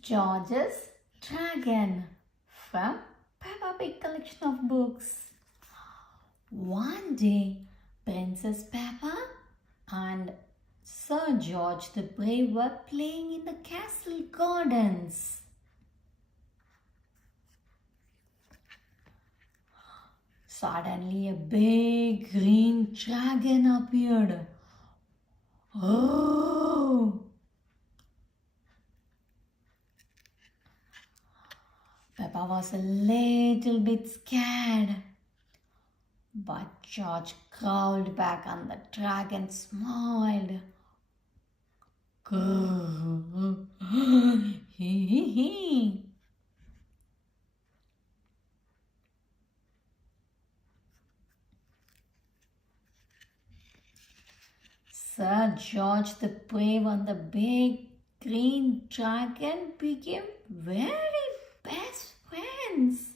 George's Dragon from Peppa Pig collection of books. One day, Princess Peppa and Sir George the Brave were playing in the castle gardens. Suddenly, a big green dragon appeared. Oh! Peppa was a little bit scared. But George growled back and the dragon smiled. Sir George the Brave and the big green dragon became very best friends.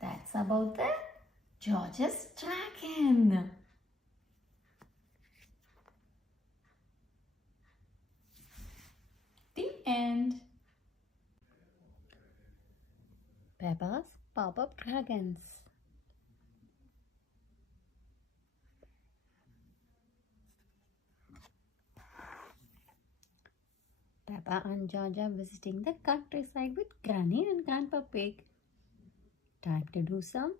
That's about the George's Dragon. The end. Peppa's Pop-Up Dragons. Peppa and George are visiting the countryside with Granny and Grandpa Pig. Time to do some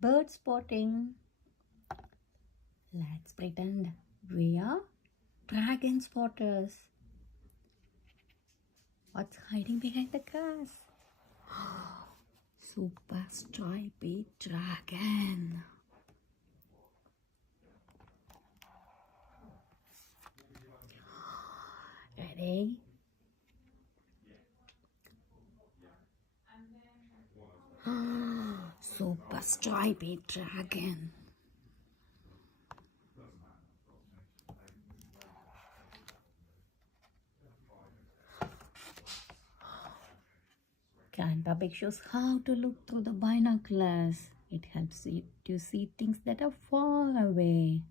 bird spotting. Let's pretend we are dragon spotters. What's hiding behind the grass? Super stripy dragon. Ready? Super stripy dragon. Grandpa Pig shows how to look through the binoculars. It helps you to see things that are far away.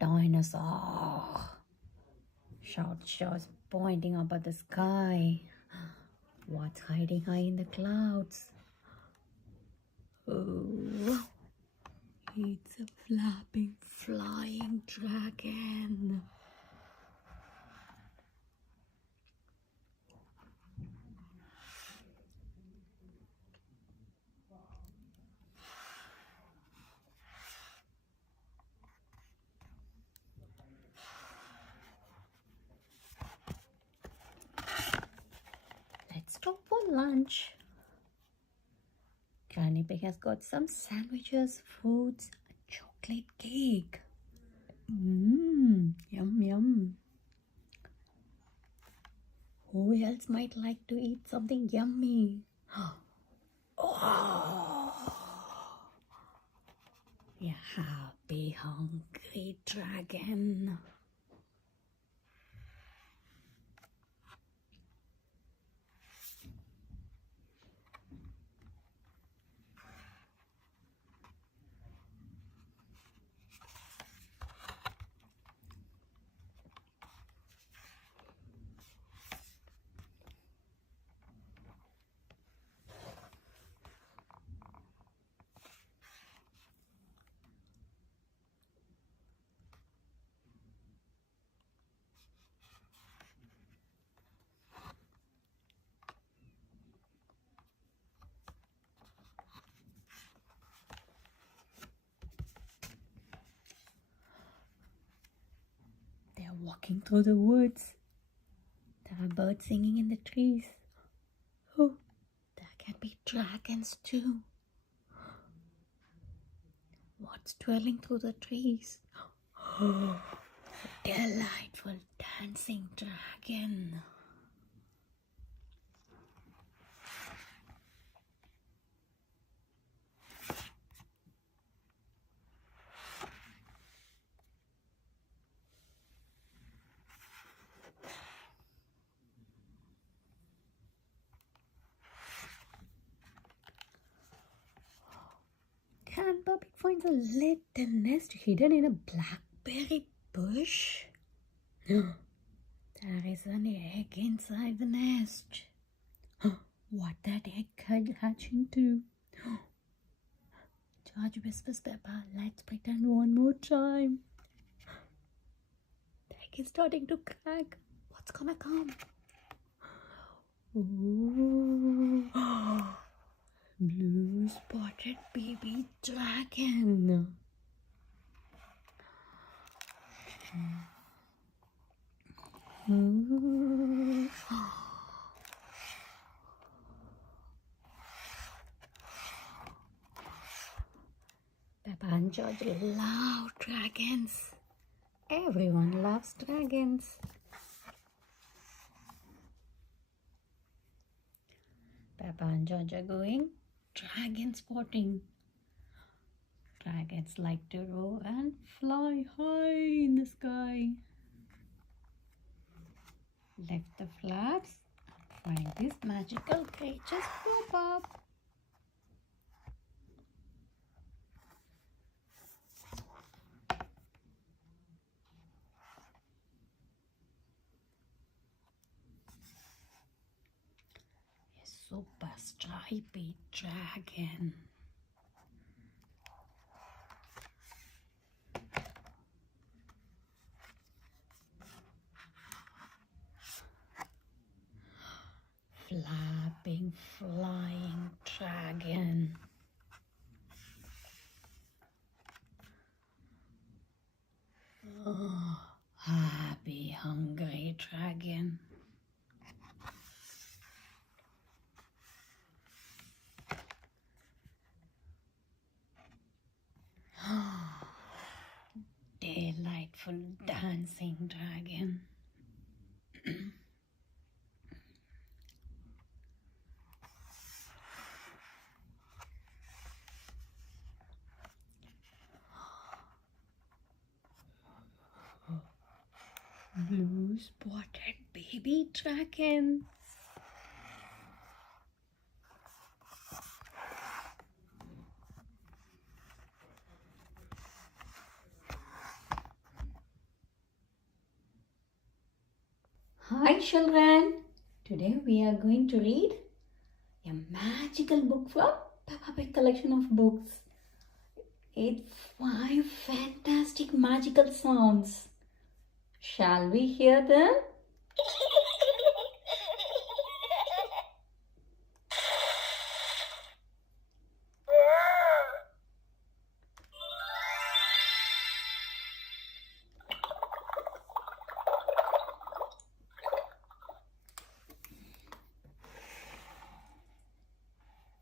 Dinosaur! Shouts George, pointing up at the sky. What's hiding high in the clouds? Oh, it's a flapping, flying dragon. Let's stop for lunch. Granny Pig has got some sandwiches, fruits, and chocolate cake. Yum yum. Who else might like to eat something yummy? Oh, you happy, hungry dragon. They're walking through the woods. There are birds singing in the trees. Oh, there can be dragons too. What's twirling through the trees? Oh, a delightful dancing dragon. Grandpa Pig finds a little nest hidden in a blackberry bush. There is an egg inside the nest. What that egg could hatch into? George whispers Peppa, let's pretend one more time. The egg is starting to crack. What's gonna come? Ooh. Blue spotted baby dragon. Ooh. Peppa and George love dragons. Everyone loves dragons. Peppa and George are going dragon spotting. Dragons like to roar and fly high in the sky. Lift the flaps and find these magical creatures pop up. A super stripy dragon. Flapping, flying dragon. Oh, happy, hungry dragon. Delightful dancing dragon. Blue spotted baby dragon. Hi children, today we are going to read a magical book from Peppa Pig collection of books. It's 5 fantastic magical sounds. Shall we hear them?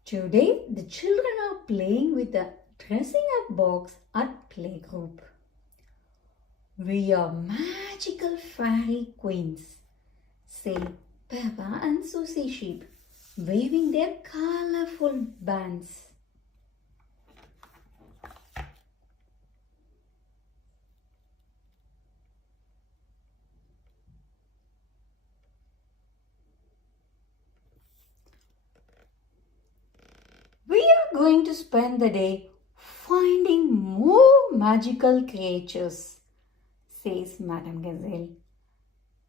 Today, the children are playing with the dressing up box at playgroup. We are magical fairy queens, say Peppa and Susie Sheep, waving their colorful bands. We are going to spend the day finding more magical creatures, says Madame Gazelle.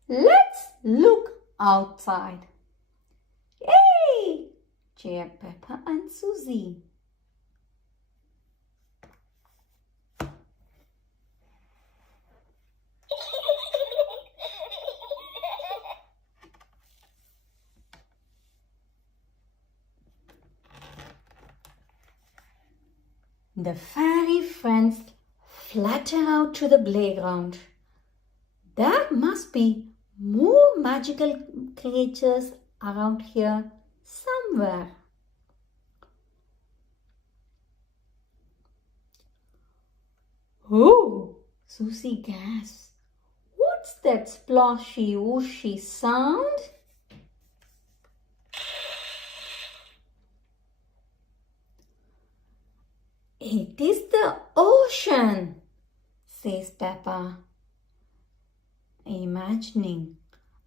Let's look outside. Yay! Cheer Peppa and Susie. The fairy friends flutter out to the playground. There must be more magical creatures around here somewhere. Oh, Susie gasps. What's that splashy, whooshy sound? It is the ocean, says Peppa, imagining,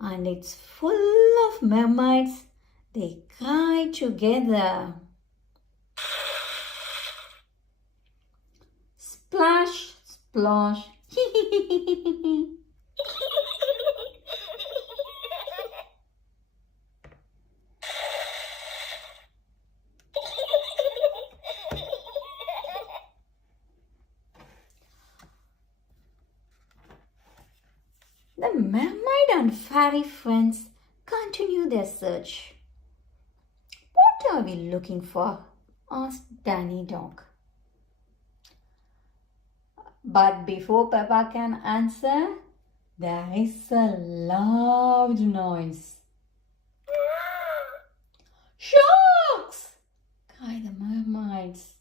and it's full of mermaids. They cry together. Splash, splosh. The mermaid and fairy friends continue their search. What are we looking for? Asked Danny Dog. But before Peppa can answer, there is a loud noise. Sharks! Cried the mermaids.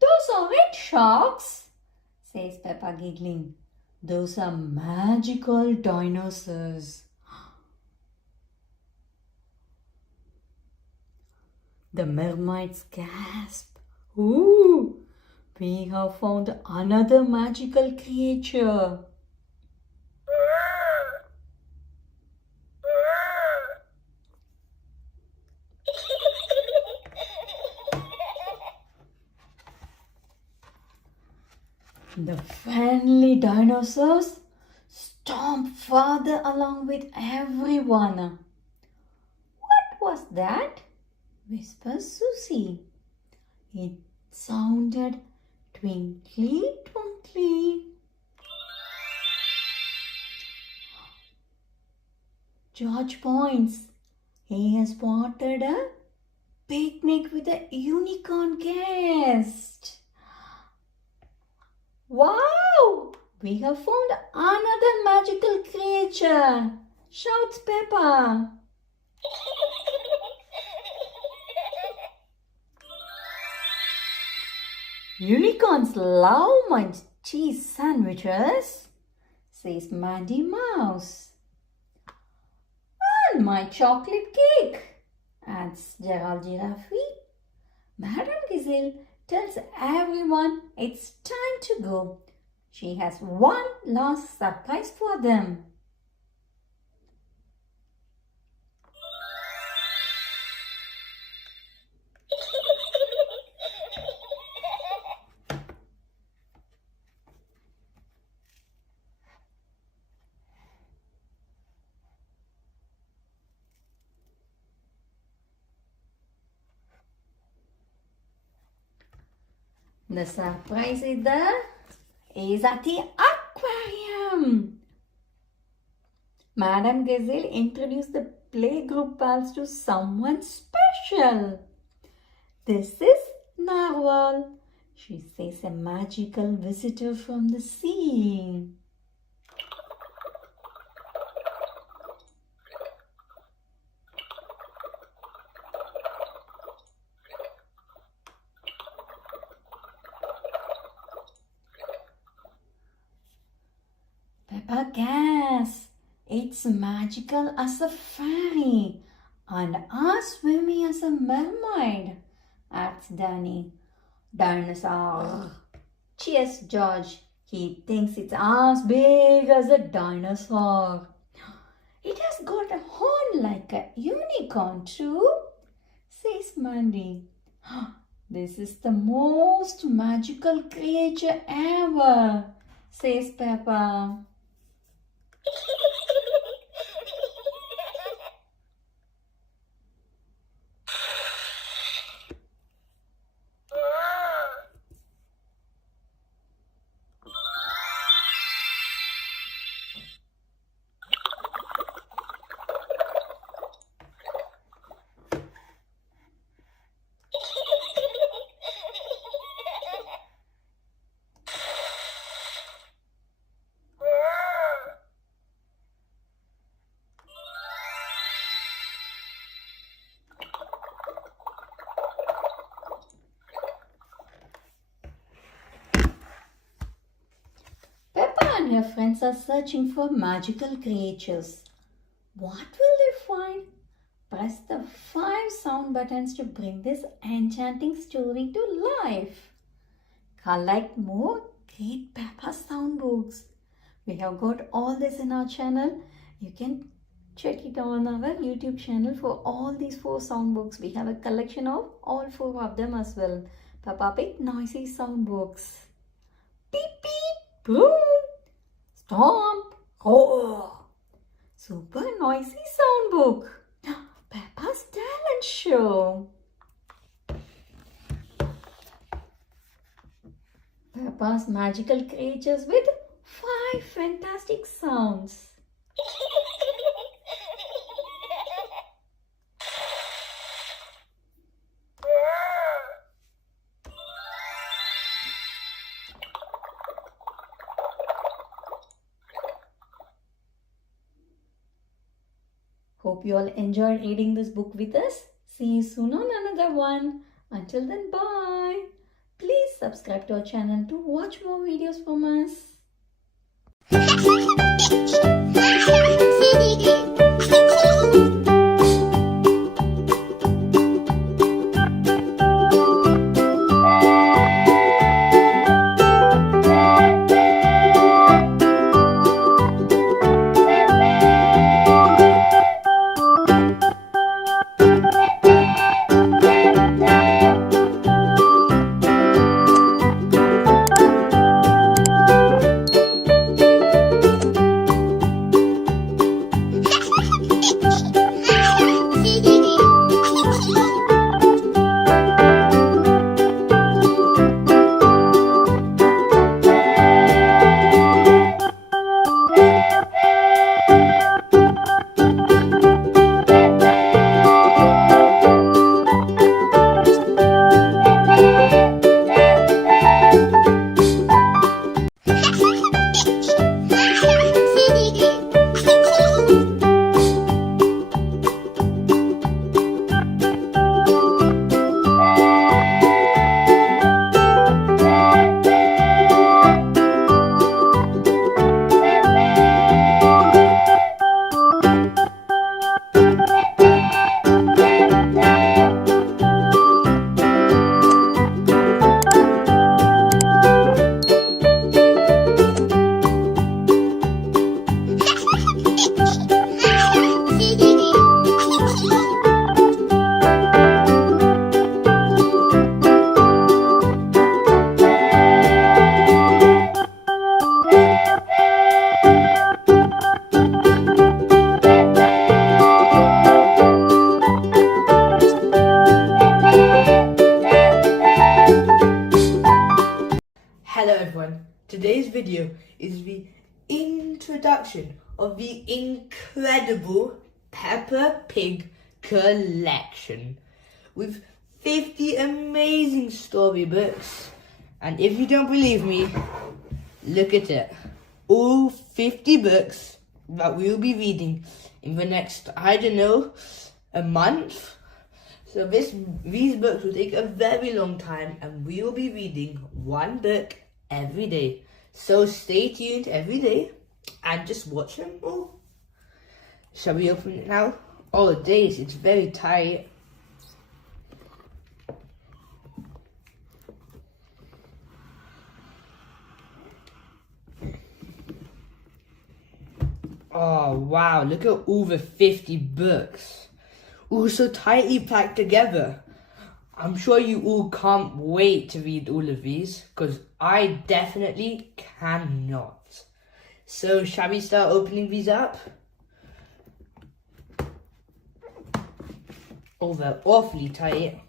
Those aren't sharks, says Peppa giggling. Those are magical dinosaurs. The mermaids gasp. Ooh, we have found another magical creature. The friendly dinosaurs stomp further along with everyone. What was that? Whispers Susie. It sounded twinkly, twinkly. George points. He has spotted a picnic with a unicorn guest. Wow! We have found another magical creature, shouts Peppa. Unicorns love my cheese sandwiches, says Mandy Mouse. And my chocolate cake, adds Gerald Giraffe. Madame Gazelle tells everyone it's time to go. She has one last surprise for them. The surprise is at the aquarium. Madame Gazelle introduced the playgroup pals to someone special. This is Narwhal. She says a magical visitor from the sea. Peppa gasps. It's magical as a fairy and as swimmy as a mermaid, adds Danny. Dinosaur. Cheers, George. He thinks it's as big as a dinosaur. It has got a horn like a unicorn too, says Mandy. This is the most magical creature ever, says Peppa. And her friends are searching for magical creatures. What will they find? Press the 5 sound buttons to bring this enchanting story to life. Collect more great Peppa sound books. We have got all this in our channel. You can check it on our YouTube channel for all these 4 sound books. We have a collection of all 4 of them as well. Peppa Pig noisy sound books. Beep beep, boom, stomp, oh. Super noisy sound book. Peppa's talent show. Peppa's magical creatures with 5 fantastic sounds. Hope you all enjoyed reading this book with us. See you soon on another one. Until then, bye. Please subscribe to our channel to watch more videos from us. Hello everyone, today's video is the introduction of the incredible Peppa Pig collection with 50 amazing storybooks, and if you don't believe me, look at it. All 50 books that we will be reading in the next, I don't know, a month. So these books will take a very long time, and we will be reading one book every day. So stay tuned every day and just watch them all. Shall we open it now? Oh days, it's very tight. Oh wow, look at all the 50 books. All so tightly packed together. I'm sure you all can't wait to read all of these, because I definitely cannot. So shall we start opening these up? Oh, they're awfully tight.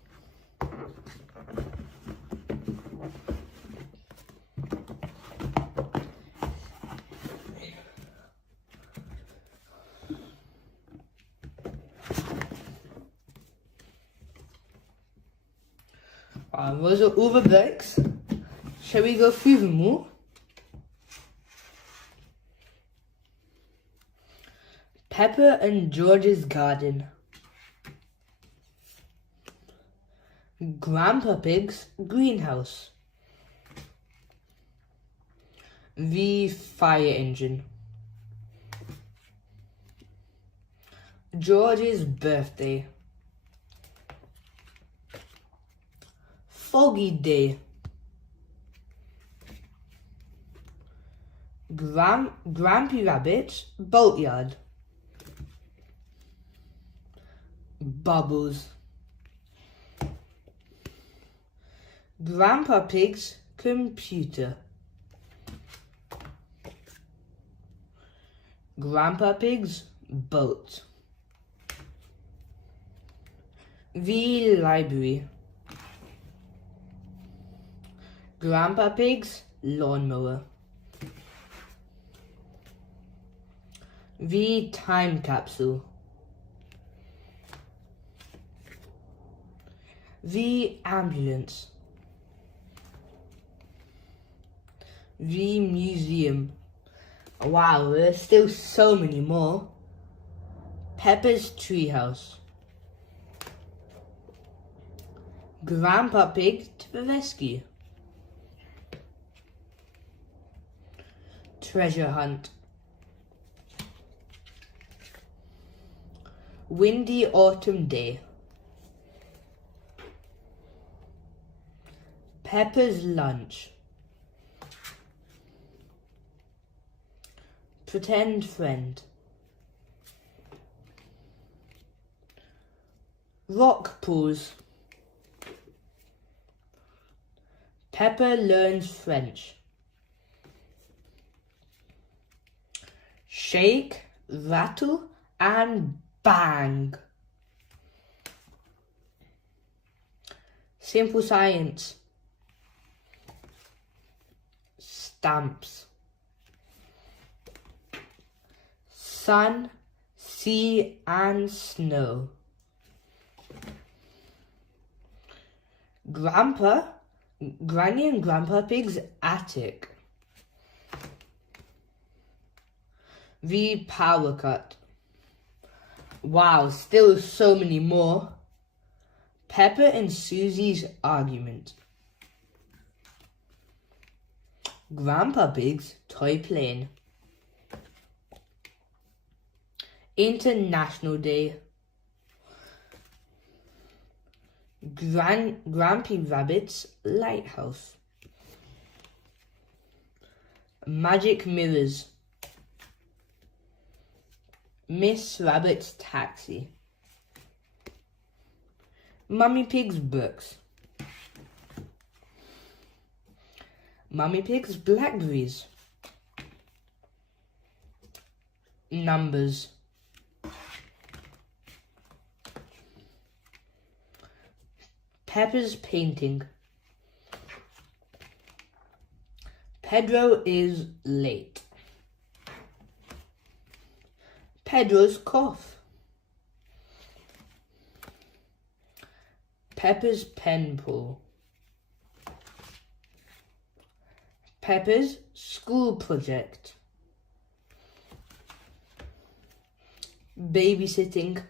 Those are all the books. Shall we go through them all? Peppa and George's Garden. Grandpa Pig's Greenhouse. The Fire Engine. George's Birthday. Foggy Day. Grampy Rabbit's boatyard. Bubbles. Grandpa Pig's computer. Grandpa Pig's boat. The library. Grandpa Pig's lawnmower. The time capsule. The ambulance. The museum. Wow, there's still so many more. Peppa's treehouse. Grandpa Pig to the rescue. Treasure hunt. Windy autumn day. Peppa's lunch. Pretend friend. Rock pools. Peppa learns French. Shake, rattle, and bang. Simple science. Stamps. Sun, sea, and snow. Granny and Grandpa Pig's attic. The power cut. Wow, still so many more. Peppa and Susie's argument. Grandpa Pig's toy plane. International Day. Grampy Rabbit's lighthouse. Magic mirrors. Miss Rabbit's taxi. Mummy Pig's books. Mummy Pig's blackberries. Numbers. Peppa's painting. Pedro is late. Pedro's cough. Peppa's pen pull. Peppa's school project. Babysitting.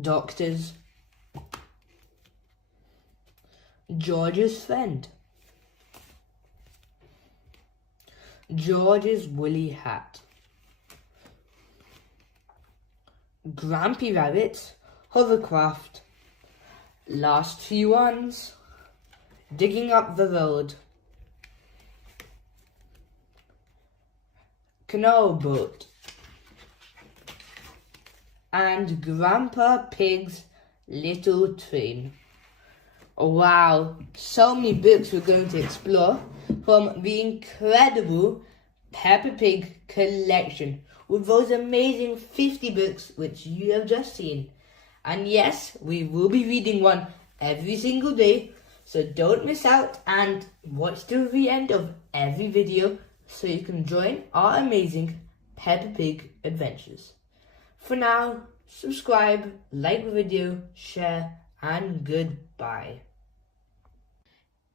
Doctors. George's friend. George's woolly hat. Grampy Rabbit's hovercraft. Last few ones. Digging up the road. Canal boat. And Grandpa Pig's little train. Wow, so many books we're going to explore from the incredible Peppa Pig collection with those amazing 50 books which you have just seen. And yes, we will be reading one every single day, so don't miss out and watch till the end of every video so you can join our amazing Peppa Pig adventures. For now, subscribe, like the video, share, and goodbye.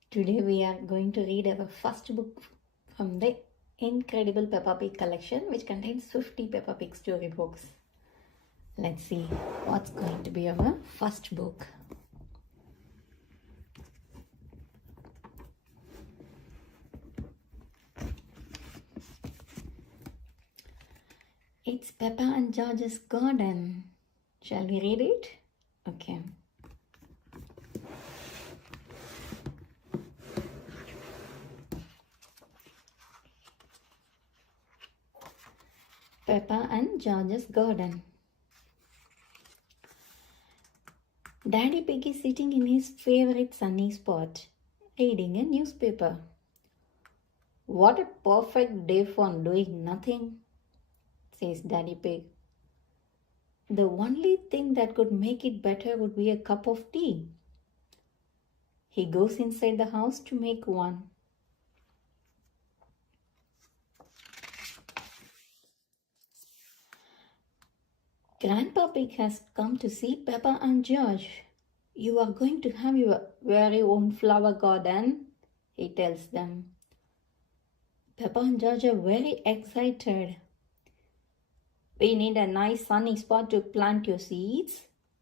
Today we are going to read our first book from the incredible Peppa Pig collection, which contains 50 Peppa Pig storybooks. Let's see what's going to be our first book. It's Peppa and George's garden. Shall we read it? Okay. Peppa and George's garden. Daddy Pig is sitting in his favorite sunny spot, reading a newspaper. What a perfect day for doing nothing, says Daddy Pig. The only thing that could make it better would be a cup of tea. He goes inside the house to make one. Grandpa Pig has come to see Peppa and George. You are going to have your very own flower garden, he tells them. Peppa and George are very excited. We need a nice sunny spot to plant your seeds,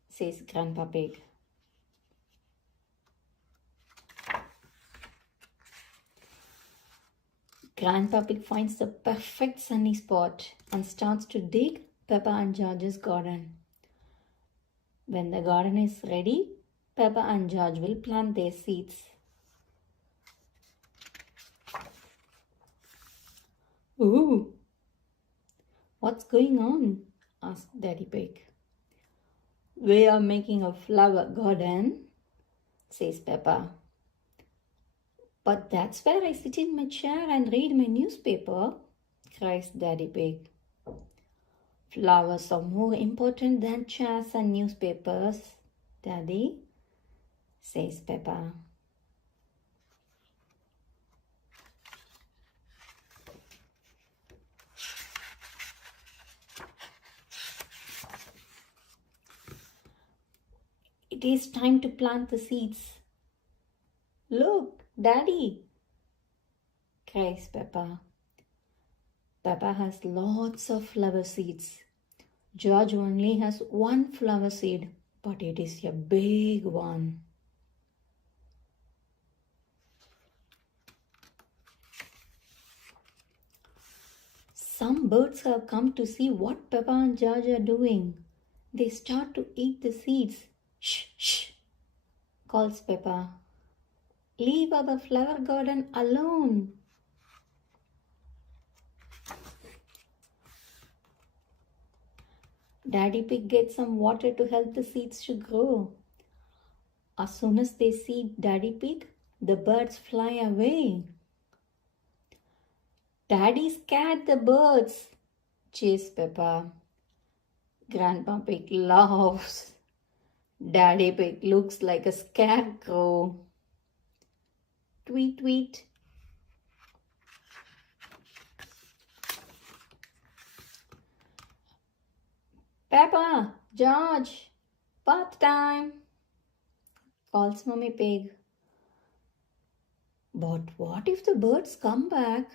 says Grandpa Pig. Grandpa Pig finds the perfect sunny spot and starts to dig Peppa and George's garden. When the garden is ready, Peppa and George will plant their seeds. Ooh! What's going on? Asked Daddy Pig. We are making a flower garden, says Peppa. But that's where I sit in my chair and read my newspaper, cries Daddy Pig. Flowers are more important than chairs and newspapers, Daddy, says Peppa. It is time to plant the seeds. Look, Daddy, cries Peppa. Peppa has lots of flower seeds. George only has one flower seed, but it is a big one. Some birds have come to see what Peppa and George are doing. They start to eat the seeds. Shh, shh, calls Peppa. Leave our flower garden alone. Daddy Pig gets some water to help the seeds to grow. As soon as they see Daddy Pig, the birds fly away. Daddy scared the birds, cheers Peppa. Grandpa Pig laughs. Daddy Pig looks like a scarecrow. Tweet, tweet. Peppa, George, bath time, calls Mummy Pig. But what if the birds come back?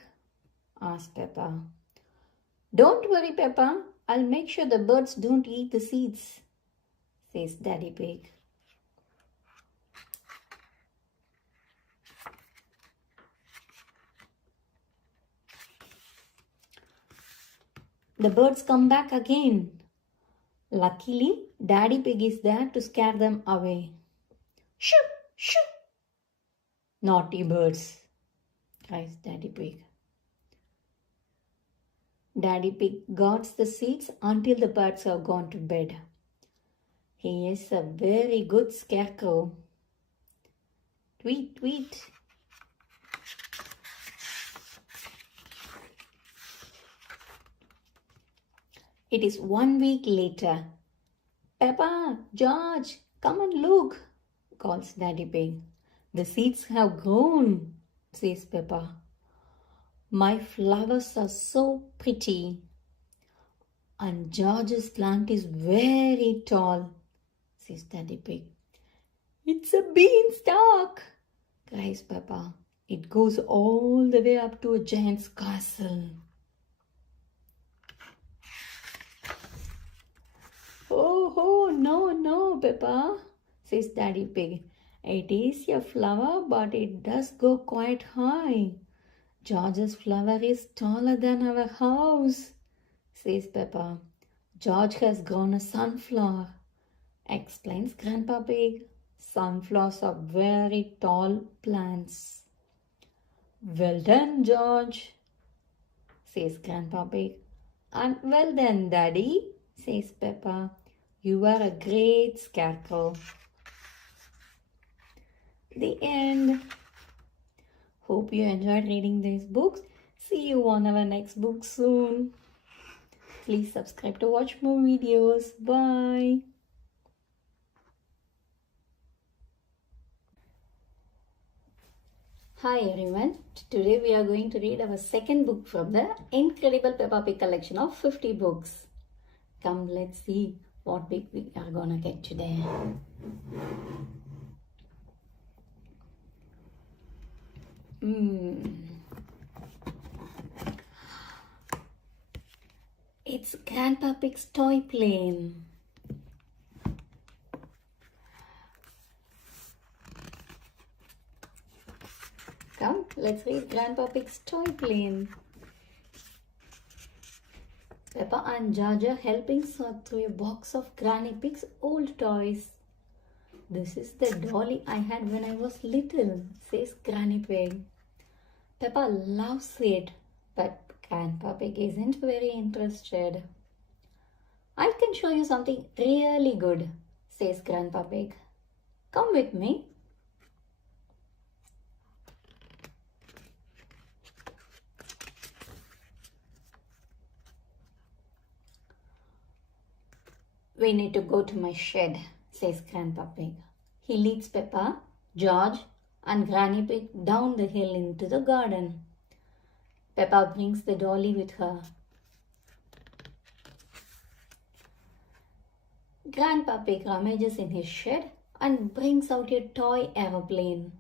Asks Peppa. Don't worry, Peppa. I'll make sure the birds don't eat the seeds, says Daddy Pig. The birds come back again. Luckily, Daddy Pig is there to scare them away. Shoo! Shoo! Naughty birds, cries Daddy Pig. Daddy Pig guards the seeds until the birds have gone to bed. He is a very good scarecrow. Tweet, tweet. It is 1 week later. Peppa, George, come and look, calls Daddy Pig. The seeds have grown, says Peppa. My flowers are so pretty. And George's plant is very tall, says Daddy Pig. It's a beanstalk, cries Peppa. It goes all the way up to a giant's castle. Oh, no, Peppa, says Daddy Pig. It is a flower, but it does go quite high. George's flower is taller than our house, says Peppa. George has grown a sunflower, explains Grandpa Pig. Sunflowers are very tall plants. Well done, George, says Grandpa Pig. And well done, Daddy, says Peppa. You are a great scarecrow. The end. Hope you enjoyed reading these books. See you on our next book soon. Please subscribe to watch more videos. Bye. Hi everyone. Today we are going to read our second book from the incredible Peppa Pig collection of 50 books. Come, let's see what book we are gonna get today. It's Grandpa Pig's toy plane. Come, let's read Grandpa Pig's toy plane. Peppa and Jar Jar helping sort through a box of Granny Pig's old toys. This is the dolly I had when I was little, says Granny Pig. Peppa loves it, but Grandpa Pig isn't very interested. I can show you something really good, says Grandpa Pig. Come with me. We need to go to my shed, says Grandpa Pig. He leads Peppa, George, and Granny Pig down the hill into the garden. Peppa brings the dolly with her. Grandpa Pig rummages in his shed and brings out a toy aeroplane.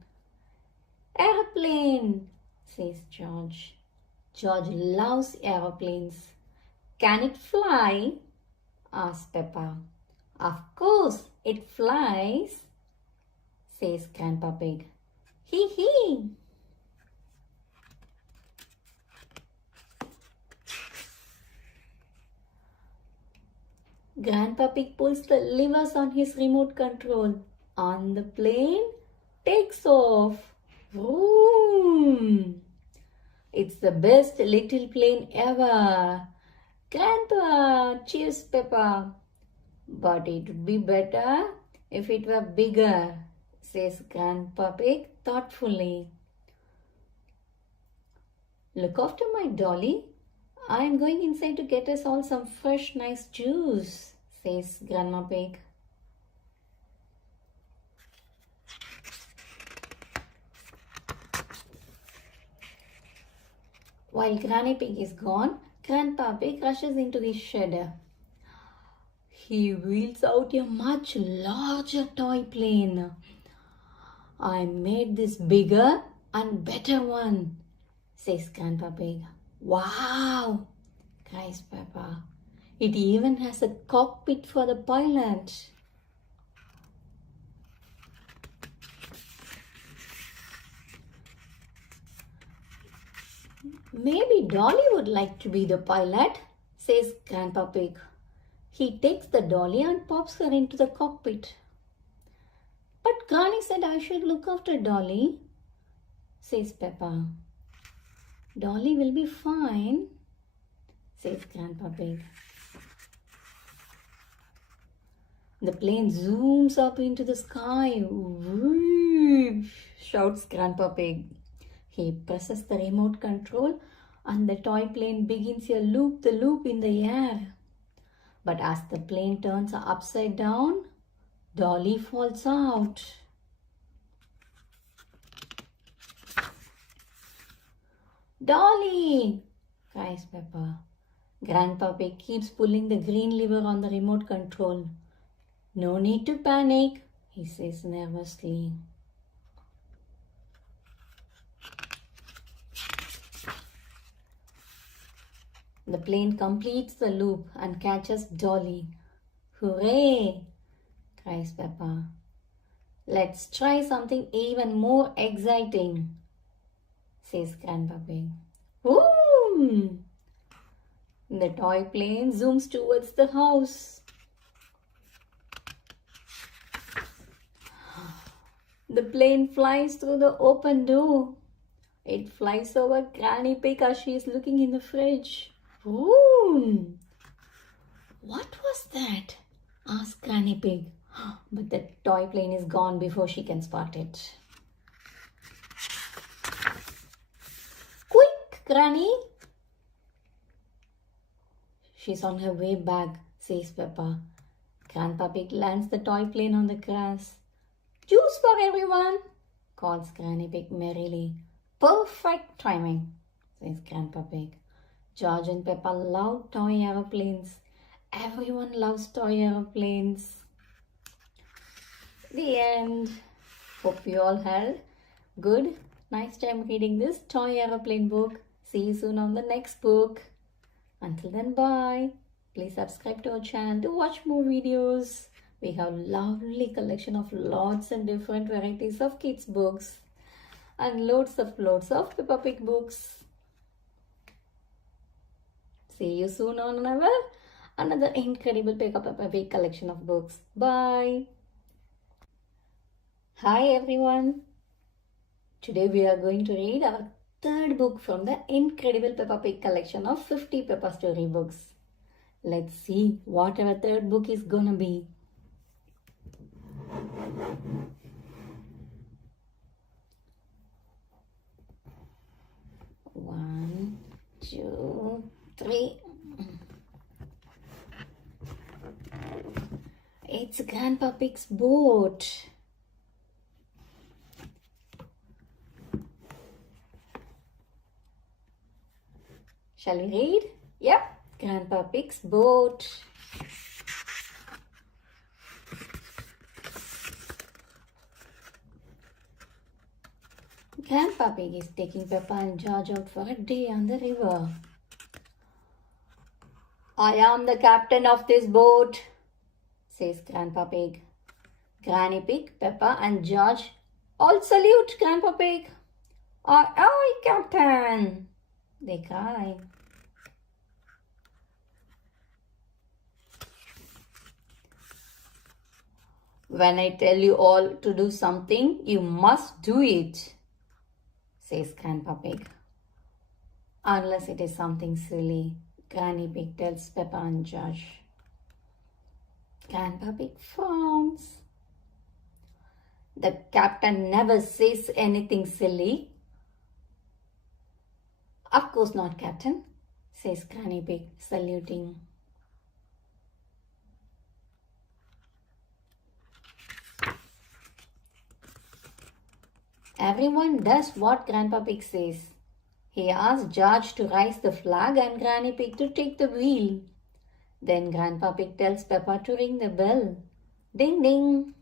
Aeroplane, says George. George loves aeroplanes. Can it fly? Asks Peppa. Of course, it flies, says Grandpa Pig. Hee hee. Grandpa Pig pulls the levers on his remote control and the plane takes off. Vroom! It's the best little plane ever. Grandpa, cheers Peppa. But it would be better if it were bigger, says Grandpa Pig thoughtfully. Look after my dolly. I am going inside to get us all some fresh, nice juice, says Grandma Pig. While Granny Pig is gone, Grandpa Pig rushes into his shed. He wheels out a much larger toy plane. I made this bigger and better one, says Grandpa Pig. Wow, cries Peppa. It even has a cockpit for the pilot. Maybe Dolly would like to be the pilot, says Grandpa Pig. He takes the dolly and pops her into the cockpit. But Granny said I should look after Dolly, says Peppa. Dolly will be fine, says Grandpa Pig. The plane zooms up into the sky. Whoosh, shouts Grandpa Pig. He presses the remote control and the toy plane begins a loop-the-loop in the air. But as the plane turns upside down, Dolly falls out. Dolly, cries Peppa. Grandpa Pig keeps pulling the green lever on the remote control. No need to panic, he says nervously. The plane completes the loop and catches Dolly. Hooray! Cries Peppa. Let's try something even more exciting, says Grandpa Pig. Woo! The toy plane zooms towards the house. The plane flies through the open door. It flies over Granny Pig as she is looking in the fridge. Ooh, what was that? Asked Granny Pig. But the toy plane is gone before she can spot it. Quick, Granny! She's on her way back, says Peppa. Grandpa Pig lands the toy plane on the grass. Juice for everyone, calls Granny Pig merrily. Perfect timing, says Grandpa Pig. George and Peppa love toy aeroplanes. Everyone loves toy aeroplanes. The end. Hope you all had good, nice time reading this toy aeroplane book. See you soon on the next book. Until then, bye. Please subscribe to our channel to watch more videos. We have lovely collection of lots and different varieties of kids books and loads of Peppa Pig books. See you soon on another incredible Peppa Pig collection of books. Bye. Hi everyone. Today we are going to read our third book from the incredible Peppa Pig collection of 50 Peppa story books. Let's see what our third book is gonna be. One, two, three. It's Grandpa Pig's boat. Shall we read? Yep. Grandpa Pig's boat. Grandpa Pig is taking Peppa and George out for a day on the river. I am the captain of this boat, says Grandpa Pig. Granny Pig, Peppa and George all salute Grandpa Pig. Aye, aye, Captain, they cry. When I tell you all to do something, you must do it, says Grandpa Pig. Unless it is something silly, Granny Pig tells Peppa and George. Grandpa Pig frowns. The captain never says anything silly. Of course not, Captain, says Granny Pig, saluting. Everyone does what Grandpa Pig says. He asks George to raise the flag and Granny Pig to take the wheel. Then Grandpa Pig tells Peppa to ring the bell. Ding ding.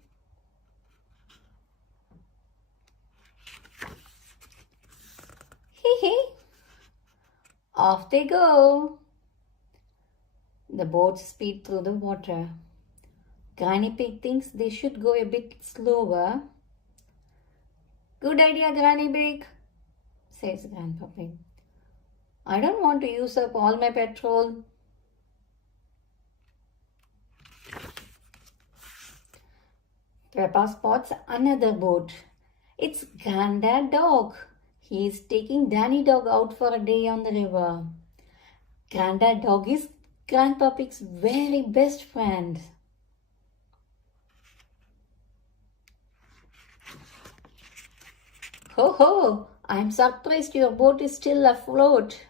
Hee hee. Off they go. The boats speed through the water. Granny Pig thinks they should go a bit slower. Good idea, Granny Pig, says Grandpa Pig. I don't want to use up all my petrol. Peppa spots another boat. It's Granddad Dog. He is taking Danny Dog out for a day on the river. Granddad Dog is Grandpa Pig's very best friend. Ho ho! I'm surprised your boat is still afloat.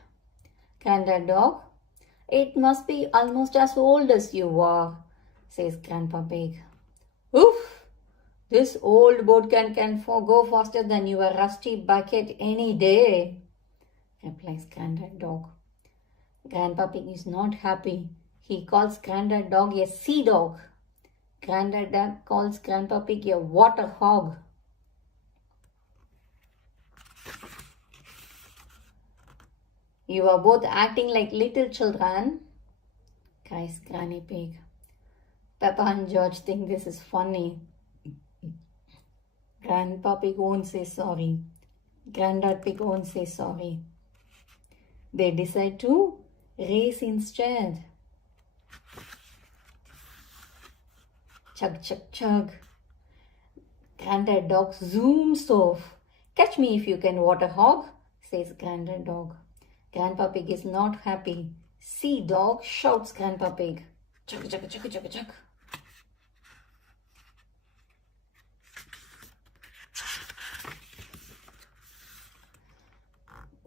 Granddad Dog. It must be almost as old as you are, says Grandpa Pig. Oof! This old boat can go faster than your rusty bucket any day, replies Granddad Dog. Grandpa Pig is not happy. He calls Granddad Dog a sea dog. Granddad Dog calls Grandpa Pig a water hog. You are both acting like little children, cries Granny Pig. Peppa and George think this is funny. Grandpa Pig won't say sorry. Granddad Pig won't say sorry. They decide to race instead. Chug, chug, chug. Granddad Dog zooms off. Catch me if you can, water hog, says Granddad Dog. Grandpa Pig is not happy. See dog, shouts Grandpa Pig. Chuck, chuck, chuck, chuck, chuck.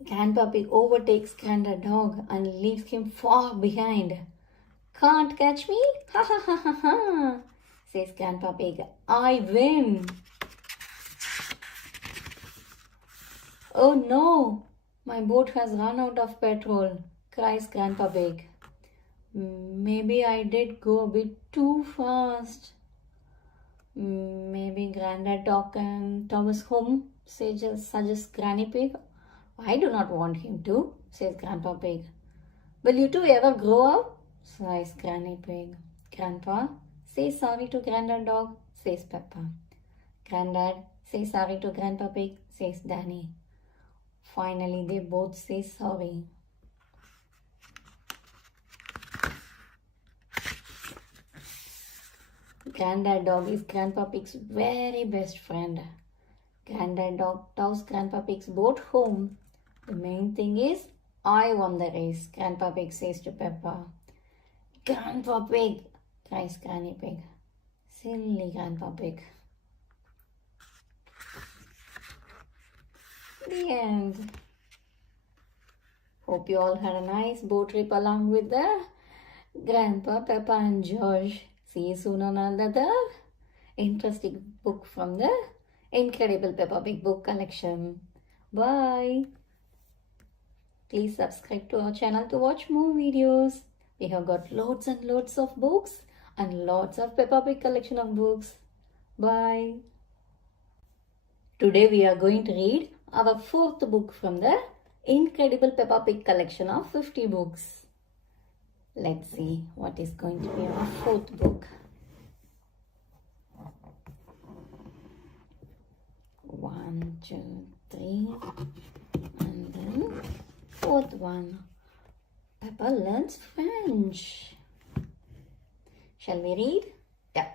Grandpa Pig overtakes Grandad Dog and leaves him far behind. Can't catch me? Ha ha ha ha ha, says Grandpa Pig. I win. Oh no, my boat has run out of petrol, cries Grandpa Pig. Maybe I did go a bit too fast. Maybe Grandad Dog can tow us home, suggests Granny Pig. I do not want him to, says Grandpa Pig. Will you two ever grow up? Sighs Granny Pig. Grandpa, say sorry to Grandad Dog, says Peppa. Grandad, say sorry to Grandpa Pig, says Danny. Finally, they both say sorry. Grandad Dog is Grandpa Pig's very best friend. Grandad Dog tows Grandpa Pig's boat home. The main thing is, I won the race, Grandpa Pig says to Peppa. Grandpa Pig, cries Granny Pig. Silly Grandpa Pig. The end. Hope you all had a nice boat trip along with the Grandpa, Peppa and George. See you soon on another interesting book from the incredible Peppa Pig book collection. Bye. Please subscribe to our channel to watch more videos. We have got loads and loads of books and lots of Peppa Pig collection of books. Bye. Today we are going to read our fourth book from the incredible Peppa Pig collection of 50 books. Let's see what is going to be our fourth book. One, two, three, and then fourth one. Peppa learns French. Shall we read? Yeah.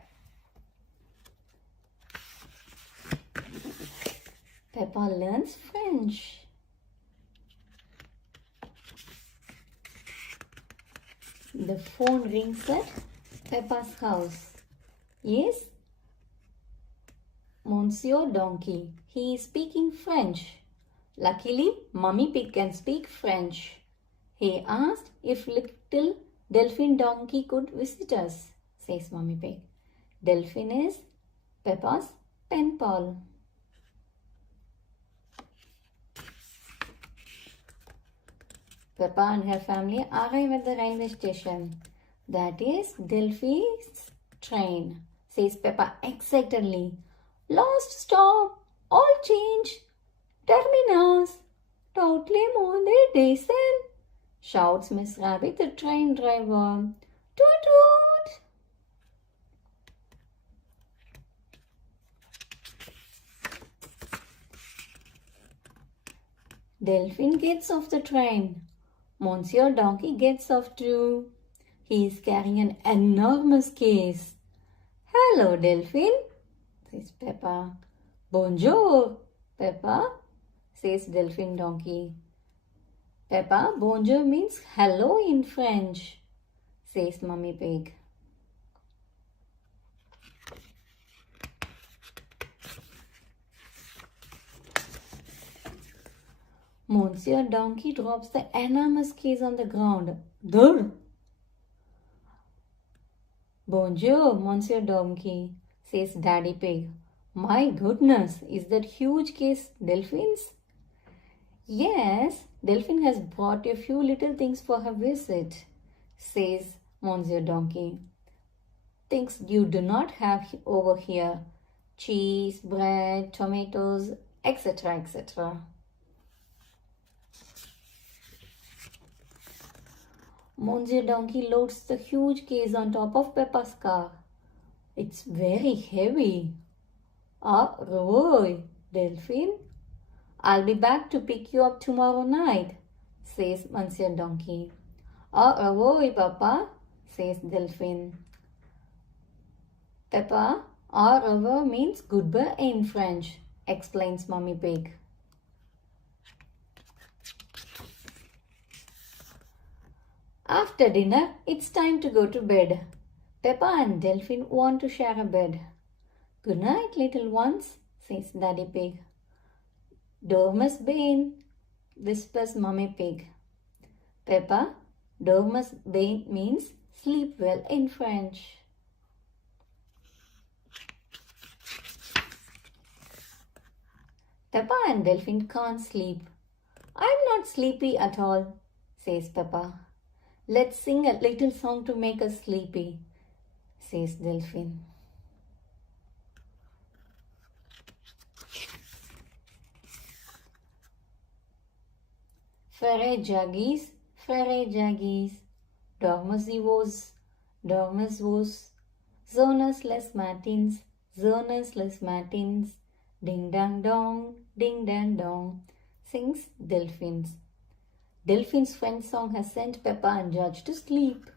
Peppa learns French. The phone rings at Peppa's house. Yes? Monsieur Donkey. He is speaking French. Luckily, Mummy Pig can speak French. He asked if little Delphine Donkey could visit us, says Mummy Pig. Delphine is Peppa's pen pal. Peppa and her family arrive at the railway station. That is Delphine's train, says Peppa excitedly. Lost stop, all change, terminus, totally more de diesel, shouts Miss Rabbit, the train driver. Toot toot! Delphine gets off the train. Monsieur Donkey gets off too. He is carrying an enormous case. Hello, Delphine, says Peppa. Bonjour, Peppa, says Delphine Donkey. Peppa, bonjour means hello in French, says Mummy Pig. Monsieur Donkey drops the enormous case on the ground. Durr! Bonjour, Monsieur Donkey, says Daddy Pig. My goodness, is that huge case Delphine's? Yes, Delphine has brought a few little things for her visit, says Monsieur Donkey. Things you do not have over here. Cheese, bread, tomatoes, etc., etc. Monsieur Donkey loads the huge case on top of Peppa's car. It's very heavy. Au revoir, Delphine. I'll be back to pick you up tomorrow night, says Monsieur Donkey. Au revoir, Papa, says Delphine. Peppa, au revoir means goodbye in French, explains Mummy Pig. After dinner, it's time to go to bed. Peppa and Delphine want to share a bed. Good night, little ones, says Daddy Pig. Dormus Bane, whispers Mummy Pig. Peppa, Dormus Bane means sleep well in French. Peppa and Delphine can't sleep. I'm not sleepy at all, says Peppa. Let's sing a little song to make us sleepy, says Delphine. Frere jaggies, dormus vos, zonas les matins, ding dang dong, sings Delphines. Delphine's friend song has sent Peppa and George to sleep.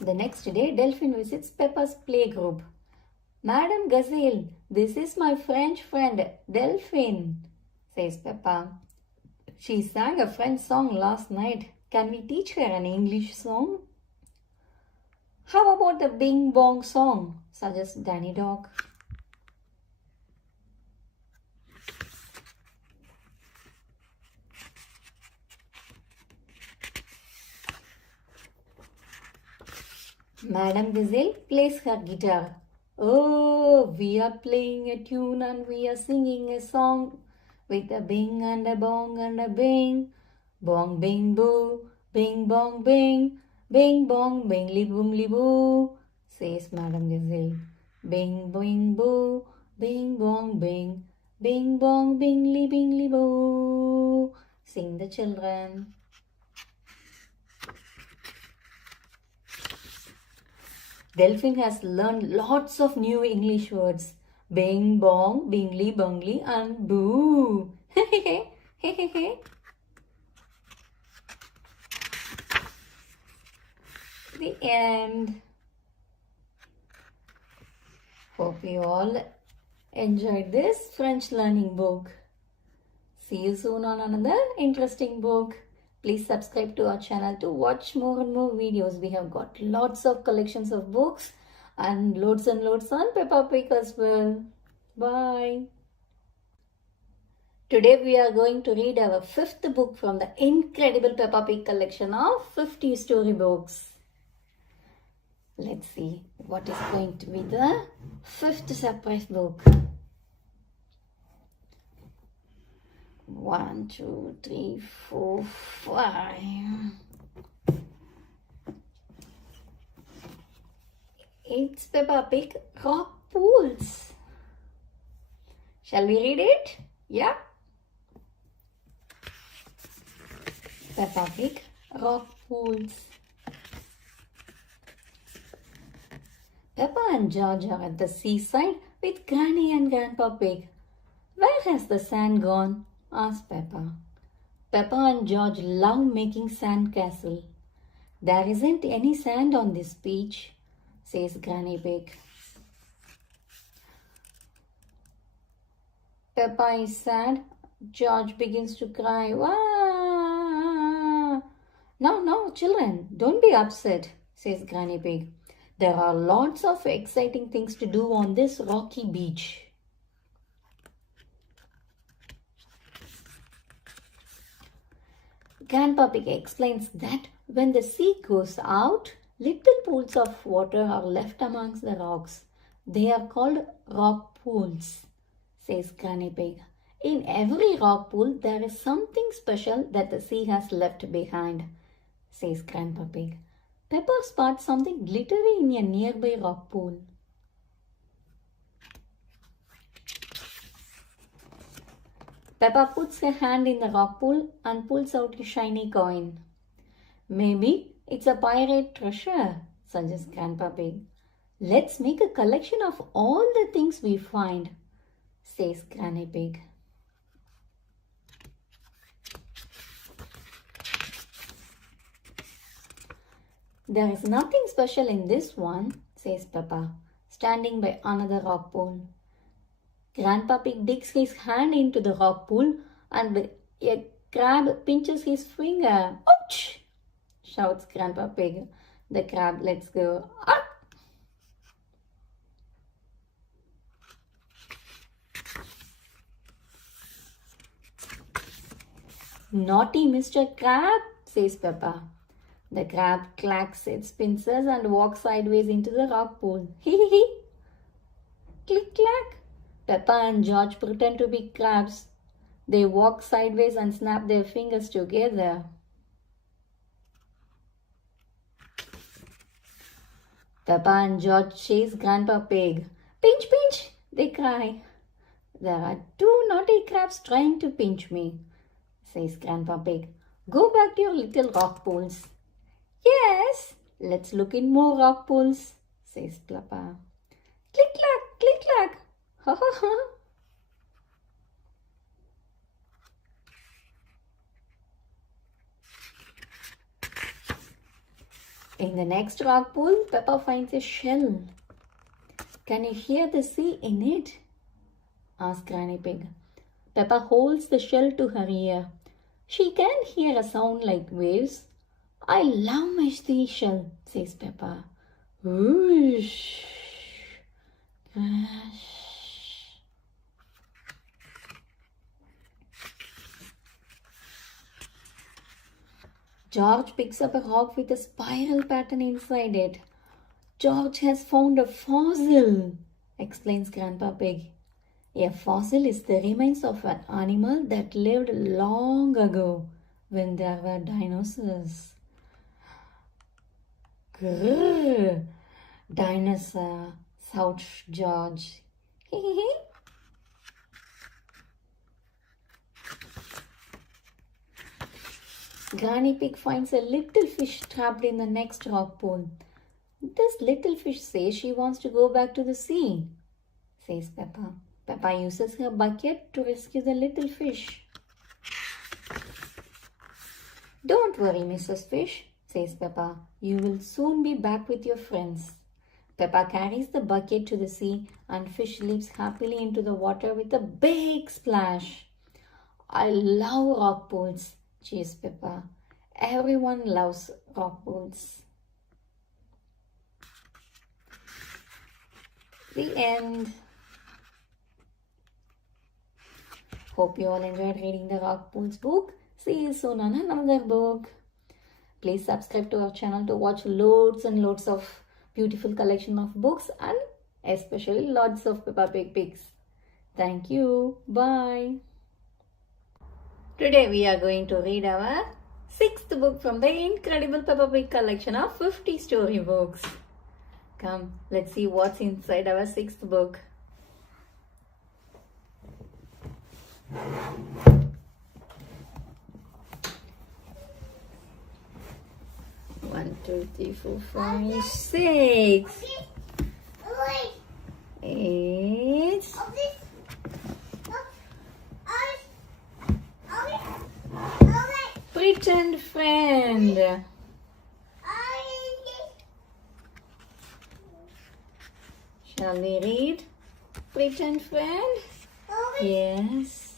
The next day, Delphine visits Peppa's playgroup. Madam Gazelle, this is my French friend Delphine, says Peppa. She sang a French song last night. Can we teach her an English song? How about the Bing Bong song, suggests Danny Dog. Madam Gazelle plays her guitar. Oh, we are playing a tune and we are singing a song with a bing and a bong and a bing. Bong bing boo, bing bong bing, bing bong bingly boomly boo, says Madam Gazelle. Bing bing boo, bing bong bing, bing bong bingly boo, sing the children. Delphine has learned lots of new English words. Bing, bong, bingly, bungly and boo. The end. Hope you all enjoyed this French learning book. See you soon on another interesting book. Please subscribe to our channel to watch more and more videos. We have got lots of collections of books and loads on Peppa Pig as well. Bye. Today we are going to read our 5th book from the incredible Peppa Pig collection of 50 storybooks. Let's see what is going to be the 5th surprise book. 1, 2, 3, 4, 5. It's Peppa Pig Rock Pools. Shall we read it? Yeah. Peppa Pig Rock Pools. Peppa and George are at the seaside with Granny and Grandpa Pig. Where has the sand gone? Asked Peppa. Peppa and George love making sand castle. There isn't any sand on this beach, says Granny Pig. Peppa is sad. George begins to cry. Wah! No, children, don't be upset, says Granny Pig. There are lots of exciting things to do on this rocky beach. Grandpa Pig explains that when the sea goes out, little pools of water are left amongst the rocks. They are called rock pools, says Granny Pig. In every rock pool, there is something special that the sea has left behind, says Grandpa Pig. Peppa spots something glittery in a nearby rock pool. Peppa puts her hand in the rock pool and pulls out a shiny coin. Maybe it's a pirate treasure, suggests Grandpa Pig. Let's make a collection of all the things we find, says Granny Pig. There is nothing special in this one, says Peppa, standing by another rock pool. Grandpa Pig digs his hand into the rock pool and a crab pinches his finger. Ouch! Shouts Grandpa Pig. The crab lets go. Ah! Naughty Mr. Crab, says Peppa. The crab clacks its pincers and walks sideways into the rock pool. Hee hee hee. Click clack. Peppa and George pretend to be crabs. They walk sideways and snap their fingers together. Peppa and George chase Grandpa Pig. Pinch, pinch, they cry. There are two naughty crabs trying to pinch me, says Grandpa Pig. Go back to your little rock pools. Yes, let's look in more rock pools, says Peppa. Click clack, click clack. Ha ha ha. In the next rock pool, Peppa finds a shell. Can you hear the sea in it? Asks Granny Pig. Peppa holds the shell to her ear. She can hear a sound like waves. I love my seashell, says Peppa. Whoosh. Crash. George picks up a rock with a spiral pattern inside it. George has found a fossil, explains Grandpa Pig. A fossil is the remains of an animal that lived long ago when there were dinosaurs. Grrr, dinosaur, shouts George. Granny Pig finds a little fish trapped in the next rock pool. This little fish says she wants to go back to the sea, says Peppa. Peppa uses her bucket to rescue the little fish. Don't worry, Mrs. Fish, says Peppa. You will soon be back with your friends. Peppa carries the bucket to the sea and fish leaps happily into the water with a big splash. I love rock pools, cheers Peppa. Everyone loves rock pools. The end. Hope you all enjoyed reading the Rock Pools book. See you soon on another book. Please subscribe to our channel to watch loads and loads of beautiful collection of books and especially lots of Peppa Pig pics. Thank you. Bye. Today we are going to read our 6th book from the incredible Peppa Pig collection of 50 storybooks. Come, let's see what's inside our 6th book. One, two, three, 4, 5, 6. 8. Pretend friend. Shall we read Pretend friend? Yes.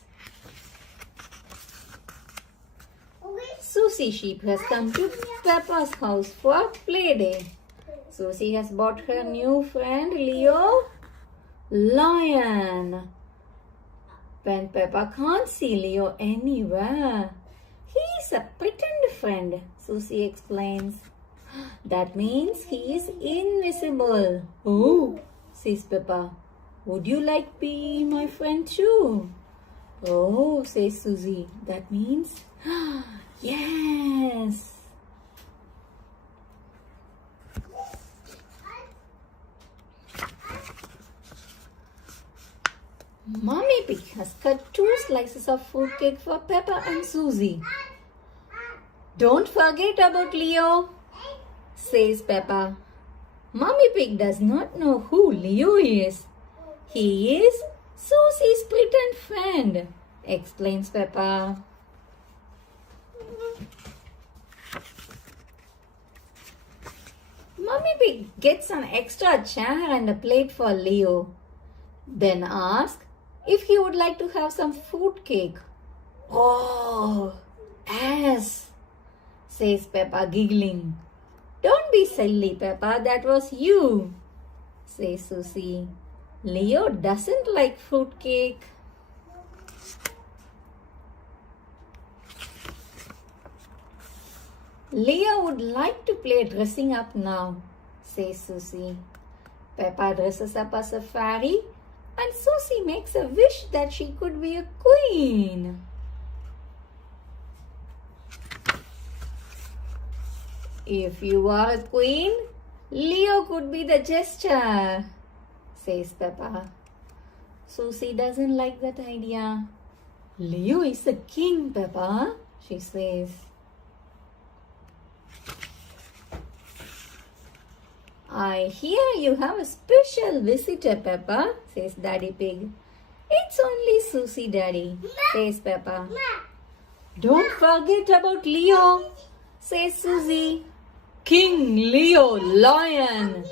Susie Sheep has come to Peppa's house for play day. Susie has bought her new friend Leo Lion. When Peppa can't see Leo anywhere, he's a pretend friend, Susie explains. That means he is invisible. Oh, says Peppa. Would you like be my friend too? Oh, says Susie. That means yes. Mommy Pig has cut 2 slices of fruitcake for Peppa and Susie. Don't forget about Leo, says Peppa. Mommy Pig does not know who Leo is. He is Susie's pretend friend, explains Peppa. Mommy Pig gets an extra chair and a plate for Leo. Then asks, if he would like to have some fruit cake. Oh, yes, says Peppa, giggling. Don't be silly, Peppa, that was you, says Susie. Leo doesn't like fruit cake. Leo would like to play dressing up now, says Susie. Peppa dresses up as a fairy and Susie makes a wish that she could be a queen. If you are a queen, Leo could be the jester, says Peppa. Susie doesn't like that idea. Leo is a king, Peppa, she says. I hear you have a special visitor, Peppa, says Daddy Pig. It's only Susie, Daddy, says Peppa. Don't forget about Leo, says Susie. King Leo Lion.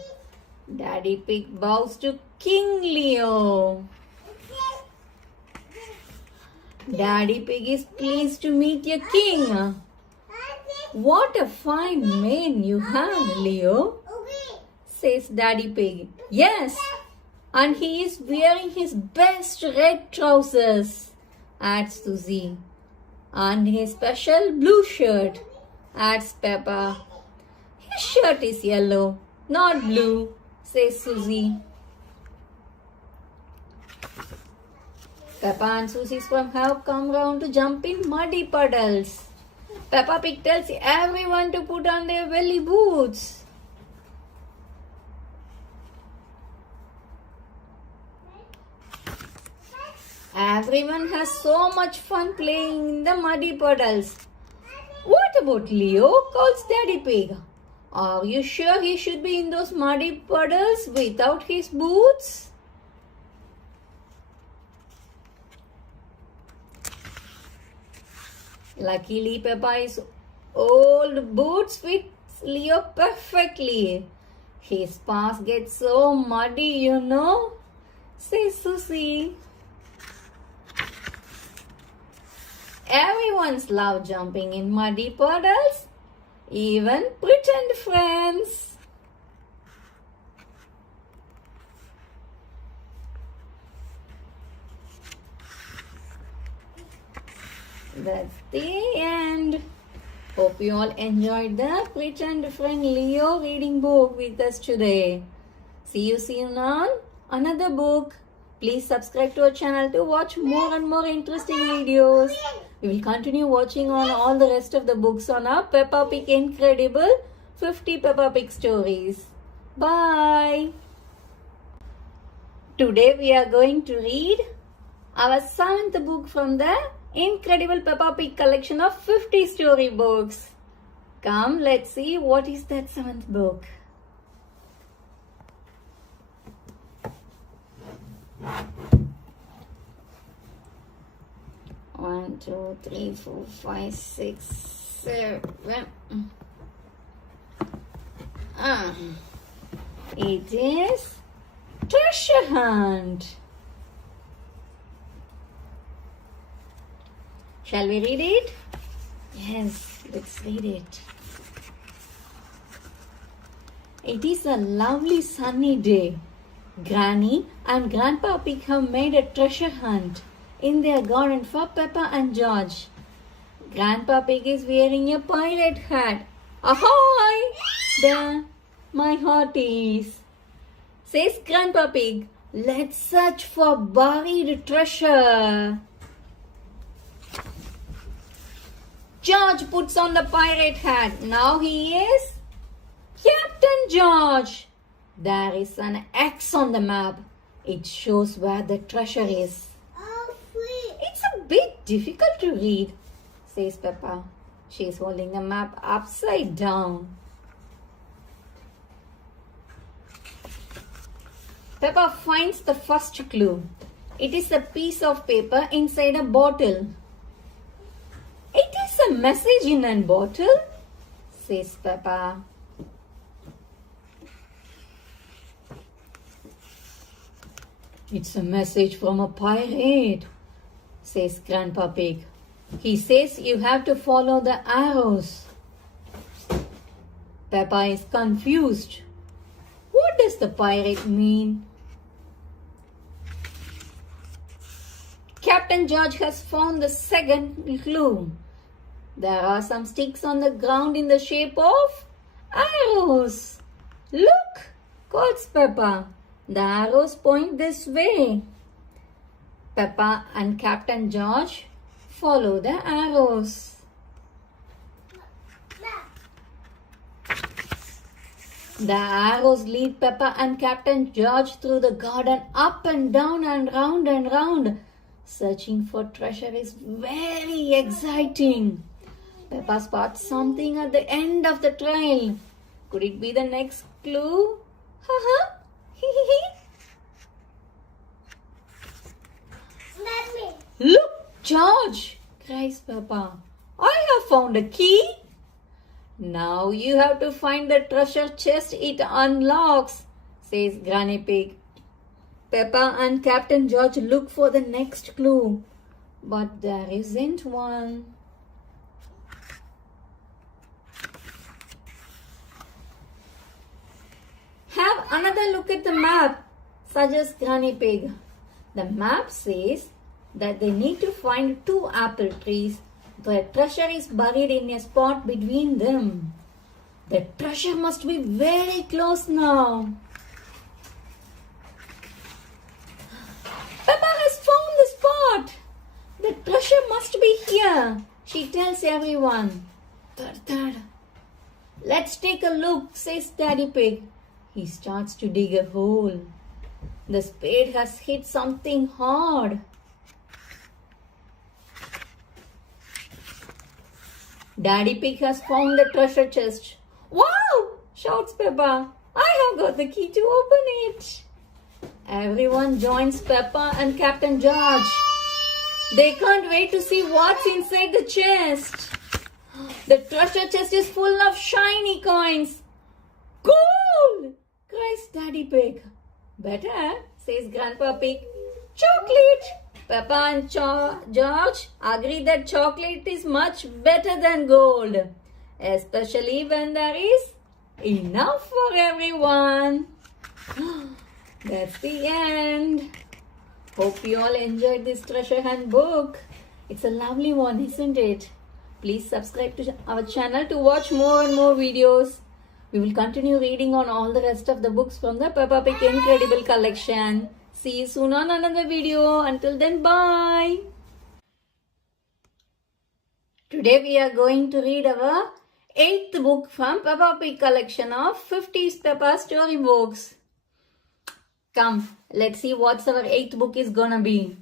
Daddy Pig bows to King Leo. Daddy Pig is pleased to meet your king. What a fine mane you have, Leo, says Daddy Pig. Yes, and he is wearing his best red trousers, adds Susie. And his special blue shirt, adds Peppa. His shirt is yellow, not blue, says Susie. Peppa and Susie's farm have come round to jump in muddy puddles. Peppa Pig tells everyone to put on their belly boots. Everyone has so much fun playing in the muddy puddles. What about Leo? Calls Daddy Pig. Are you sure he should be in those muddy puddles without his boots? Luckily, Peppa's old boots fit Leo perfectly. His paws get so muddy, you know, says Susie. Everyone's love jumping in muddy puddles, even pretend friends. That's the end. Hope you all enjoyed the Pretend Friend Leo reading book with us today. See you soon on another book. Please subscribe to our channel to watch more and more interesting videos. We will continue watching on all the rest of the books on our Peppa Pig Incredible 50 Peppa Pig stories. Bye. Today we are going to read our 7th book from the Incredible Peppa Pig collection of 50 storybooks. Come, let's see what is that 7th book. One, two, three, 4, 5, 6, 7. It is Treasure Hunt. Shall we read it? Yes, let's read it. It is a lovely sunny day. Granny and Grandpa Pig have made a treasure hunt in their garden for Peppa and George. Grandpa Pig is wearing a pirate hat. Ahoy! There, my hearties, says Grandpa Pig. Let's search for buried treasure. George puts on the pirate hat. Now he is Captain George. There is an X on the map. It shows where the treasure is. It's a bit difficult to read, says Peppa. She is holding the map upside down. Peppa finds the first clue. It is a piece of paper inside a bottle. It is a message in a bottle, says Peppa. It's a message from a pirate, says Grandpa Pig. He says you have to follow the arrows. Peppa is confused. What does the pirate mean? Captain George has found the second clue. There are some sticks on the ground in the shape of arrows. Look, calls Peppa. The arrows point this way. Peppa and Captain George follow the arrows. The arrows lead Peppa and Captain George through the garden, up and down and round and round. Searching for treasure is very exciting. Peppa spots something at the end of the trail. Could it be the next clue? Haha. Look, George, cries Peppa. I have found a key. Now you have to find the treasure chest it unlocks, says Granny Pig. Peppa and Captain George look for the next clue, but there isn't one. Have another look at the map, suggests Granny Pig. The map says that they need to find 2 apple trees. The treasure is buried in a spot between them. The treasure must be very close now. Peppa has found the spot. The treasure must be here, she tells everyone. Thud. Let's take a look, says Daddy Pig. He starts to dig a hole. The spade has hit something hard. Daddy Pig has found the treasure chest. Wow! Shouts Peppa. I have got the key to open it. Everyone joins Peppa and Captain George. They can't wait to see what's inside the chest. The treasure chest is full of shiny coins. Gold! Cries Daddy Pig. Better, says Grandpa Pig. Chocolate! Peppa and George agree that chocolate is much better than gold, especially when there is enough for everyone. That's the end. Hope you all enjoyed this treasure hunt book. It's a lovely one, isn't it? Please subscribe to our channel to watch more and more videos. We will continue reading on all the rest of the books from the Peppa Pig Incredible Collection. See you soon on another video. Until then, bye. Today we are going to read our 8th book from Peppa Pig collection of 50s Peppa storybooks. Come, let's see what's our 8th book is gonna be.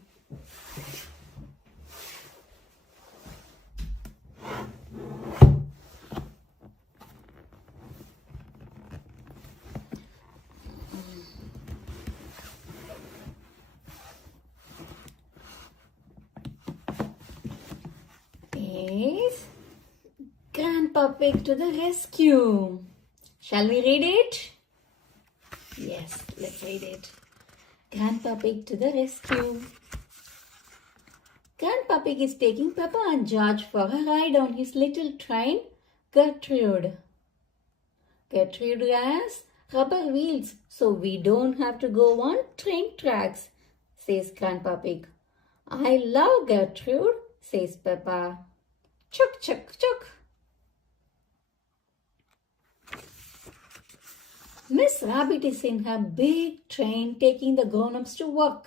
Is Grandpa Pig to the rescue. Shall we read it? Yes, let's read it. Grandpa Pig to the rescue. Grandpa Pig is taking Peppa and George for a ride on his little train, Gertrude. Gertrude has rubber wheels, so we don't have to go on train tracks, says Grandpa Pig. I love Gertrude, says Peppa. Chuk, chuk, chuk. Miss Rabbit is in her big train taking the grown-ups to work.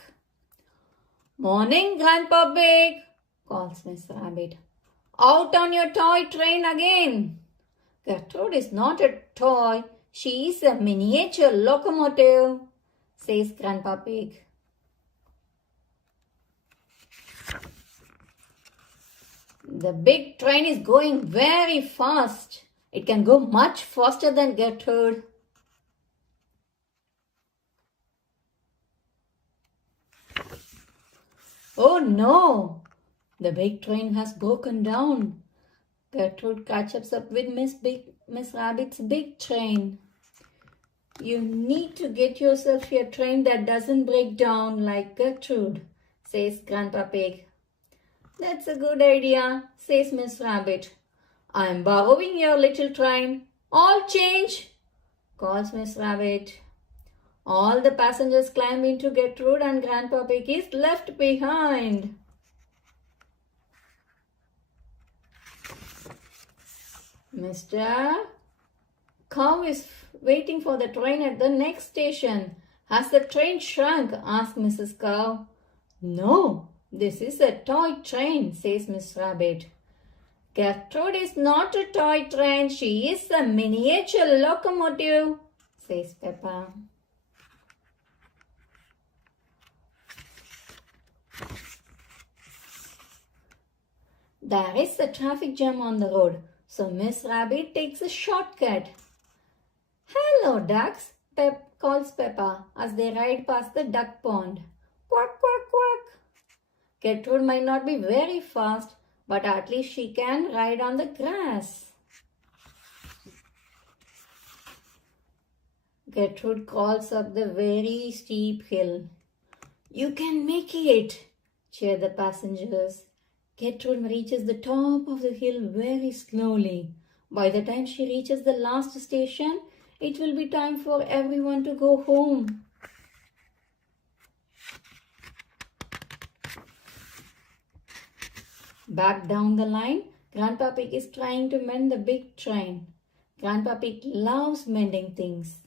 Morning, Grandpa Pig, calls Miss Rabbit. Out on your toy train again. Gertrude is not a toy. She is a miniature locomotive, says Grandpa Pig. The big train is going very fast. It can go much faster than Gertrude. Oh no! The big train has broken down. Gertrude catches up with Miss Rabbit's big train. You need to get yourself a train that doesn't break down like Gertrude, says Grandpa Pig. That's a good idea, says Miss Rabbit. I'm borrowing your little train. All change, calls Miss Rabbit. All the passengers climb into Gertrude and Grandpa Pig is left behind. Mr. Cow is waiting for the train at the next station. Has the train shrunk? Asks Mrs. Cow. No, this is a toy train, says Miss Rabbit. Gertrude is not a toy train. She is a miniature locomotive, says Peppa. There is a traffic jam on the road, so Miss Rabbit takes a shortcut. Hello, ducks, calls Peppa as they ride past the duck pond. Quack, quack, quack. Gertrude might not be very fast, but at least she can ride on the grass. Gertrude crawls up the very steep hill. You can make it, cheer the passengers. Gertrude reaches the top of the hill very slowly. By the time she reaches the last station, it will be time for everyone to go home. Back down the line, Grandpa Pig is trying to mend the big train. Grandpa Pig loves mending things.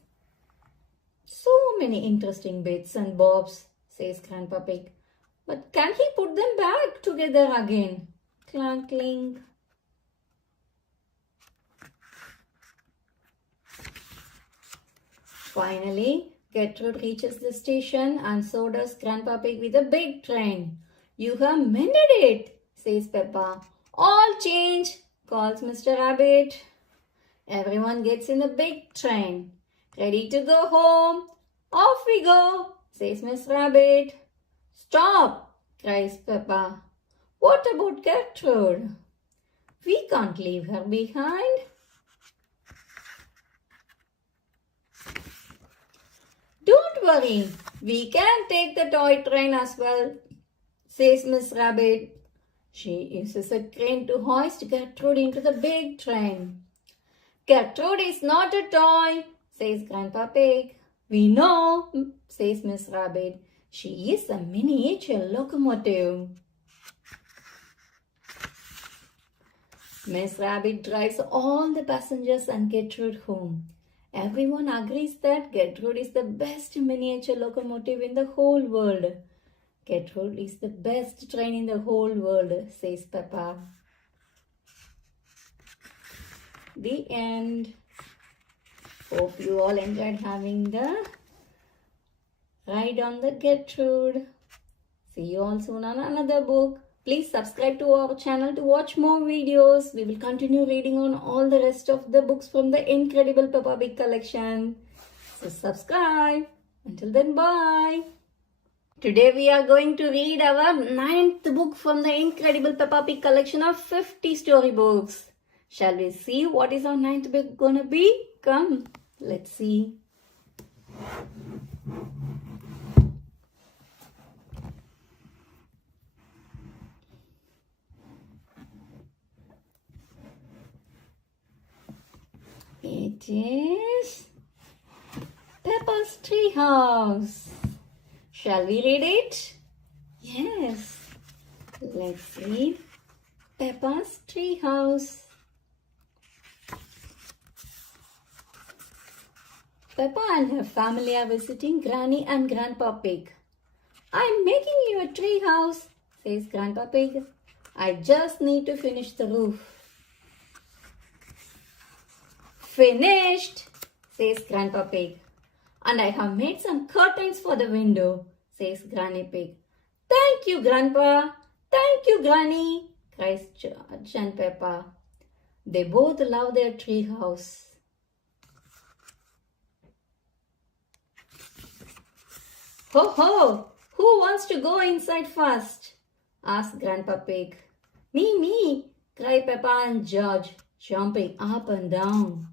So many interesting bits and bobs, says Grandpa Pig. But can he put them back together again? Clank, clink. Finally, Gertrude reaches the station and so does Grandpa Pig with a big train. You have mended it, says Peppa. All change, calls Mr. Rabbit. Everyone gets in the big train. Ready to go home? Off we go, says Miss Rabbit. Stop, cries Peppa. What about Gertrude? We can't leave her behind. Don't worry, we can take the toy train as well, says Miss Rabbit. She uses a crane to hoist Gertrude into the big train. Gertrude is not a toy, says Grandpa Pig. We know, says Miss Rabbit. She is a miniature locomotive. Miss Rabbit drives all the passengers and Gertrude home. Everyone agrees that Gertrude is the best miniature locomotive in the whole world. Gertrude is the best train in the whole world, says Peppa. The end. Hope you all enjoyed having the ride on the Gertrude. See you all soon on another book. Please subscribe to our channel to watch more videos. We will continue reading on all the rest of the books from the incredible Peppa Pig collection. So subscribe. Until then, bye. Today we are going to read our 9th book from the incredible Peppa Pig collection of 50 storybooks. Shall we see what is our 9th book gonna be? Come, let's see. It is Peppa's Treehouse. Shall we read it? Yes. Let's read Peppa's Treehouse. Peppa and her family are visiting Granny and Grandpa Pig. I'm making you a tree house, says Grandpa Pig. I just need to finish the roof. Finished, says Grandpa Pig. And I have made some curtains for the window, says Granny Pig. Thank you, Grandpa. Thank you, Granny, cries George and Peppa. They both love their tree house. Ho ho! Who wants to go inside first? Asked Grandpa Pig. Me, cry Peppa and George, jumping up and down.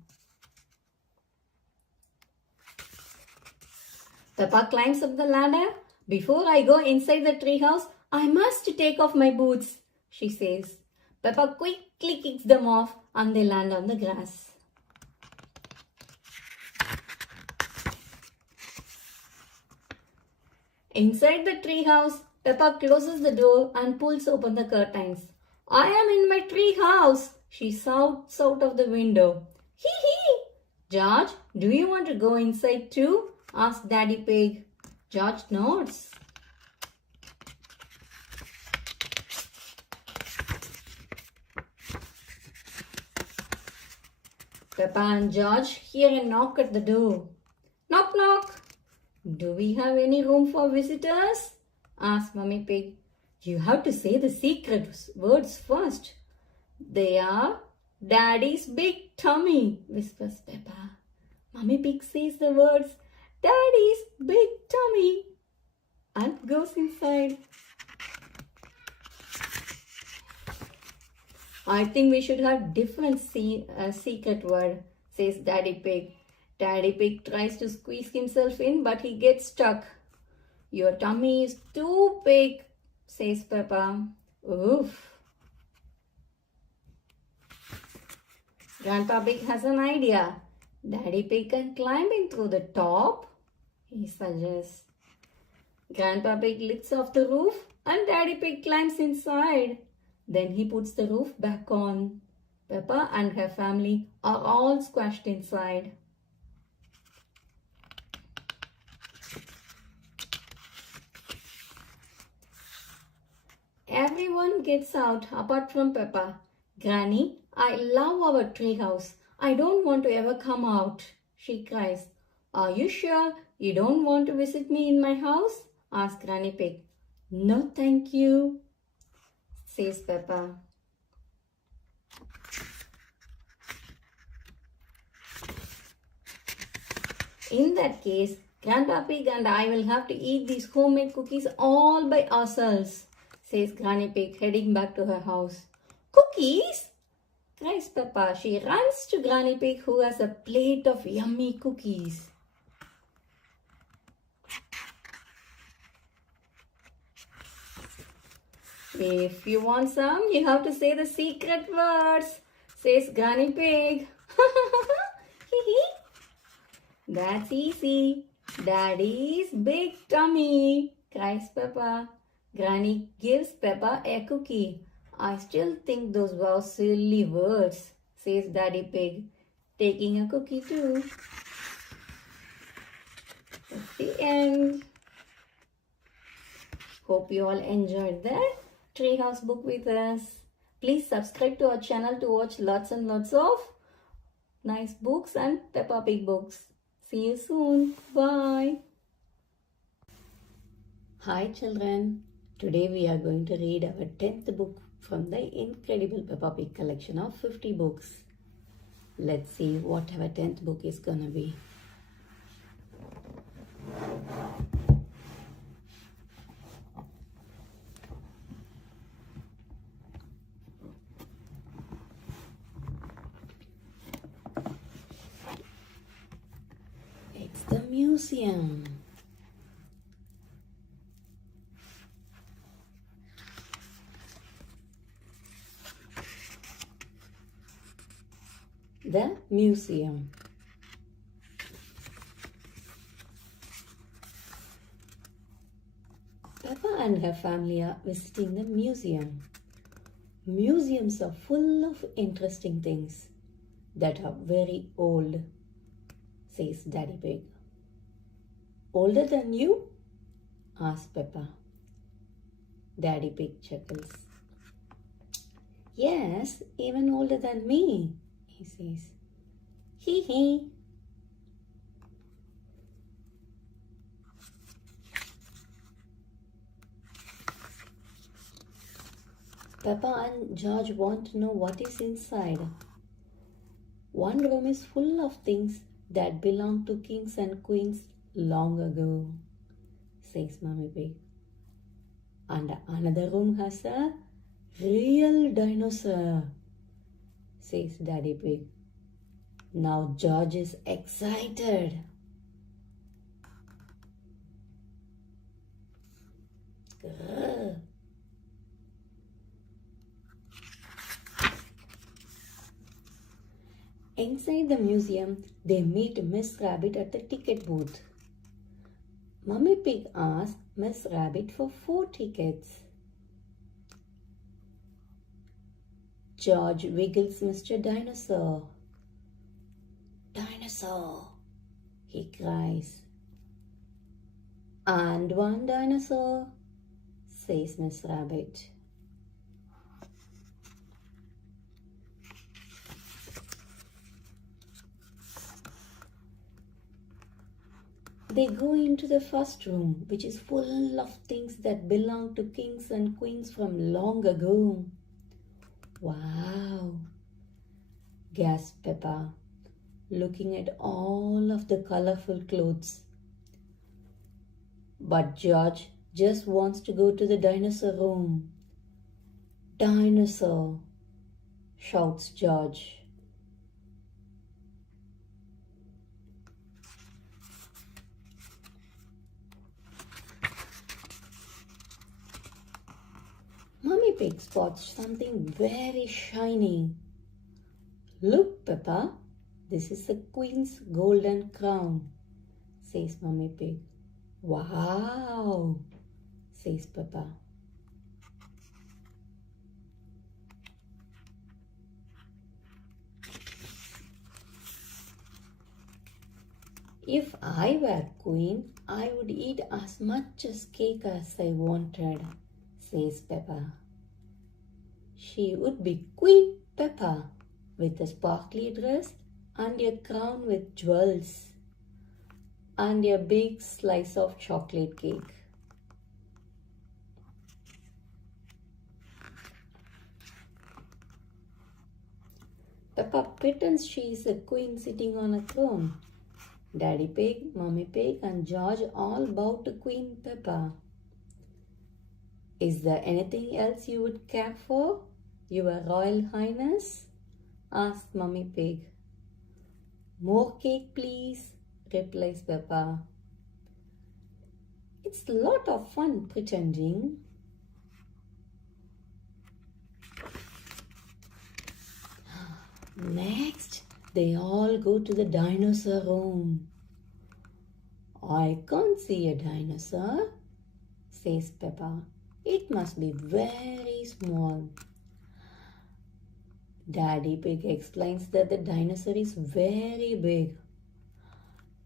Peppa climbs up the ladder. Before I go inside the treehouse, I must take off my boots, she says. Peppa quickly kicks them off and they land on the grass. Inside the treehouse, Peppa closes the door and pulls open the curtains. I am in my treehouse, she shouts out of the window. Hee hee! George, do you want to go inside too? Asks Daddy Pig. George nods. Peppa and George hear a knock at the door. Knock, knock. Do we have any room for visitors? Asks Mummy Pig. You have to say the secret words first. They are Daddy's big tummy, whispers Peppa. Mummy Pig says the words, Daddy's big tummy, and goes inside. I think we should have different secret word, says Daddy Pig. Daddy Pig tries to squeeze himself in, but he gets stuck. Your tummy is too big, says Peppa. Oof. Grandpa Pig has an idea. Daddy Pig can climb in through the top, he suggests. Grandpa Pig lifts off the roof and Daddy Pig climbs inside. Then he puts the roof back on. Peppa and her family are all squashed inside. Everyone gets out apart from Peppa. Granny, I love our treehouse. I don't want to ever come out, she cries. Are you sure you don't want to visit me in my house? Asks Granny Pig. No, thank you, says Peppa. In that case, Grandpa Pig and I will have to eat these homemade cookies all by ourselves, says Granny Pig, heading back to her house. Cookies? Cries Peppa. She runs to Granny Pig, who has a plate of yummy cookies. If you want some, you have to say the secret words, says Granny Pig. That's easy. Daddy's big tummy, cries Peppa. Granny gives Peppa a cookie. I still think those were silly words, says Daddy Pig, taking a cookie too. That's the end. Hope you all enjoyed that Treehouse book with us. Please subscribe to our channel to watch lots and lots of nice books and Peppa Pig books. See you soon. Bye. Hi children. Today we are going to read our 10th book from the incredible Peppa Pig collection of 50 books. Let's see what our 10th book is gonna be. It's the museum. The museum. Peppa and her family are visiting the museum. Museums are full of interesting things that are very old, says Daddy Pig. Older than you? asks Peppa. Daddy Pig chuckles. Yes, even older than me, he says. Hee hee. Peppa and George want to know what is inside. One room is full of things that belonged to kings and queens long ago, says Mummy Pig. And another room has a real dinosaur, says Daddy Pig. Now George is excited. Grrr. Inside the museum, they meet Miss Rabbit at the ticket booth. Mummy Pig asks Miss Rabbit for 4 tickets. George wiggles Mr. Dinosaur. Dinosaur, he cries. And 1 dinosaur, says Miss Rabbit. They go into the first room, which is full of things that belong to kings and queens from long ago. Wow, gasped Peppa, looking at all of the colorful clothes. But George just wants to go to the dinosaur room. Dinosaur, shouts George. Mummy Pig spots something very shiny. Look, Peppa, this is the Queen's golden crown, says Mummy Pig. Wow, says Peppa. If I were queen, I would eat as much as cake as I wanted, says Peppa. She would be Queen Peppa with a sparkly dress and a crown with jewels and a big slice of chocolate cake. Peppa pretends she is a queen sitting on a throne. Daddy Pig, Mummy Pig and George all bow to Queen Peppa. Is there anything else you would care for, Your Royal Highness? Asked Mummy Pig. More cake, please, replies Peppa. It's a lot of fun pretending. Next, they all go to the dinosaur room. I can't see a dinosaur, says Peppa. It must be very small. Daddy Pig explains that the dinosaur is very big.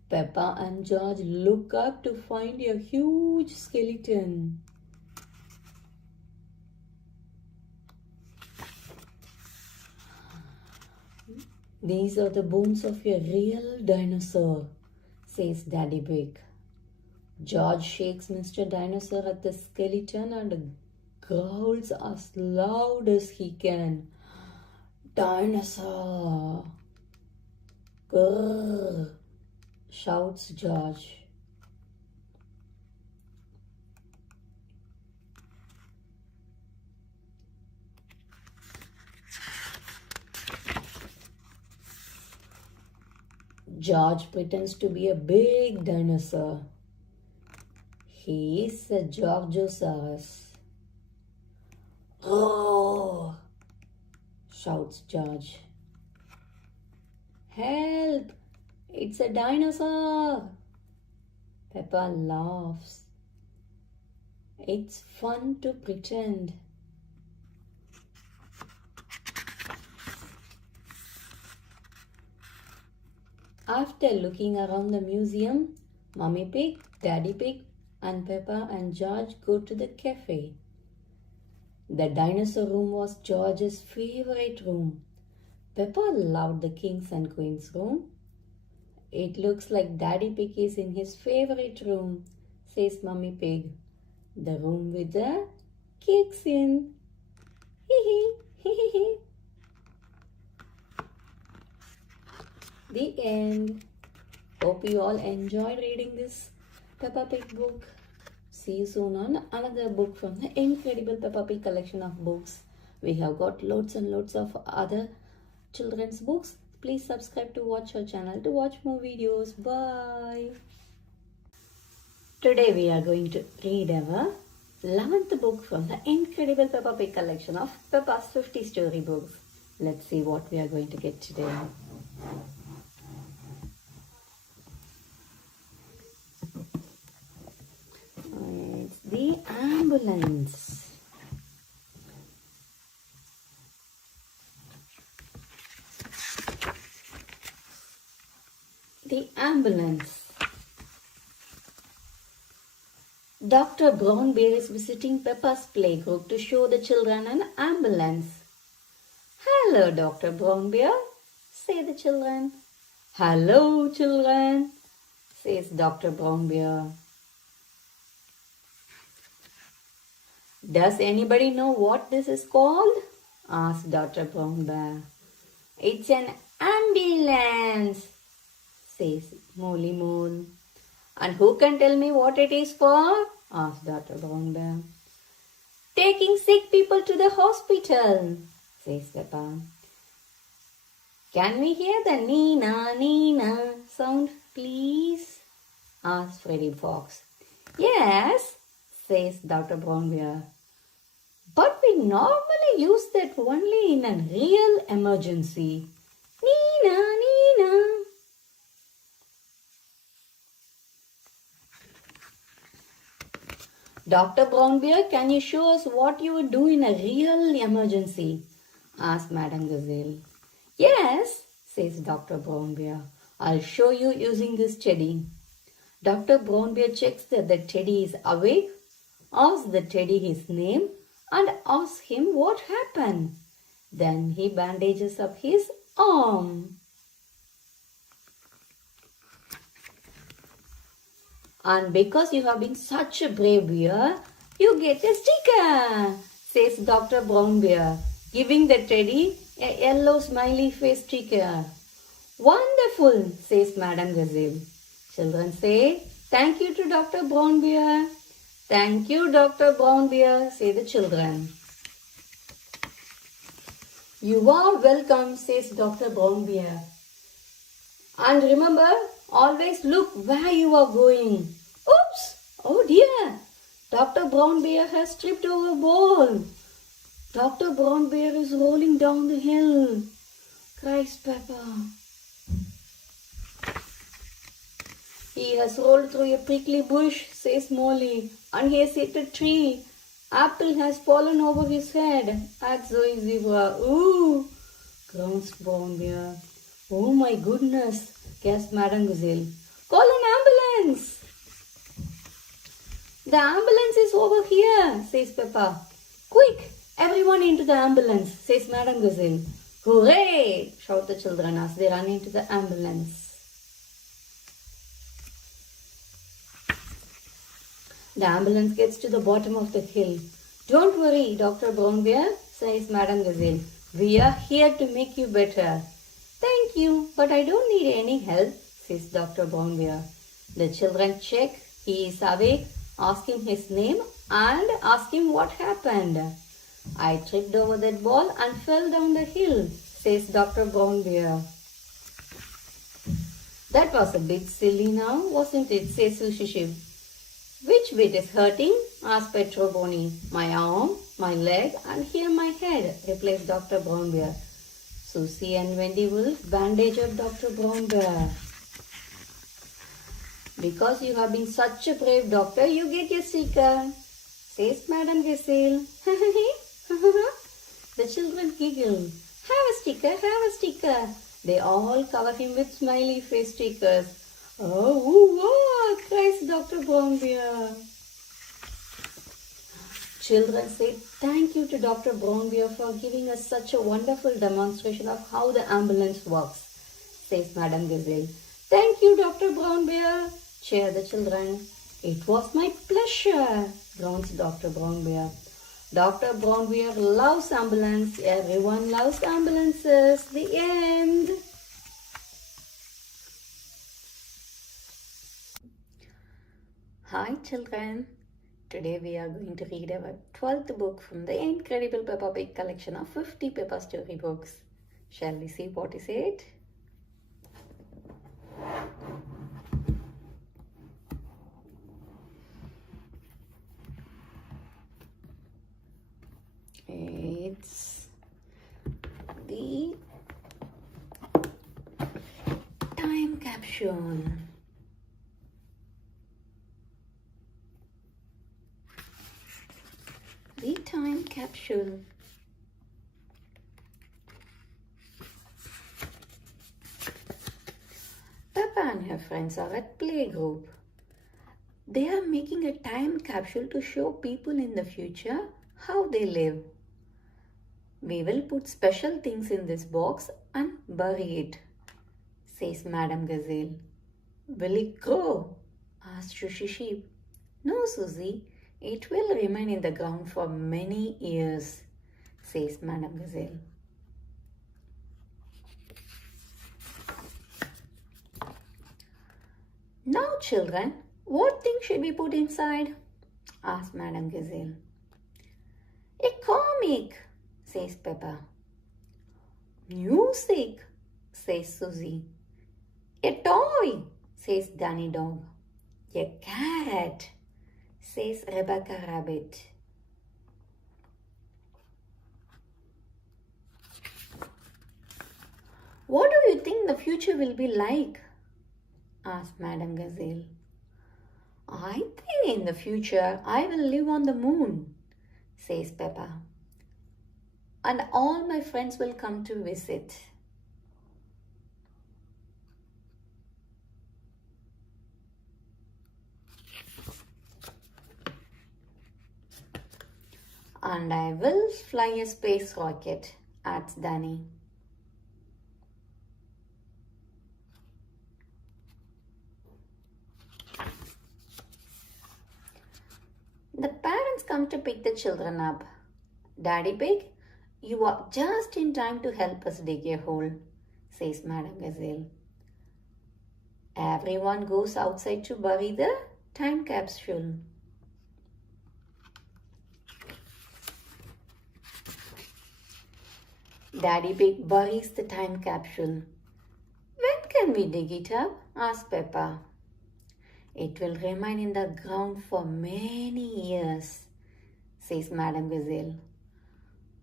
Peppa and George look up to find a huge skeleton. These are the bones of a real dinosaur, says Daddy Pig. George shakes Mr. Dinosaur at the skeleton and growls as loud as he can. Dinosaur! Grrr! Shouts George. George pretends to be a big dinosaur. He is a Georgosaurus. Roar! Shouts George. Help! It's a dinosaur! Peppa laughs. It's fun to pretend. After looking around the museum, Mummy Pig, Daddy Pig, and Peppa and George go to the cafe. The dinosaur room was George's favorite room. Peppa loved the kings and queens room. It looks like Daddy Pig is in his favorite room, says Mummy Pig. The room with the cakes in. Hee hee, hee hee hee. The end. Hope you all enjoyed reading this Peppa Pig book. See you soon on another book from the incredible Peppa Pig collection of books. We have got loads and loads of other children's books. Please subscribe to watch our channel to watch more videos. Bye. Today we are going to read our 11th book from the incredible Peppa Pig collection of Peppa's 50 storybooks. Let's see what we are going to get today. It's the ambulance. The ambulance. Dr. Brownbear is visiting Peppa's playgroup to show the children an ambulance. Hello, Dr. Brownbear, say the children. Hello, children, says Dr. Brownbear. Does anybody know what this is called? Asked Dr. Brownbear. It's an ambulance, says Molly Moon. And who can tell me what it is for? Asked Dr. Brownbear. Taking sick people to the hospital, says Peppa. Can we hear the Nina, Nina sound, please? Asked Freddy Fox. Yes, says Dr. Brownbear. But we normally use that only in a real emergency. Nina, Nina. Dr. Brownbear, can you show us what you would do in a real emergency? Asked Madame Gazelle. Yes, says Dr. Brownbear. I'll show you using this teddy. Dr. Brownbear checks that the teddy is awake, asks the teddy his name, and asks him what happened. Then he bandages up his arm. And because you have been such a brave bear, you get a sticker, says Dr. Brown Bear, giving the teddy a yellow smiley face sticker. Wonderful, says Madame Gazelle. Children say, thank you to Dr. Brown Bear. Thank you, Dr. Brown Bear, say the children. You are welcome, says Dr. Brown Bear. And remember, always look where you are going. Oops! Oh dear! Dr. Brown Bear has tripped over a ball. Dr. Brown Bear is rolling down the hill, cries Peppa. He has rolled through a prickly bush, says Molly, and he has hit a tree. Apple has fallen over his head, adds Zoe Zebra. Ooh! Groans Brown Bear. Oh my goodness, gasped Madame Gazelle. Call an ambulance! The ambulance is over here, says Peppa. Quick, everyone into the ambulance, says Madame Gazelle. Hooray! Shout the children as they run into the ambulance. The ambulance gets to the bottom of the hill. Don't worry, Dr. Brown Bear, says Madame Gazelle. We are here to make you better. Thank you, but I don't need any help, says Dr. Brown Bear. The children check he is awake, ask him his name and ask him what happened. I tripped over that ball and fell down the hill, says Dr. Brown Bear. That was a bit silly now, wasn't it, says Sushi Shiv. Which bit is hurting? asked Petro Bonnie. My arm, my leg and here my head, replies Dr. Brown Bear. Susie and Wendy Wolf bandage up Dr. Brown Bear. Because you have been such a brave doctor, you get your sticker, says Madame Gazelle. The children giggle. Have a sticker, have a sticker. They all cover him with smiley face stickers. Oh, cries Dr. Brown Bear. Children say thank you to Dr. Brown Bear for giving us such a wonderful demonstration of how the ambulance works, says Madame Gazelle. Thank you, Dr. Brown Bear, cheer the children. It was my pleasure, groans Dr. Brown Bear. Dr. Brown Bear loves ambulance. Everyone loves ambulances. The end. Hi children. Today we are going to read our 12th book from the incredible Peppa Pig collection of 50 Peppa storybooks. Shall we see what is it? It's the time capsule. The time capsule. Peppa and her friends are at playgroup. They are making a time capsule to show people in the future how they live. We will put special things in this box and bury it, says Madame Gazelle. Will it grow? Asked Sushi Sheep. No, Susie, it will remain in the ground for many years, says Madame Gazelle. Now, children, what thing should we put inside? Asked Madame Gazelle. A comic, says Peppa. Music, says Susie. A toy, says Danny Dog. A cat, says Rebecca Rabbit. What do you think the future will be like? Asked Madame Gazelle. I think in the future I will live on the moon, says Peppa. And all my friends will come to visit. And I will fly a space rocket, adds Danny. The parents come to pick the children up. Daddy Pig, you are just in time to help us dig a hole, says Madame Gazelle. Everyone goes outside to bury the time capsule. Daddy Pig buries the time capsule. When can we dig it up? Asks Peppa. It will remain in the ground for many years, says Madame Gazelle.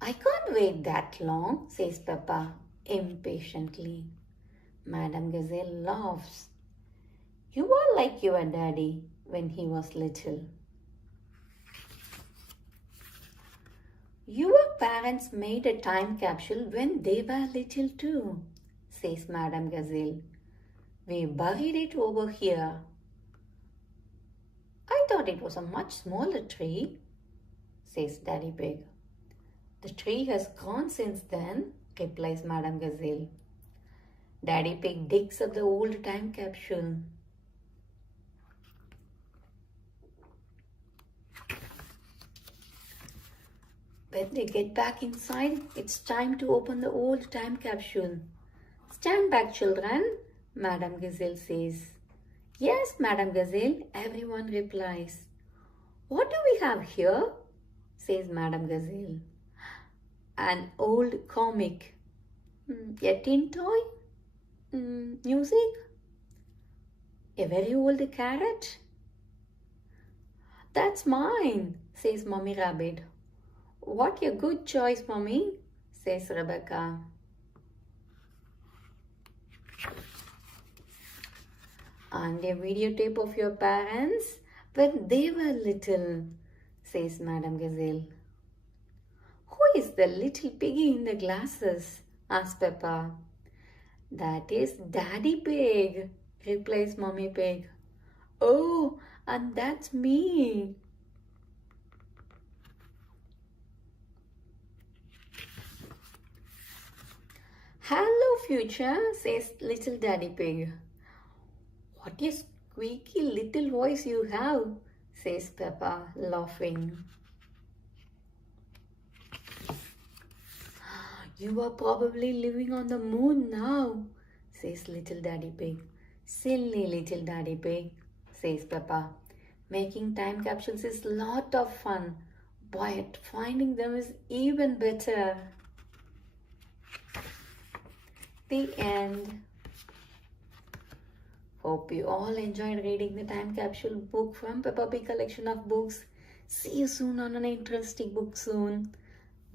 I can't wait that long, says Peppa impatiently. Madame Gazelle laughs. You are like your daddy when he was little. Your parents made a time capsule when they were little too, says Madame Gazelle. We buried it over here. I thought it was a much smaller tree, says Daddy Pig. The tree has grown since then, replies Madame Gazelle. Daddy Pig digs up the old time capsule. When they get back inside, it's time to open the old time capsule. Stand back, children, Madame Gazelle says. Yes, Madame Gazelle, everyone replies. What do we have here? Says Madame Gazelle. An old comic. A tin toy? Music? A very old carrot? That's mine, says Mommy Rabbit. What a good choice, Mommy, says Rebecca. And a videotape of your parents when they were little, says Madame Gazelle. Who is the little piggy in the glasses? Asks Peppa. That is Daddy Pig, replies Mommy Pig. Oh, and that's me. Hello, future, says little Daddy Pig. What a squeaky little voice you have, says Peppa, laughing. You are probably living on the moon now, says little Daddy Pig. Silly little Daddy Pig, says Peppa. Making time capsules is a lot of fun, but finding them is even better. The end. Hope you all enjoyed reading the time capsule book from Peppa Pig collection of books. See you soon on an interesting book soon.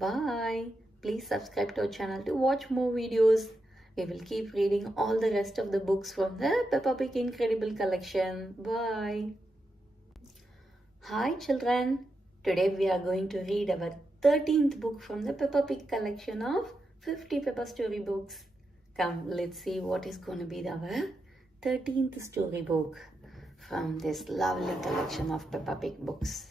Bye. Please subscribe to our channel to watch more videos. We will keep reading all the rest of the books from the Peppa Pig Incredible Collection. Bye. Hi children. Today we are going to read our 13th book from the Peppa Pig collection of 50 Peppa story books. Come, let's see what is going to be our 13th storybook from this lovely collection of Peppa Pig books.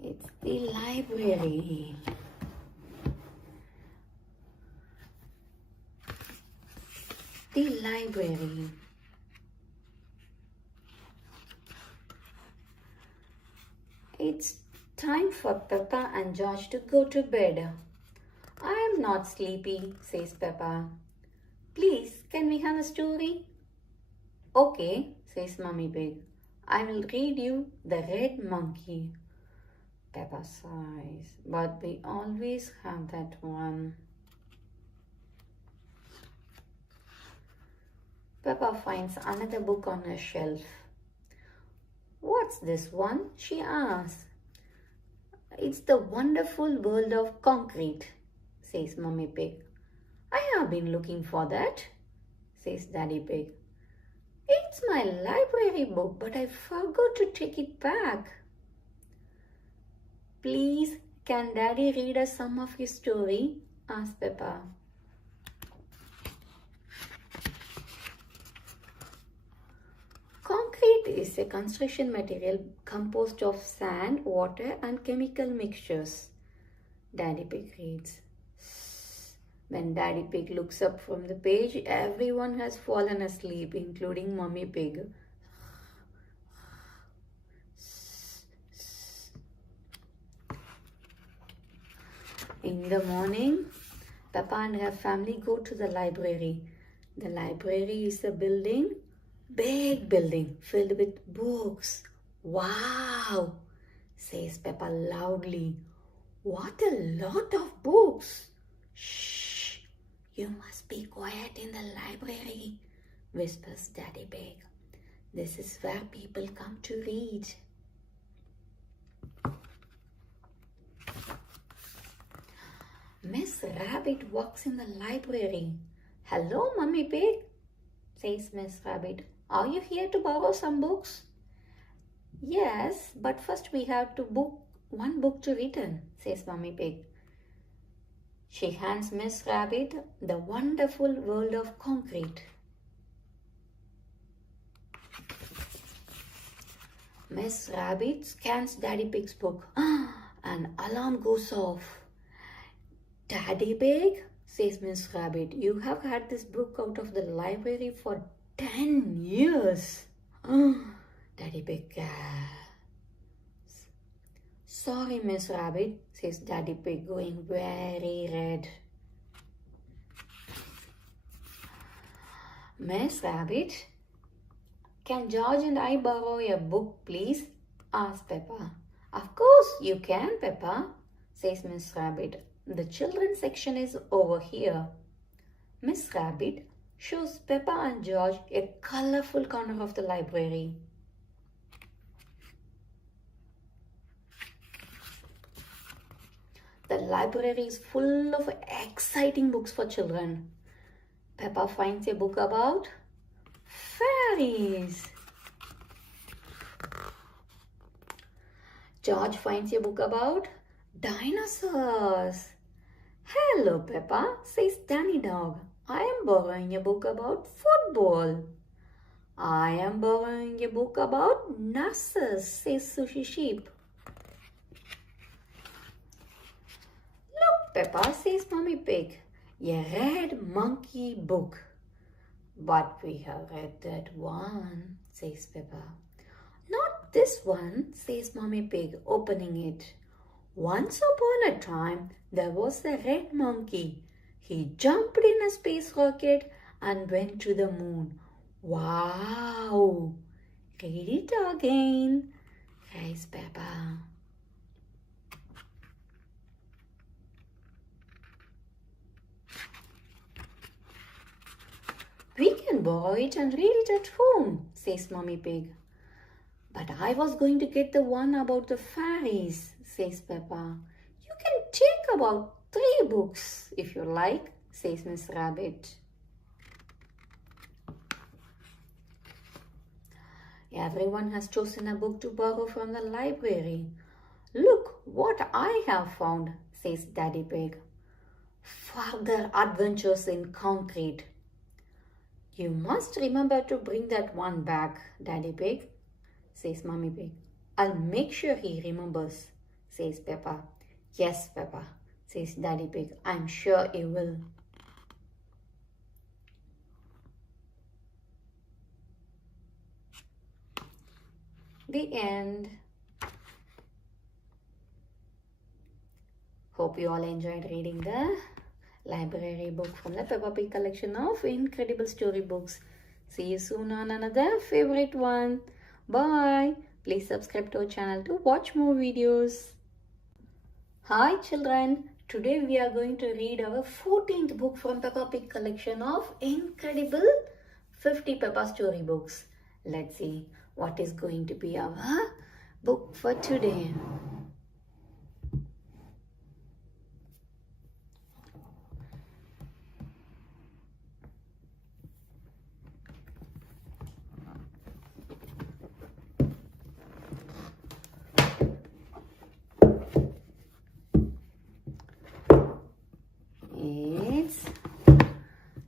It's the library. The library. It's time for Peppa and George to go to bed. I am not sleepy, says Peppa. Please, can we have a story? Okay, says Mummy Pig. I will read you The Red Monkey. Peppa sighs, but we always have that one. Peppa finds another book on her shelf. What's this one? She asks. It's The Wonderful World of Concrete, says Mummy Pig. I have been looking for that, says Daddy Pig. It's my library book, but I forgot to take it back. Please, can Daddy read us some of his story? Asked Peppa. Concrete is a construction material composed of sand, water and chemical mixtures. Daddy Pig reads. When Daddy Pig looks up from the page, everyone has fallen asleep, including Mummy Pig. In the morning, Peppa and her family go to the library. The library is a building, big building filled with books. Wow, says Peppa loudly. What a lot of books. Shh, you must be quiet in the library, whispers Daddy Pig. This is where people come to read. Miss Rabbit walks in the library. Hello, Mummy Pig, says Miss Rabbit. Are you here to borrow some books? Yes, but first we have to book one book to return, says Mummy Pig. She hands Miss Rabbit The Wonderful World of Concrete. Miss Rabbit scans Daddy Pig's book. An alarm goes off. Daddy Pig, says Miss Rabbit, you have had this book out of the library for 10 years. Daddy Pig gasps. Sorry, Miss Rabbit, says Daddy Pig, going very red. Miss Rabbit, can George and I borrow your book, please? Asked Peppa. Of course you can, Peppa, says Miss Rabbit. The children's section is over here. Miss Rabbit shows Peppa and George a colorful corner of the library. The library is full of exciting books for children. Peppa finds a book about fairies. George finds a book about dinosaurs. Hello, Peppa, says Danny Dog. I am borrowing a book about football. I am borrowing a book about nurses, says Sushi Sheep. Look, Peppa, says Mummy Pig, a red monkey book. But we have read that one, says Peppa. Not this one, says Mummy Pig, opening it. Once upon a time, there was a red monkey. He jumped in a space rocket and went to the moon. Wow! Read it again, cries Peppa. We can borrow it and read it at home, says Mummy Pig. But I was going to get the one about the fairies, says Peppa. You can take about 3 books if you like, says Miss Rabbit. Everyone has chosen a book to borrow from the library. Look what I have found, says Daddy Pig. Further Adventures in Concrete. You must remember to bring that one back, Daddy Pig, says Mummy Pig. I'll make sure he remembers, says Peppa. Yes, Peppa, says Daddy Pig. I'm sure he will. The end. Hope you all enjoyed reading the library book from the Peppa Pig collection of incredible storybooks. See you soon on another favorite one. Bye. Please subscribe to our channel to watch more videos. Hi children. Today we are going to read our 14th book from Peppa Pig collection of incredible 50 Peppa storybooks. Let's see what is going to be our book for today. It's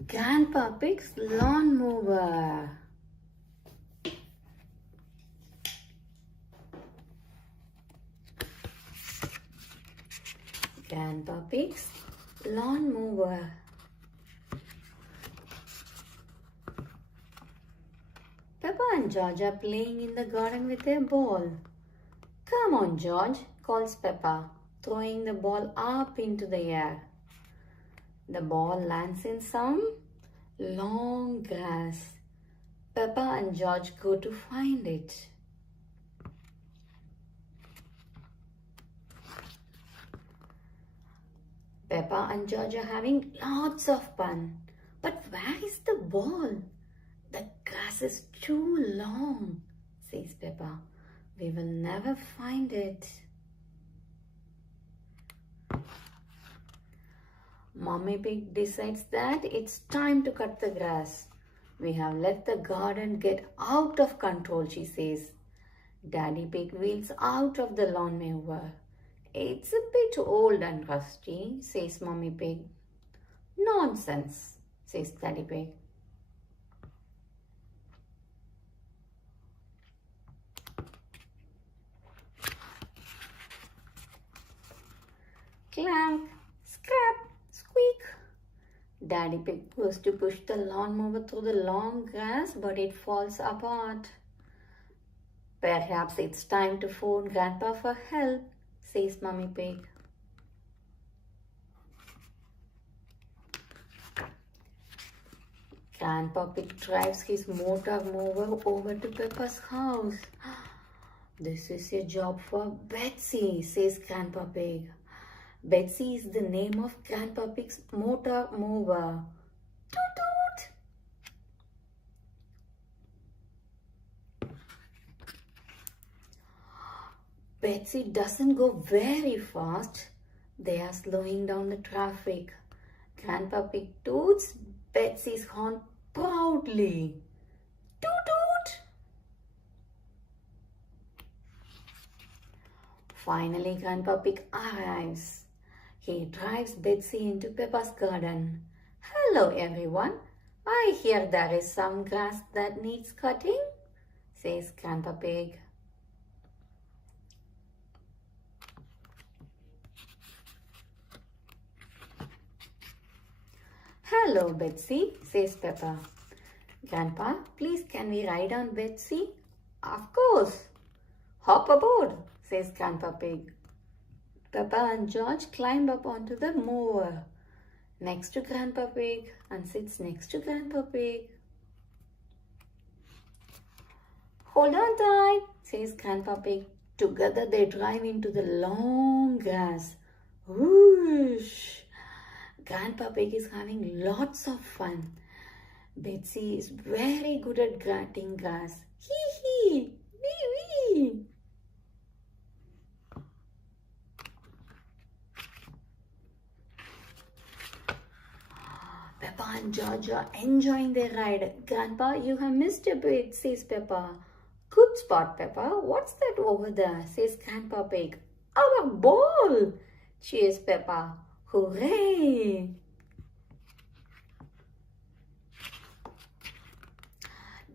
Grandpa Pig's Lawnmower. Grandpa Pig's Lawnmower. Peppa and George are playing in the garden with their ball. Come on, George, calls Peppa, throwing the ball up into the air. The ball lands in some long grass. Peppa and George go to find it. Peppa and George are having lots of fun. But where is the ball? The grass is too long, says Peppa. We will never find it. Mummy Pig decides that it's time to cut the grass. We have let the garden get out of control, she says. Daddy Pig wheels out of the lawnmower. It's a bit old and rusty, says Mummy Pig. Nonsense, says Daddy Pig. Clank, scrap, squeak. Daddy Pig goes to push the lawnmower through the long grass, but it falls apart. Perhaps it's time to phone Grandpa for help, says Mummy Pig. Grandpa Pig drives his motor mower over to Peppa's house. This is a job for Betsy, says Grandpa Pig. Betsy is the name of Grandpa Pig's motor mower. Toot toot! Betsy doesn't go very fast. They are slowing down the traffic. Grandpa Pig toots Betsy's horn proudly. Toot toot! Finally, Grandpa Pig arrives. He drives Betsy into Peppa's garden. Hello, everyone. I hear there is some grass that needs cutting, says Grandpa Pig. Hello, Betsy, says Peppa. Grandpa, please can we ride on Betsy? Of course. Hop aboard, says Grandpa Pig. Peppa and George climb up onto the mower next to Grandpa Pig and sits next to Grandpa Pig. Hold on tight, says Grandpa Pig. Together they drive into the long grass. Whoosh! Grandpa Pig is having lots of fun. Betsy is very good at cutting grass. Hee hee! Wee wee! Peppa and George are enjoying their ride. Grandpa, you have missed a bit, says Peppa. Good spot, Peppa. What's that over there, says Grandpa Pig. Our ball, cheers Peppa. Hooray!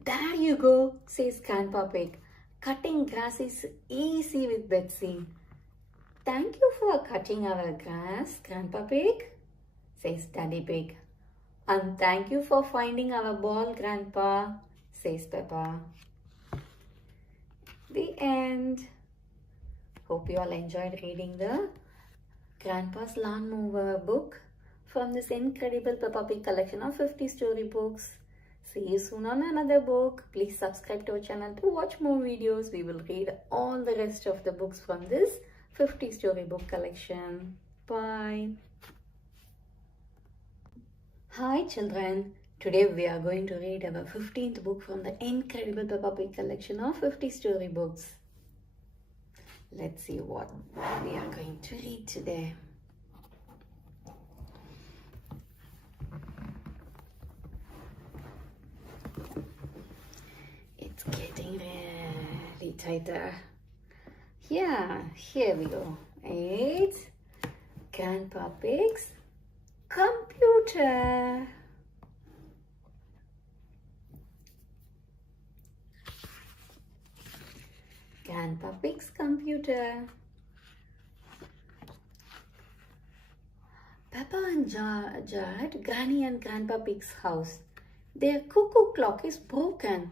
There you go, says Grandpa Pig. Cutting grass is easy with Betsy. Thank you for cutting our grass, Grandpa Pig, says Daddy Pig. And thank you for finding our ball, Grandpa, says Peppa. The end. Hope you all enjoyed reading the Grandpa's Lawn Mower book from this incredible Peppa Pig collection of 50 storybooks. See you soon on another book. Please subscribe to our channel to watch more videos. We will read all the rest of the books from this 50 storybook collection. Bye. Hi children. Today we are going to read our 15th book from the incredible Peppa Pig collection of 50 storybooks. Let's see what we are going to read today. It's getting really tighter. Yeah, here we go. It's Grandpa Pig's computer. Grandpa Pig's computer. Peppa and George are at Granny and Grandpa Pig's house. Their cuckoo clock is broken.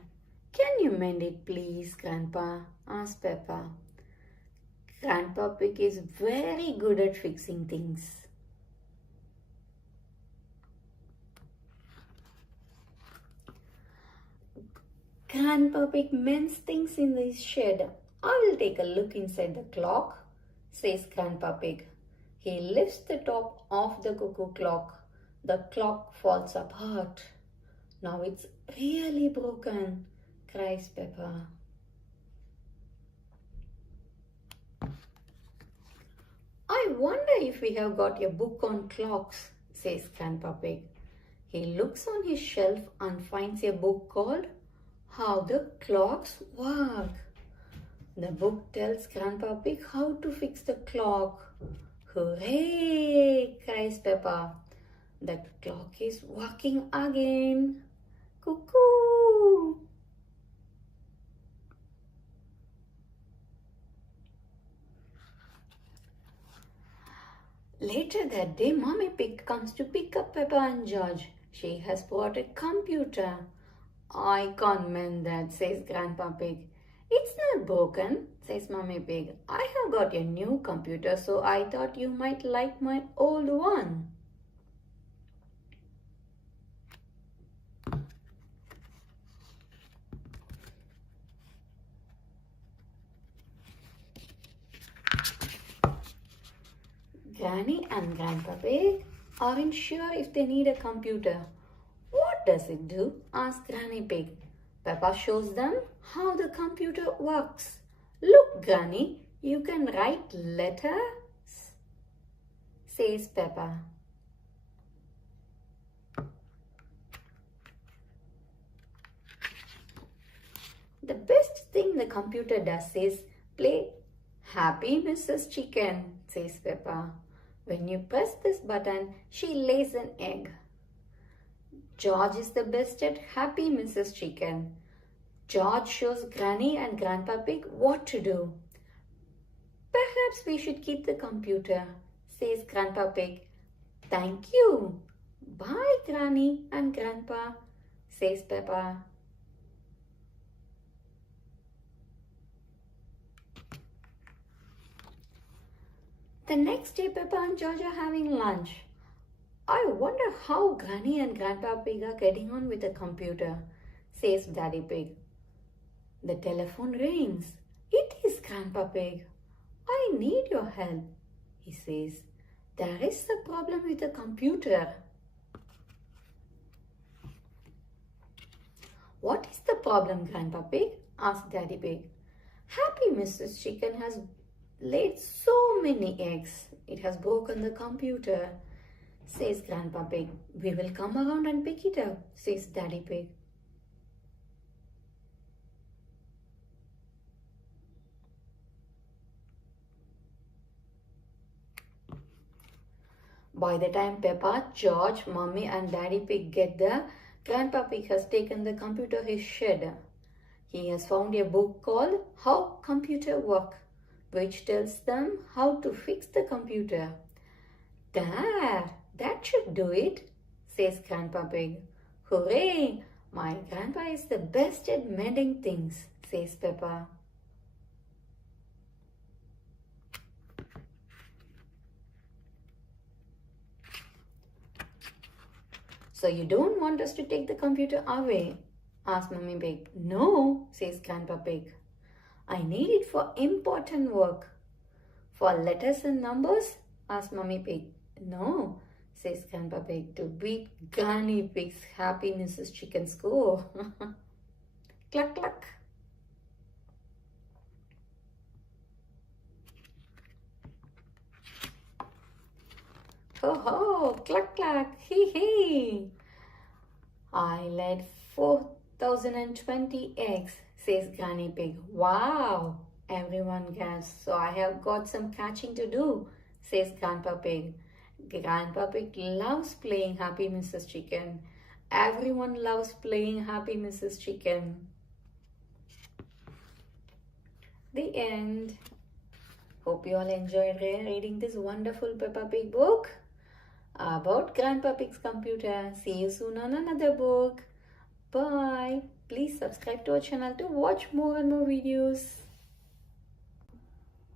Can you mend it, please, Grandpa? Asked Peppa. Grandpa Pig is very good at fixing things. Grandpa Pig mends things in his shed. I will take a look inside the clock, says Grandpa Pig. He lifts the top of the cuckoo clock. The clock falls apart. Now it's really broken, cries Peppa. I wonder if we have got a book on clocks, says Grandpa Pig. He looks on his shelf and finds a book called How the Clocks Work. The book tells Grandpa Pig how to fix the clock. Hooray! Cries Peppa. The clock is working again. Cuckoo! Later that day, Mommy Pig comes to pick up Peppa and George. She has brought a computer. I can't mend that, says Grandpa Pig. It's not broken, says Mommy Pig. I have got a new computer, so I thought you might like my old one. Granny and Grandpa Pig aren't sure if they need a computer. What does it do? Asks Granny Pig. Peppa shows them how the computer works. Look, Granny, you can write letters, says Peppa. The best thing the computer does is play Happy Mrs. Chicken, says Peppa. When you press this button, she lays an egg. George is the best at Happy Mrs. Chicken. George shows Granny and Grandpa Pig what to do. Perhaps we should keep the computer, says Grandpa Pig. Thank you. Bye, Granny and Grandpa, says Peppa. The next day, Peppa and George are having lunch. I wonder how Granny and Grandpa Pig are getting on with the computer, says Daddy Pig. The telephone rings. It is Grandpa Pig. I need your help, he says. There is a problem with the computer. What is the problem, Grandpa Pig? Asked Daddy Pig. Happy Mrs. Chicken has laid so many eggs. It has broken the computer, says Grandpa Pig. We will come around and pick it up, says Daddy Pig. By the time Peppa, George, Mummy and Daddy Pig get there, Grandpa Pig has taken the computer to his shed. He has found a book called How Computer Work, which tells them how to fix the computer. There, that should do it, says Grandpa Pig. Hooray! My grandpa is the best at mending things, says Peppa. So you don't want us to take the computer away? Asked Mummy Pig. No, says Grandpa Pig. I need it for important work. For letters and numbers? Asked Mummy Pig. No, says Grandpa Pig, to beat Granny Pig's Happy Mrs. Chicken score. Cluck cluck. Ho ho, cluck cluck, hee hee. I laid 4,020 eggs, says Granny Pig. Wow, everyone gasps. So I have got some catching to do, says Grandpa Pig. Grandpa Pig loves playing Happy Mrs. Chicken. Everyone loves playing Happy Mrs. Chicken. The end. Hope you all enjoyed reading this wonderful Peppa Pig book about Grandpa Pig's computer. See you soon on another book. Bye. Please subscribe to our channel to watch more and more videos.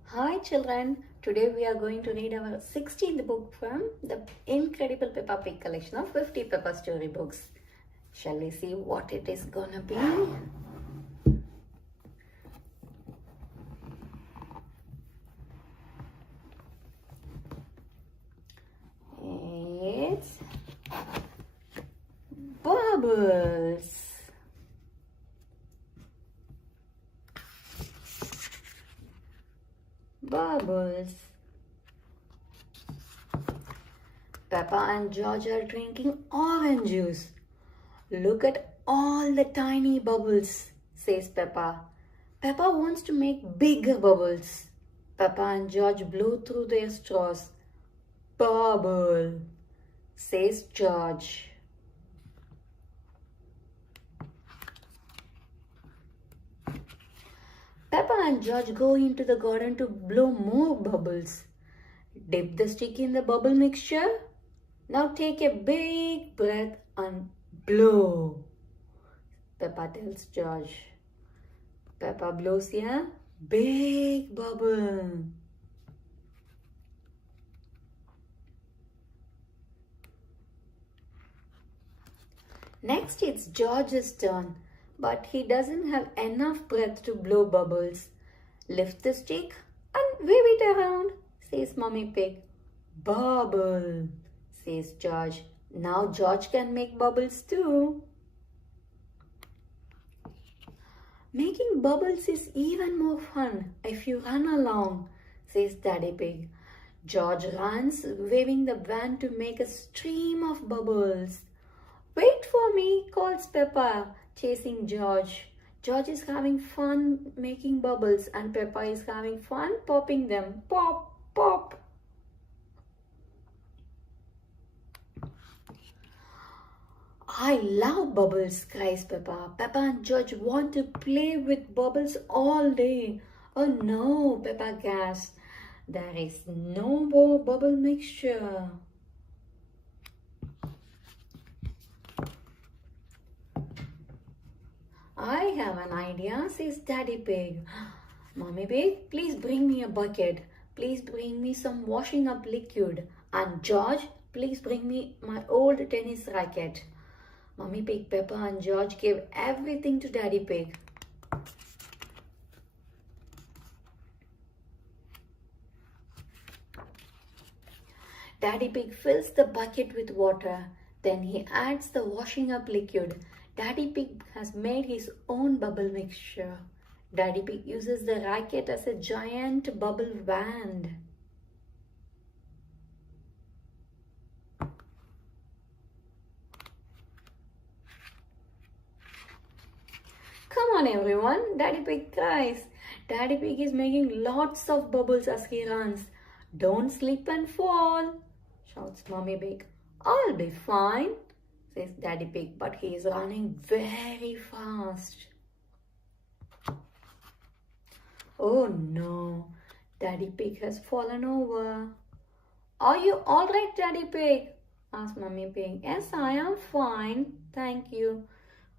Hi children. Today we are going to read our 16th book from the incredible Peppa Pig collection of 50 Peppa storybooks. Shall we see what it is gonna be? It's Bubbles. Bubbles. Peppa and George are drinking orange juice. Look at all the tiny bubbles, says Peppa. Peppa wants to make bigger bubbles. Peppa and George blow through their straws. Bubble, says George. Peppa and George go into the garden to blow more bubbles. Dip the stick in the bubble mixture. Now take a big breath and blow, Peppa tells George. Peppa blows a big bubble. Next it's George's turn, but he doesn't have enough breath to blow bubbles. Lift the stick and wave it around, says Mummy Pig. Bubble, says George. Now George can make bubbles too. Making bubbles is even more fun if you run along, says Daddy Pig. George runs, waving the wand to make a stream of bubbles. Wait for me, calls Peppa, chasing George. George is having fun making bubbles and Peppa is having fun popping them. Pop, pop. I love bubbles, cries Peppa. Peppa and George want to play with bubbles all day. Oh no, Peppa gasps. There is no more bubble mixture. I have an idea, says Daddy Pig. Mommy Pig, please bring me a bucket. Please bring me some washing up liquid. And George, please bring me my old tennis racket. Mommy Pig, Peppa and George gave everything to Daddy Pig. Daddy Pig fills the bucket with water. Then he adds the washing up liquid. Daddy Pig has made his own bubble mixture. Daddy Pig uses the racket as a giant bubble wand. Come on everyone, Daddy Pig tries. Daddy Pig is making lots of bubbles as he runs. Don't slip and fall, shouts Mommy Pig. I'll be fine, says Daddy Pig, but he is running very fast. Oh no, Daddy Pig has fallen over. Are you alright, Daddy Pig? Asked Mommy Pig. Yes, I am fine, thank you.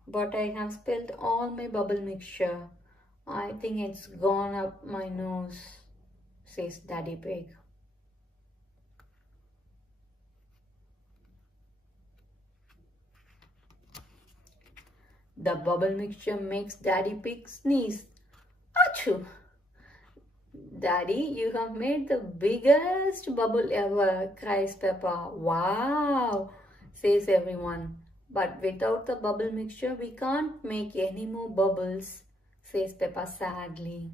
But I have spilled all my bubble mixture. I think it's gone up my nose, says Daddy Pig. The bubble mixture makes Daddy Pig sneeze. Achoo! Daddy, you have made the biggest bubble ever, cries Peppa. Wow, says everyone. But without the bubble mixture, we can't make any more bubbles, says Peppa sadly.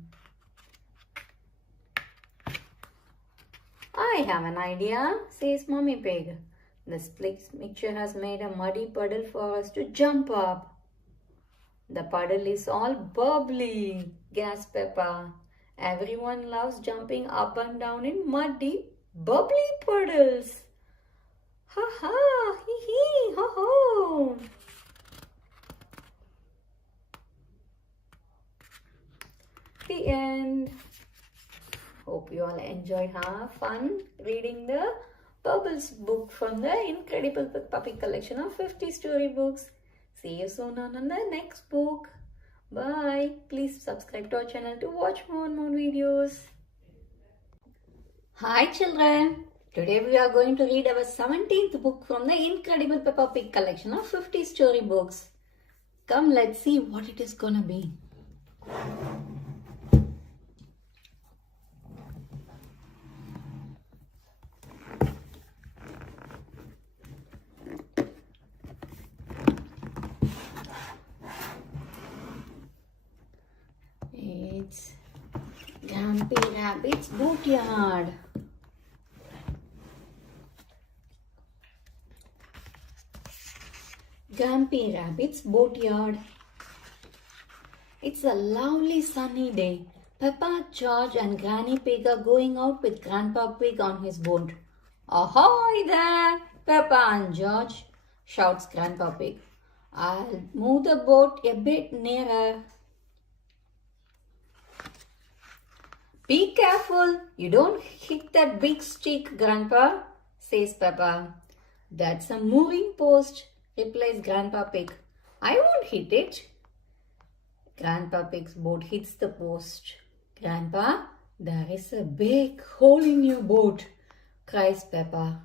I have an idea, says Mommy Pig. The split mixture has made a muddy puddle for us to jump up. The puddle is all bubbly, gasped Peppa. Everyone loves jumping up and down in muddy, bubbly puddles. Ha ha, hee hee, ho ho. The end. Hope you all enjoyed fun reading the Bubbles book from the Incredible Puppy collection of 50 storybooks. See you soon on the next book. Bye. Please subscribe to our channel to watch more and more videos. Hi children. Today we are going to read our 17th book from the Incredible Peppa Pig collection of 50 storybooks. Come, let's see what it is gonna be. It's Grumpy Rabbit's Boatyard. Grumpy Rabbit's Boatyard. It's a lovely sunny day. Peppa, George and Granny Pig are going out with Grandpa Pig on his boat. Ahoy there, Peppa and George, shouts Grandpa Pig. I'll move the boat a bit nearer. Be careful, you don't hit that big stick, Grandpa, says Peppa. That's a moving post, replies Grandpa Pig. I won't hit it. Grandpa Pig's boat hits the post. Grandpa, there is a big hole in your boat, cries Peppa.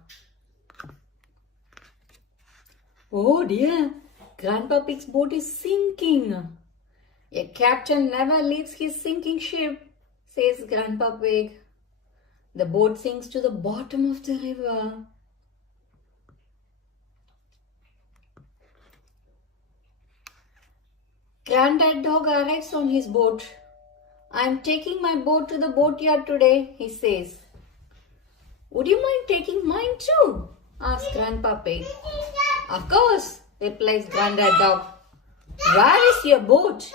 Oh dear, Grandpa Pig's boat is sinking. A captain never leaves his sinking ship, says Grandpa Pig. The boat sinks to the bottom of the river. Granddad Dog arrives on his boat. I'm taking my boat to the boatyard today, he says. Would you mind taking mine too? asks Grandpa Pig. Of course, replies Granddad Dog. Where is your boat?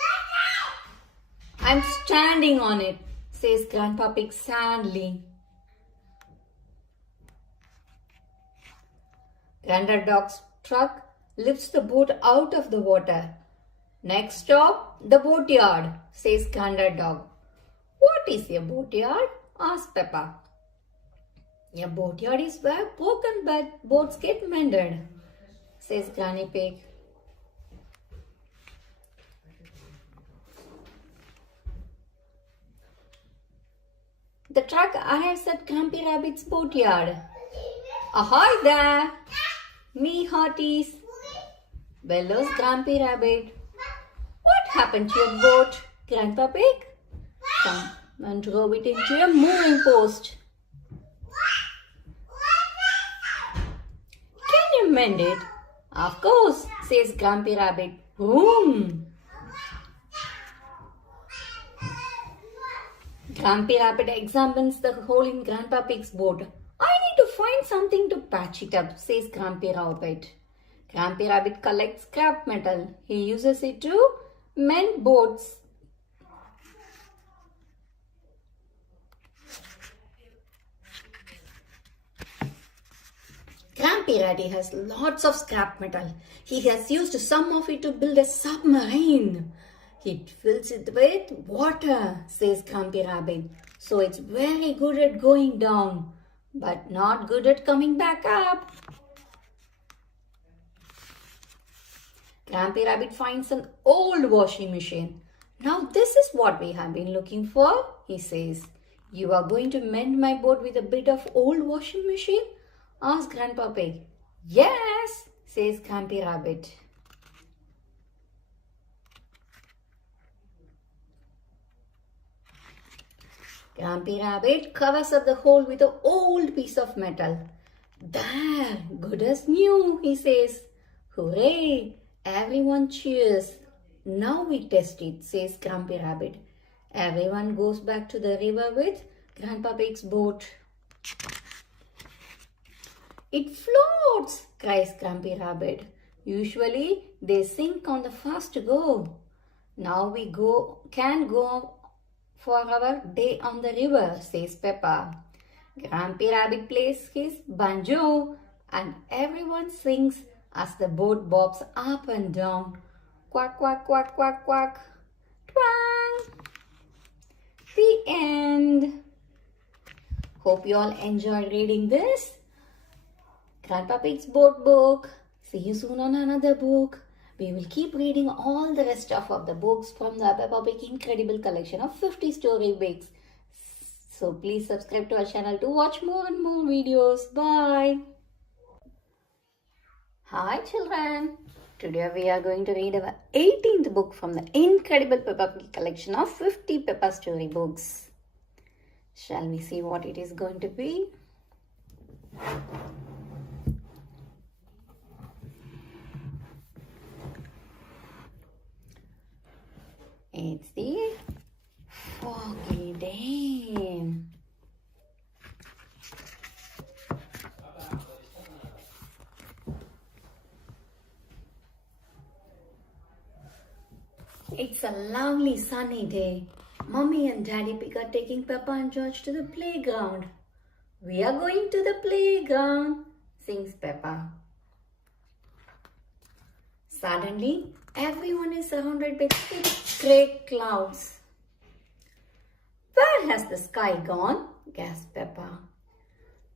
I'm standing on it, says Grandpa Pig sadly. Granddad Dog's truck lifts the boat out of the water. Next stop, the boatyard, says Granddad Dog. What is a boatyard? asks Peppa. A boatyard is where broken boats get mended, says Granny Pig. The truck arrives at Grumpy Rabbit's boatyard. Ahoy there! Me hearties! Bellows Grumpy Rabbit. What happened to your boat, Grandpa Pig? Someone drove it into a moving post. Can you mend it? Of course, says Grumpy Rabbit. room. Grumpy Rabbit examines the hole in Grandpa Pig's boat. I need to find something to patch it up, says Grumpy Rabbit. Grumpy Rabbit collects scrap metal. He uses it to mend boats. Grumpy Rabbit has lots of scrap metal. He has used some of it to build a submarine. He fills it with water, says Grumpy Rabbit. So it's very good at going down, but not good at coming back up. Grumpy Rabbit finds an old washing machine. Now this is what we have been looking for, he says. You are going to mend my boat with a bit of old washing machine? Asks Grandpa Pig. Yes, says Grumpy Rabbit. Grumpy Rabbit covers up the hole with an old piece of metal. There, good as new, he says. Hooray! Everyone cheers. Now we test it, says Grumpy Rabbit. Everyone goes back to the river with Grandpa Pig's boat. It floats, cries Grumpy Rabbit. Usually they sink on the first go. Now we can go for our day on the river, says Peppa. Grumpy Rabbit plays his banjo and everyone sings as the boat bobs up and down. Quack, quack, quack, quack, quack. Twang! The end. Hope you all enjoyed reading this Grandpa Pig's boat book. See you soon on another book. We will keep reading all the rest of the books from the Peppa Pig incredible collection of 50 story books. So please subscribe to our channel to watch more and more videos. Bye. Hi children. Today we are going to read our 18th book from the incredible Peppa Pig collection of 50 Peppa story books. Shall we see what it is going to be? It's the Foggy Day. It's a lovely sunny day. Mummy and Daddy Pig are taking Peppa and George to the playground. We are going to the playground, sings Peppa. Suddenly, everyone is surrounded by thick grey clouds. Where has the sky gone? Gasps Peppa.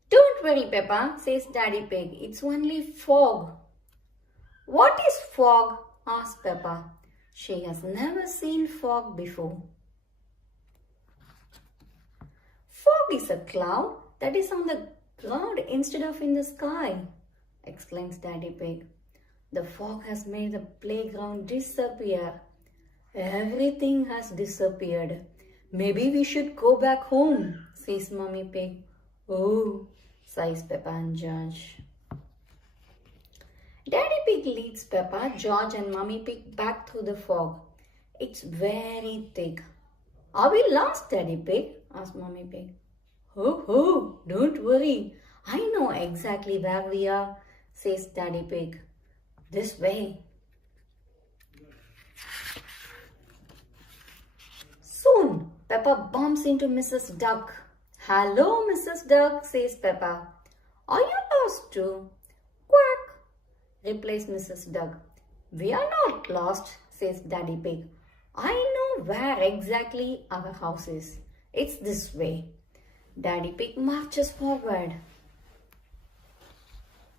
Don't worry, Peppa, says Daddy Pig. It's only fog. What is fog? Asks Peppa. She has never seen fog before. Fog is a cloud that is on the ground instead of in the sky, exclaims Daddy Pig. The fog has made the playground disappear. Everything has disappeared. Maybe we should go back home, says Mummy Pig. Oh, sighs Peppa and George. Daddy Pig leads Peppa, George and Mummy Pig back through the fog. It's very thick. Are we lost, Daddy Pig? Asked Mummy Pig. Ho ho, don't worry. I know exactly where we are, says Daddy Pig. This way. Soon, Peppa bumps into Mrs. Duck. Hello, Mrs. Duck, says Peppa. Are you lost too? Quack, replies Mrs. Duck. We are not lost, says Daddy Pig. I know where exactly our house is. It's this way. Daddy Pig marches forward.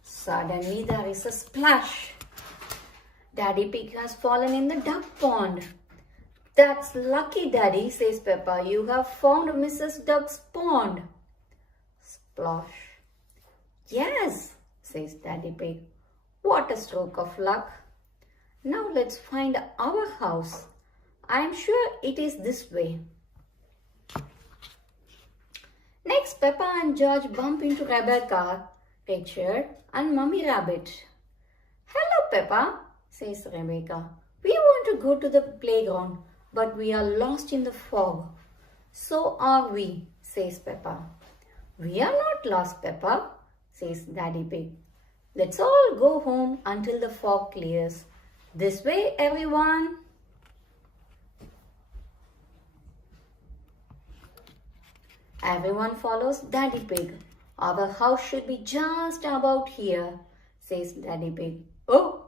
Suddenly there is a splash. Daddy Pig has fallen in the duck pond. That's lucky, Daddy, says Peppa. You have found Mrs. Duck's pond. Splash. Yes, says Daddy Pig. What a stroke of luck. Now let's find our house. I am sure it is this way. Next, Peppa and George bump into Rebecca, Richard and Mummy Rabbit. Hello, Peppa, says Rebecca. want to go to the playground, but we are lost in the fog. So are we, says Peppa. We are not lost, Peppa, says Daddy Pig. Let's all go home until the fog clears. This way, everyone. Everyone follows Daddy Pig. Our house should be just about here, says Daddy Pig. Oh,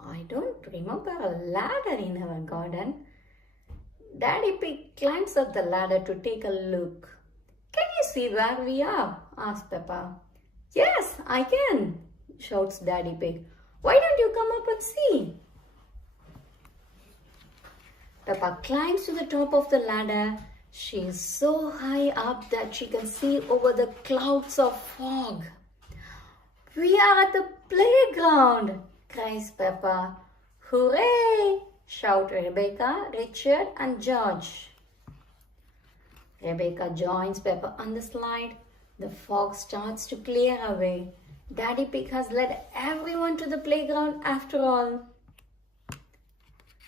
I don't remember a ladder in our garden. Daddy Pig climbs up the ladder to take a look. Can you see where we are? Asks Peppa. Yes, I can, shouts Daddy Pig. Why don't you come up and see? Peppa climbs to the top of the ladder. She is so high up that she can see over the clouds of fog. We are at the playground, cries Peppa. Hooray! Shout Rebecca, Richard and George. Rebecca joins Peppa on the slide. The fog starts to clear away. Daddy Pig has led everyone to the playground after all.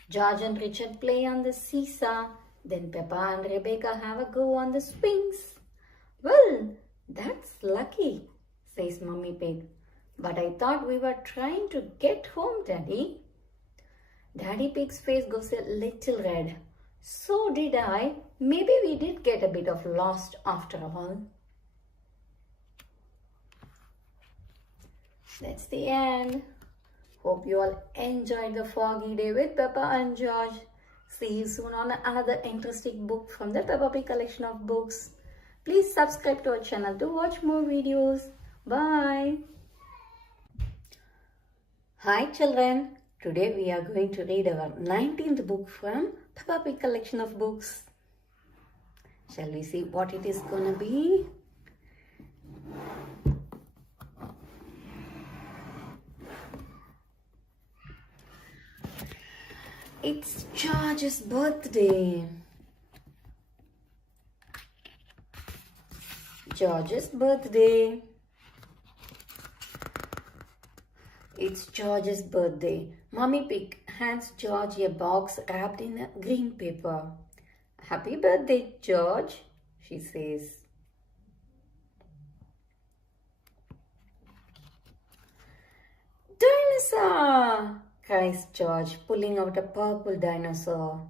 George and Richard play on the seesaw. Then Peppa and Rebecca have a go on the swings. Well, that's lucky, says Mummy Pig. But I thought we were trying to get home, Daddy. Daddy Pig's face goes a little red. So did I. Maybe we did get a bit of lost after all. That's the end. Hope you all enjoyed the foggy day with Peppa and George. See you soon on another interesting book from the Peppa Pig collection of books. Please subscribe to our channel to watch more videos. Bye. Hi children. Today we are going to read our 19th book from Peppa Pig collection of books. Shall we see what it is gonna be? It's George's birthday. George's birthday. It's George's birthday. Mummy Pig hands George a box wrapped in a green paper. Happy birthday, George, she says. Dinosaur! Cries George, pulling out a purple dinosaur.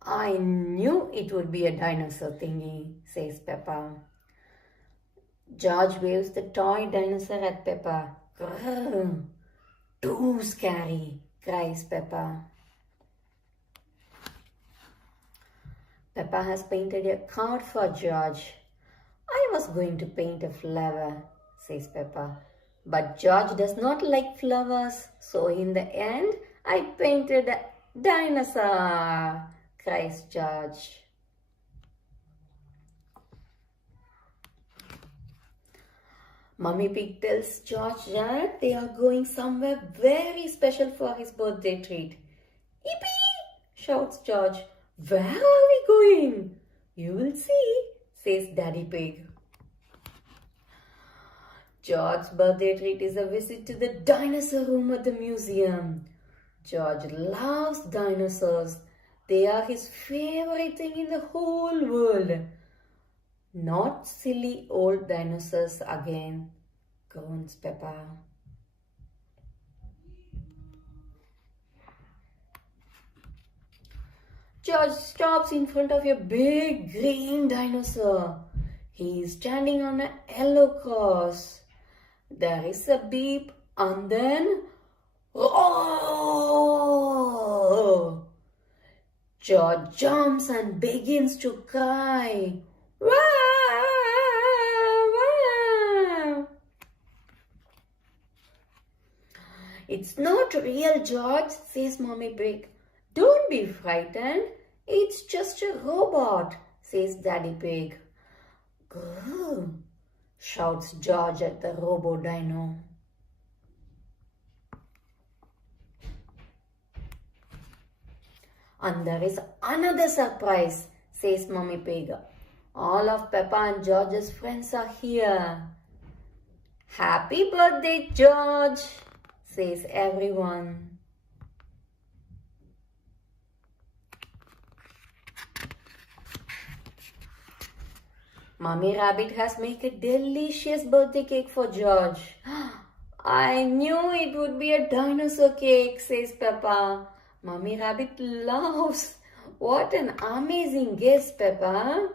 I knew it would be a dinosaur thingy, says Peppa. George waves the toy dinosaur at Peppa. Grrr, too scary, cries Peppa. Peppa has painted a card for George. I was going to paint a flower, says Peppa. But George does not like flowers, so in the end, I painted a dinosaur, cries George. Mummy Pig tells George that they are going somewhere very special for his birthday treat. Yippee! Shouts George. Where are we going? You will see, says Daddy Pig. George's birthday treat is a visit to the dinosaur room at the museum. George loves dinosaurs. They are his favorite thing in the whole world. Not silly old dinosaurs again, groans Peppa. George stops in front of a big green dinosaur. He is standing on a yellow cross. There is a beep and then roar! George jumps and begins to cry. Wah! Wah! It's not real, George, says Mummy Pig. Don't be frightened. It's just a robot, says Daddy Pig. Grrr, shouts George at the robo dino. And there is another surprise, says Mummy Pig. All of Peppa and George's friends are here. Happy birthday, George, says everyone. Mummy Rabbit has made a delicious birthday cake for George. I knew it would be a dinosaur cake, says Peppa. Mummy Rabbit laughs. What an amazing guess, Peppa.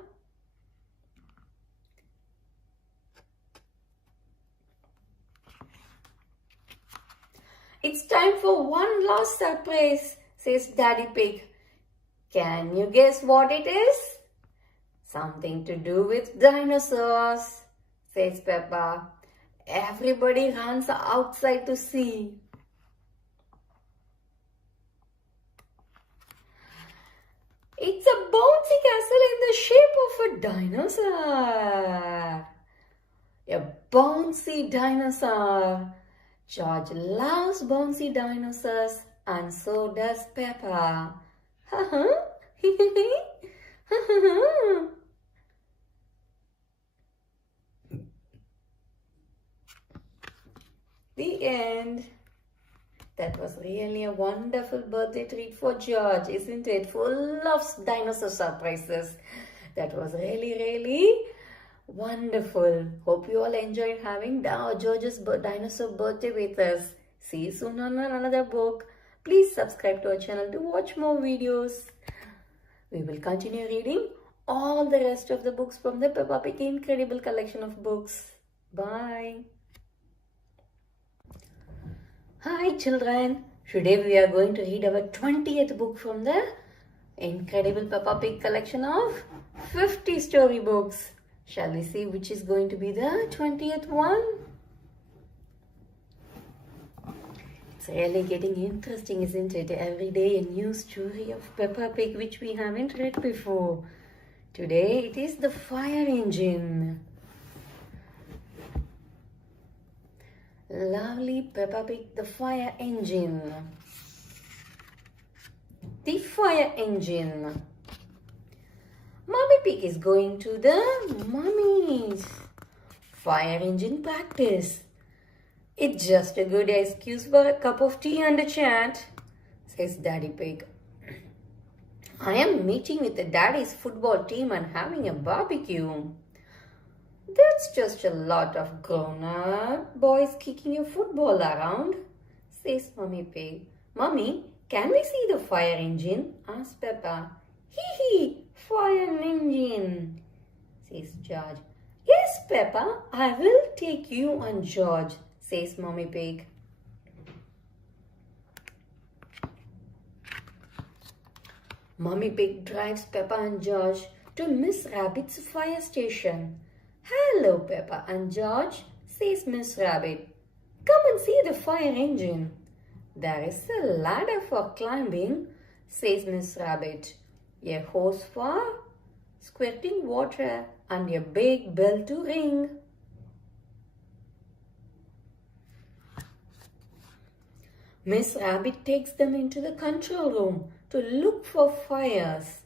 It's time for one last surprise, says Daddy Pig. Can you guess what it is? Something to do with dinosaurs, says Peppa. Everybody runs outside to see. It's a bouncy castle in the shape of a dinosaur. A bouncy dinosaur. George loves bouncy dinosaurs and so does Peppa. The end. That was really a wonderful birthday treat for George, isn't it? Full of dinosaur surprises. That was really wonderful. Hope you all enjoyed having George's dinosaur birthday with us. See you soon on another book. Please subscribe to our channel to watch more videos. We will continue reading all the rest of the books from the Peppa Pig incredible collection of books. Bye. Hi children. Today we are going to read our 20th book from the incredible Peppa Pig collection of 50 storybooks. Shall we see which is going to be the 20th one? It's really getting interesting, isn't it? Every day a new story of Peppa Pig which we haven't read before. Today it is the fire engine. Lovely Peppa Pig, the fire engine. The fire engine. Mummy Pig is going to the mummy's fire engine practice. It's just a good excuse for a cup of tea and a chat, says Daddy Pig. I am meeting with the daddy's football team and having a barbecue. That's just a lot of grown-up boys kicking a football around, says Mummy Pig. Mummy, can we see the fire engine? Asks Peppa. Hee, fire engine, says George. Yes, Peppa, I will take you and George, says Mummy Pig. Mummy Pig drives Peppa and George to Miss Rabbit's fire station. Hello, Peppa and George, says Miss Rabbit. Come and see the fire engine. There is a ladder for climbing, says Miss Rabbit. A hose for squirting water and a big bell to ring. Miss Rabbit takes them into the control room to look for fires.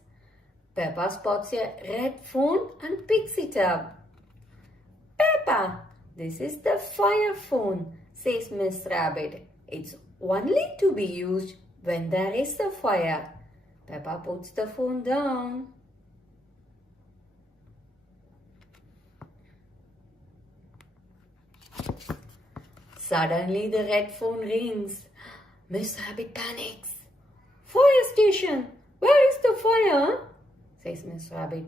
Peppa spots a red phone and picks it up. Peppa, this is the fire phone, says Miss Rabbit. It's only to be used when there is a fire. Peppa puts the phone down. Suddenly the red phone rings. Miss Rabbit panics. Fire station! Where is the fire? Says Miss Rabbit.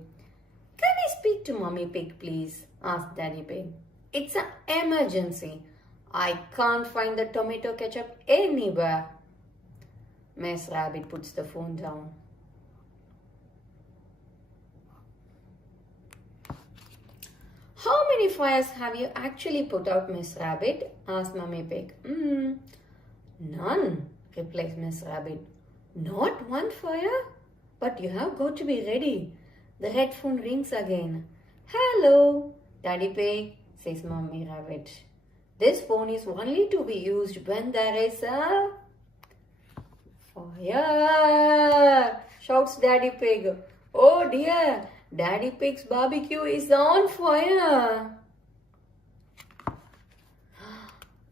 Can I speak to Mummy Pig, please? Asked Daddy Pig. It's an emergency. I can't find the tomato ketchup anywhere. Miss Rabbit puts the phone down. How many fires have you actually put out, Miss Rabbit? Asked Mummy Pig. None, replies Miss Rabbit. Not one fire? But you have got to be ready. The red phone rings again. Hello, Daddy Pig, says Mummy Rabbit. This phone is only to be used when there is a fire, shouts Daddy Pig. Oh dear, Daddy Pig's barbecue is on fire.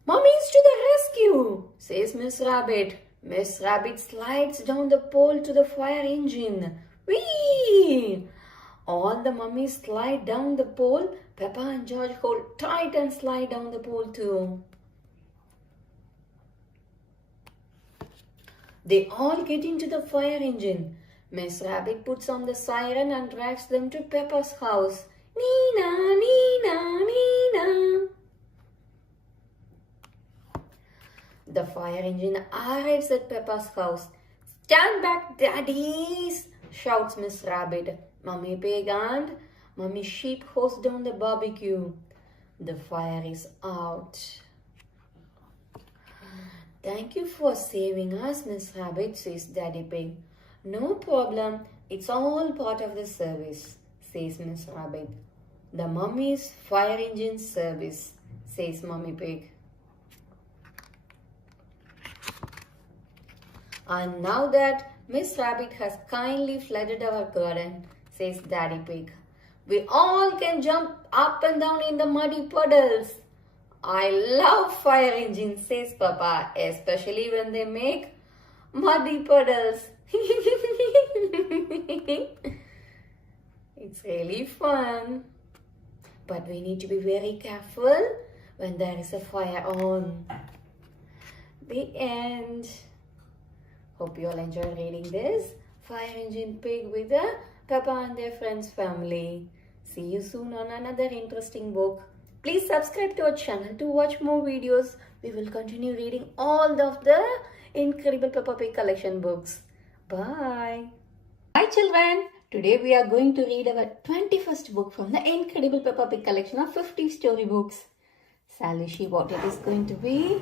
Mummy's to the rescue, says Miss Rabbit. Miss Rabbit slides down the pole to the fire engine. Whee! All the mummies slide down the pole. Peppa and George hold tight and slide down the pole too. They all get into the fire engine. Miss Rabbit puts on the siren and drives them to Peppa's house. Nina, Nina, Nina. The fire engine arrives at Peppa's house. Stand back, daddies, shouts Miss Rabbit. Mummy Pig and Mummy Sheep hose down the barbecue. The fire is out. Thank you for saving us, Miss Rabbit, says Daddy Pig. No problem, it's all part of the service, says Miss Rabbit. The mummy's fire engine service, says Mummy Pig. And now that Miss Rabbit has kindly flooded our garden, says Daddy Pig, we all can jump up and down in the muddy puddles. I love fire engines, says Peppa, especially when they make muddy puddles. It's really fun. But we need to be very careful when there is a fire on. The end. Hope you all enjoyed reading this Fire Engine Pig with the Peppa and their friends family. See you soon on another interesting book. Please subscribe to our channel to watch more videos. We will continue reading all of the incredible Peppa Pig collection books. Bye. Hi children. Today we are going to read our 21st book from the incredible Peppa Pig collection of 50 storybooks. Shall we see what it is going to be?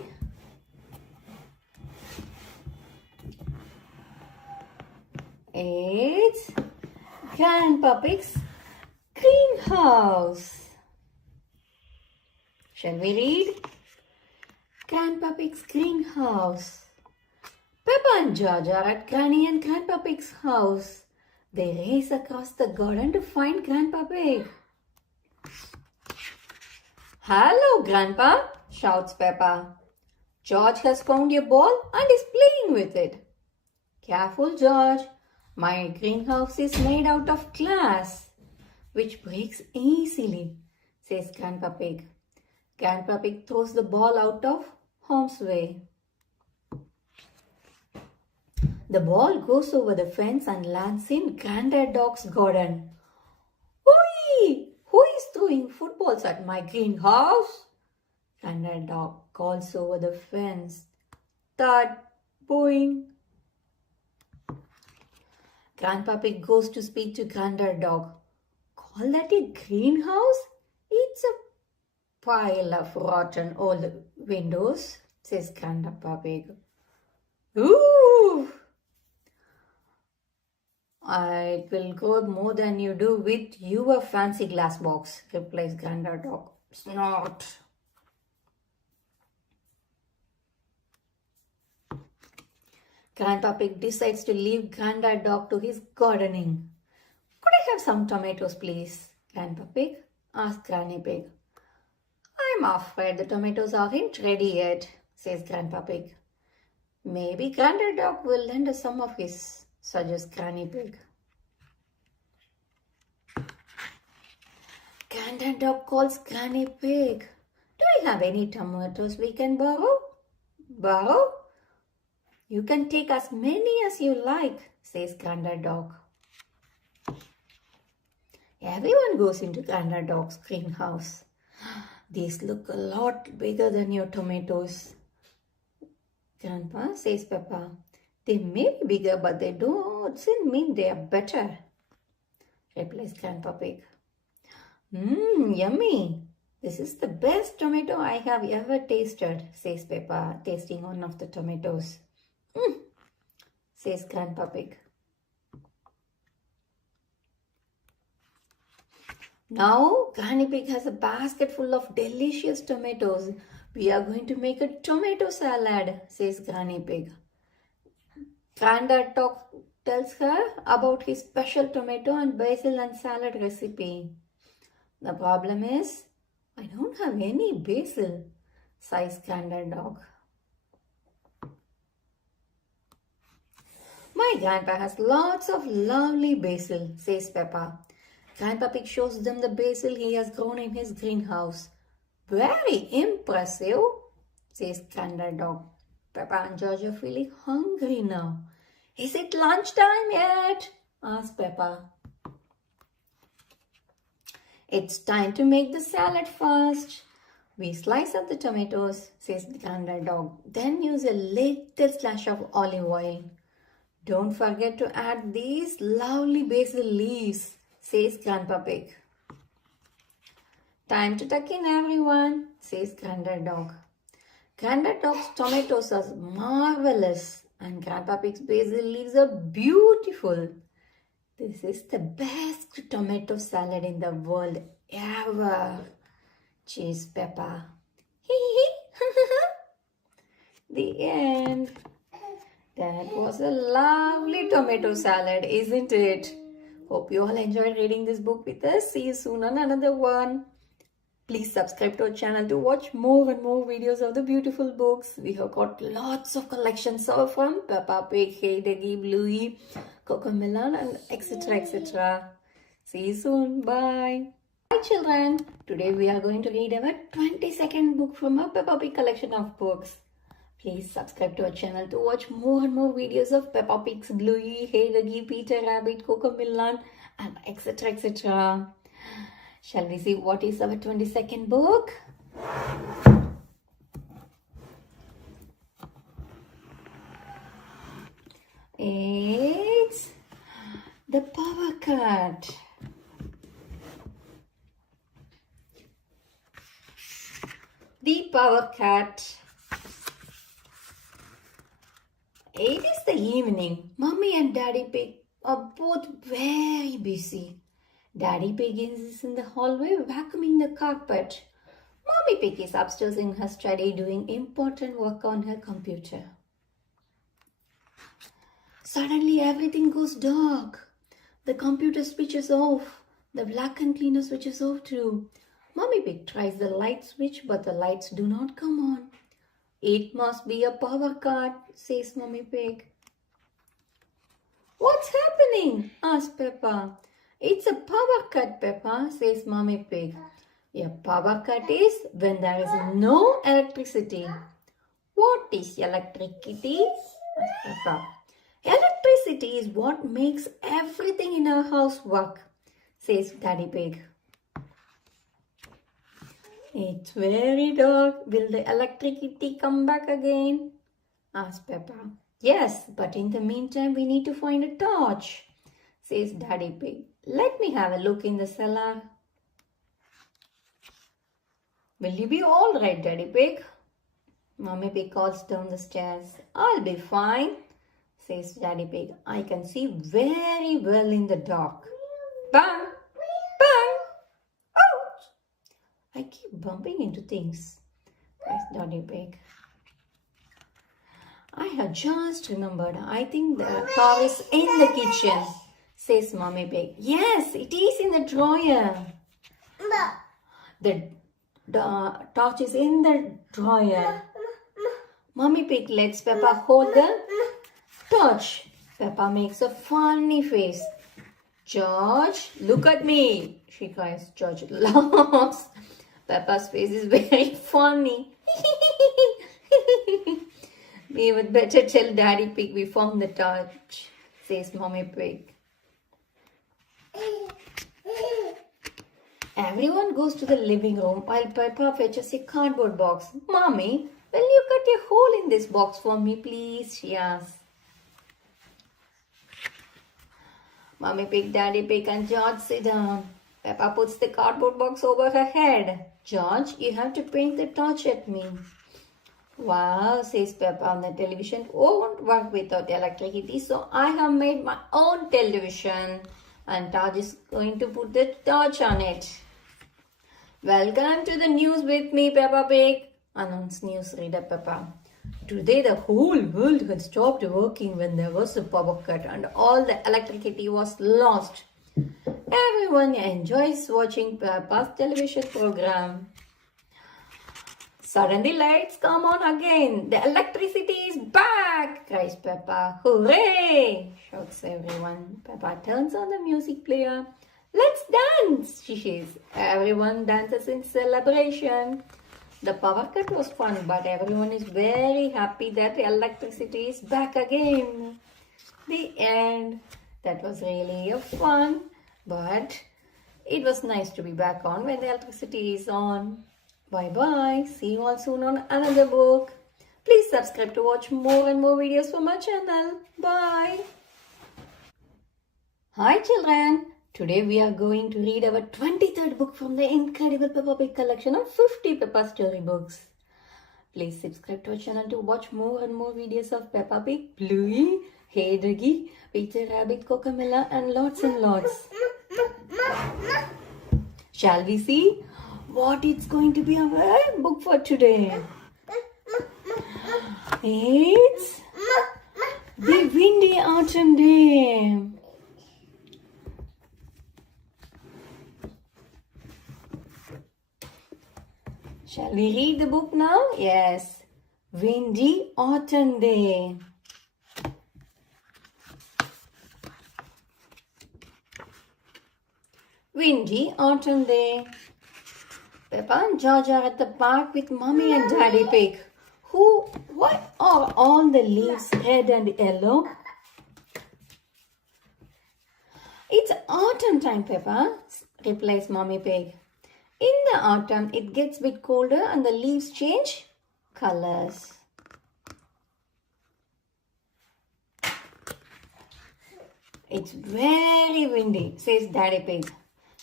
It's Grandpa Pig's Greenhouse. Shall we read? Grandpa Pig's Greenhouse. Peppa and George are at Granny and Grandpa Pig's house. They race across the garden to find Grandpa Pig. Hello, Grandpa, shouts Peppa. George has found your ball and is playing with it. Careful, George. My greenhouse is made out of glass, which breaks easily, says Grandpa Pig. Grandpa Pig throws the ball out of harm's way. The ball goes over the fence and lands in Granddad Dog's garden. Oi! Who is throwing footballs at my greenhouse? Granddad Dog calls over the fence. Thud, boing. Grandpa Pig goes to speak to Granddad Dog. Call that a greenhouse? It's a pile of rotten old windows, says Grandpa Pig. Ooh! It will grow more than you do with your fancy glass box, replies Granddad Dog. Snort. Grandpa Pig decides to leave Granddad Dog to his gardening. Could I have some tomatoes, please? Grandpa Pig asks Granny Pig. I'm afraid the tomatoes aren't ready yet, says Grandpa Pig. Maybe Granddad Dog will lend us some of his, suggests Granny Pig. Granddad Dog calls Granny Pig. Do you have any tomatoes we can borrow? Borrow? You can take as many as you like, says Granddad Dog. Everyone goes into Granddad Dog's greenhouse. These look a lot bigger than your tomatoes. Grandpa, says Peppa. They may be bigger, but they don't mean they are better, replies Grandpa Pig. Yummy. This is the best tomato I have ever tasted, says Peppa, tasting one of the tomatoes. Says Grandpa Pig. Now, Granny Pig has a basket full of delicious tomatoes. We are going to make a tomato salad, says Granny Pig. Granddad tells her about his special tomato and basil and salad recipe. The problem is, I don't have any basil, sighs Granddad Dog. My grandpa has lots of lovely basil, says Peppa. Grandpa Pig shows them the basil he has grown in his greenhouse. Very impressive, says Granddad Dog. Peppa and George are feeling hungry now. Is it lunchtime yet? Asks Peppa. It's time to make the salad first. We slice up the tomatoes, says the Granddad Dog. Then use a little splash of olive oil. Don't forget to add these lovely basil leaves, says Grandpa Pig. Time to tuck in, everyone, says Granddad Dog. Granddad Dog's tomatoes are marvelous and Grandpa Pig's basil leaves are beautiful. This is the best tomato salad in the world ever, cheers Peppa. The end. That was a lovely tomato salad, isn't it? Hope you all enjoyed reading this book with us. See you soon on another one. Please subscribe to our channel to watch more and more videos of the beautiful books. We have got lots of collections from Peppa Pig, Hey Doggy, Bluey, Cocomelon, and etc. etc. See you soon. Bye. Hi children. Today we are going to read our 22nd book from our Peppa Pig collection of books. Please subscribe to our channel to watch more and more videos of Peppa Pig's Bluey, Hey Doggy, Peter Rabbit, Cocomelon, and etc. etc. Shall we see what is our 22nd book? It's The Power Cut. The Power Cut. It is the evening. Mummy and Daddy Pig are both very busy. Daddy Pig is in the hallway vacuuming the carpet. Mommy Pig is upstairs in her study doing important work on her computer. Suddenly everything goes dark. The computer switches off. The vacuum cleaner switches off too. Mommy Pig tries the light switch but the lights do not come on. It must be a power cut, says Mommy Pig. What's happening? Asks Peppa. It's a power cut, Peppa, says Mommy Pig. A power cut is when there is no electricity. What is electricity? Asks Peppa. Electricity is what makes everything in our house work, says Daddy Pig. It's very dark. Will the electricity come back again? Asks Peppa. Yes, but in the meantime we need to find a torch, says Daddy Pig. Let me have a look in the cellar. Will you be all right, Daddy Pig? Mommy Pig calls down the stairs. I'll be fine, says Daddy Pig. I can see very well in the dark. Bang! Bang! Ouch! I keep bumping into things, cries Daddy Pig. I have just remembered. I think the car is in the kitchen, says Mommy Pig. Yes, it is in the drawer. The torch is in the drawer. Mommy Pig lets Peppa hold the torch. Peppa makes a funny face. George, look at me, she cries. George laughs. Peppa's face is very funny. We would better tell Daddy Pig we found the torch, says Mommy Pig. Everyone goes to the living room while Peppa fetches a cardboard box. Mommy, will you cut a hole in this box for me, please? She asks. Mommy Pig, Daddy Pig and George sit down. Peppa puts the cardboard box over her head. George, you have to point the torch at me. Wow, says Peppa, the television won't work without electricity, so I have made my own television. And George is going to put the torch on it. Welcome to the news with me, Peppa Pig, announced newsreader Peppa. Today the whole world had stopped working when there was a power cut and all the electricity was lost. Everyone enjoys watching Peppa's television program. Suddenly lights come on again. The electricity is back, cries Peppa. Hooray! Shouts everyone. Peppa turns on the music player. Let's dance, she says. Everyone dances in celebration. The power cut was fun, but everyone is very happy that electricity is back again. The end. That was really a fun, but it was nice to be back on when the electricity is on. Bye bye. See you all soon on another book. Please subscribe to watch more and more videos from my channel. Bye. Hi children. Today we are going to read our 23rd book from the incredible Peppa Pig collection of 50 Peppa storybooks. Please subscribe to our channel to watch more and more videos of Peppa Pig, Bluey, Hey Diggy, Peter Rabbit, Cocamilla and lots. Shall we see what it's going to be our book for today? It's the windy autumn day. Shall we read the book now? Yes. Windy Autumn Day. Windy Autumn Day. Peppa and George are at the park with Mummy and Daddy Pig. What are all the leaves red and yellow? It's autumn time, Peppa, replies Mummy Pig. In the autumn, it gets a bit colder and the leaves change colors. It's very windy, says Daddy Pig.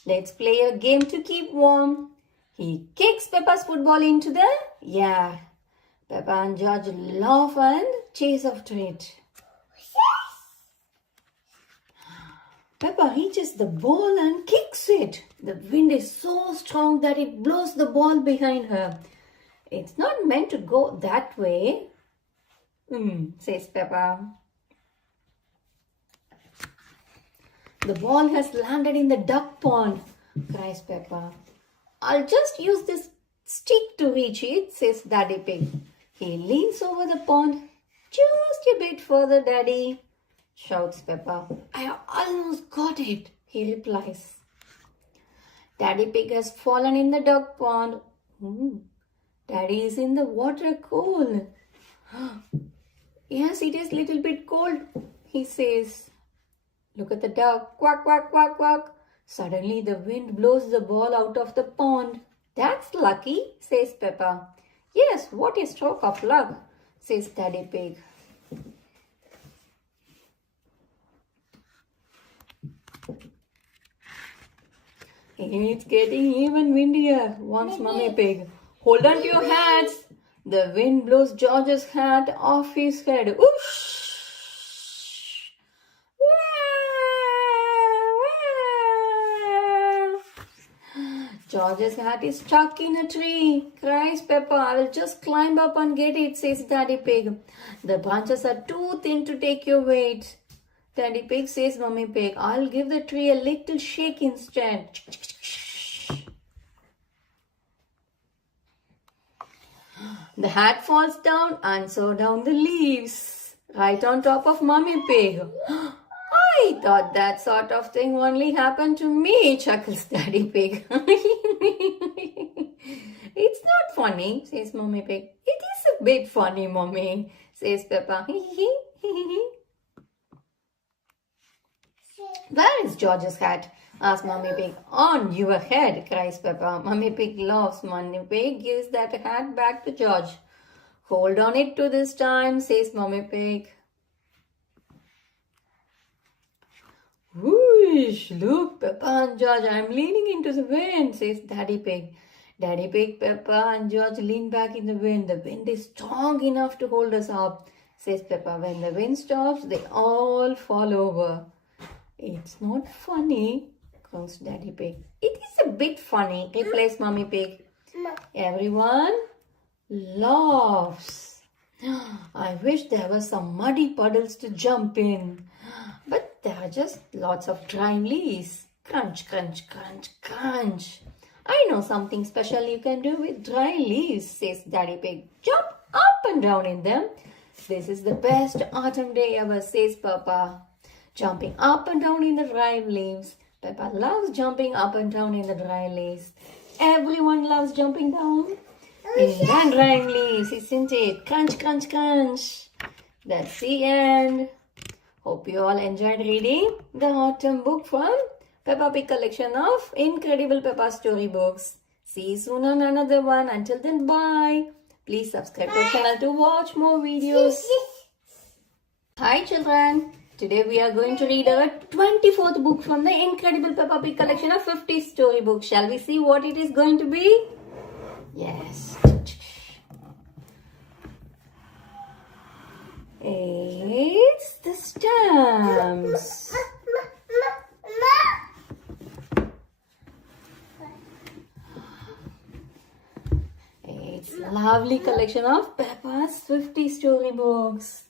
Let's play a game to keep warm. He kicks Peppa's football into the air. Peppa and George laugh and chase after it. Peppa reaches the ball and kicks it. The wind is so strong that it blows the ball behind her. It's not meant to go that way, says Peppa. The ball has landed in the duck pond, cries Peppa. I'll just use this stick to reach it, says Daddy Pig. He leans over the pond. Just a bit further, Daddy, shouts Peppa. I almost got it, he replies. Daddy Pig has fallen in the duck pond. Daddy is in the water cold. Yes, it is a little bit cold, he says. Look at the duck. Quack, quack, quack, quack. Suddenly the wind blows the ball out of the pond. That's lucky, says Peppa. Yes, what a stroke of luck, says Daddy Pig. It's getting even windier, warns Mummy Pig. Hold on to your hats. The wind blows George's hat off his head. Whoosh! George's hat is stuck in a tree, cries Peppa. I will just climb up and get it, says Daddy Pig. The branches are too thin to take your weight. Daddy Pig says Mummy Pig, I'll give the tree a little shake instead. The hat falls down and so down the leaves, right on top of Mummy Pig. I thought that sort of thing only happened to me, chuckles Daddy Pig. It's not funny, says Mummy Pig. It is a bit funny, Mummy, says Peppa. Where is George's hat? Asks Mummy Pig. On your head, cries Peppa. Mummy Pig laughs. Mummy Pig gives that hat back to George. Hold on it to this time, says Mummy Pig. Whoosh! Look, Peppa and George, I'm leaning into the wind, says Daddy Pig. Daddy Pig, Peppa and George lean back in the wind. The wind is strong enough to hold us up, says Peppa. When the wind stops, they all fall over. It's not funny, croaks Daddy Pig. It is a bit funny, replies Mummy Pig. Everyone laughs. I wish there were some muddy puddles to jump in. But there are just lots of dry leaves. Crunch, crunch, crunch, crunch. I know something special you can do with dry leaves, says Daddy Pig. Jump up and down in them. This is the best autumn day ever, says Peppa. Jumping up and down in the dry leaves. Peppa loves jumping up and down in the dry leaves. Everyone loves jumping down in the dry leaves, isn't it? Crunch, crunch, crunch. That's the end. Hope you all enjoyed reading the autumn book from Peppa Pig collection of Incredible Peppa storybooks. See you soon on another one. Until then, bye. Please subscribe to our channel to watch more videos. Hi children. Today we are going to read our 24th book from the Incredible Peppa Pig collection of 50 storybooks. Shall we see what it is going to be? Yes. It's the stamps. It's a lovely collection of Peppa's 50 storybooks,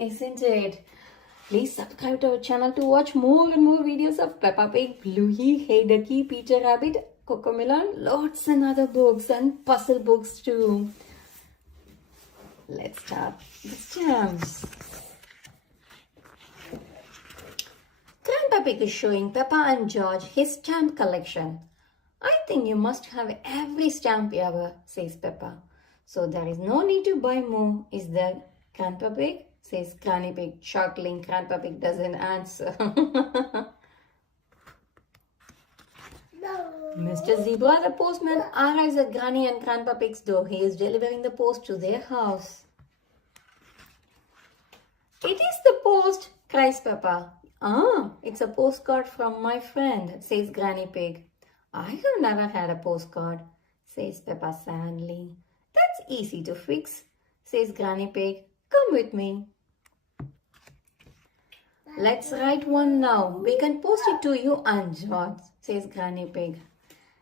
isn't it? Please subscribe to our channel to watch more and more videos of Peppa Pig, Bluey, Hey Ducky, Peter Rabbit, Cocomelon, lots and other books and puzzle books too. Let's start the stamps. Grandpa Pig is showing Peppa and George his stamp collection. I think you must have every stamp ever, says Peppa. So there is no need to buy more, is there, Grandpa Pig? Says Granny Pig, chuckling. Grandpa Pig doesn't answer. Mr. Zebra, the postman, arrives at Granny and Grandpa Pig's door. He is delivering the post to their house. It is the post, cries Peppa. Ah, it's a postcard from my friend, says Granny Pig. I have never had a postcard, says Peppa sadly. That's easy to fix, says Granny Pig. Come with me. Let's write one now. We can post it to you and George, says Granny Pig.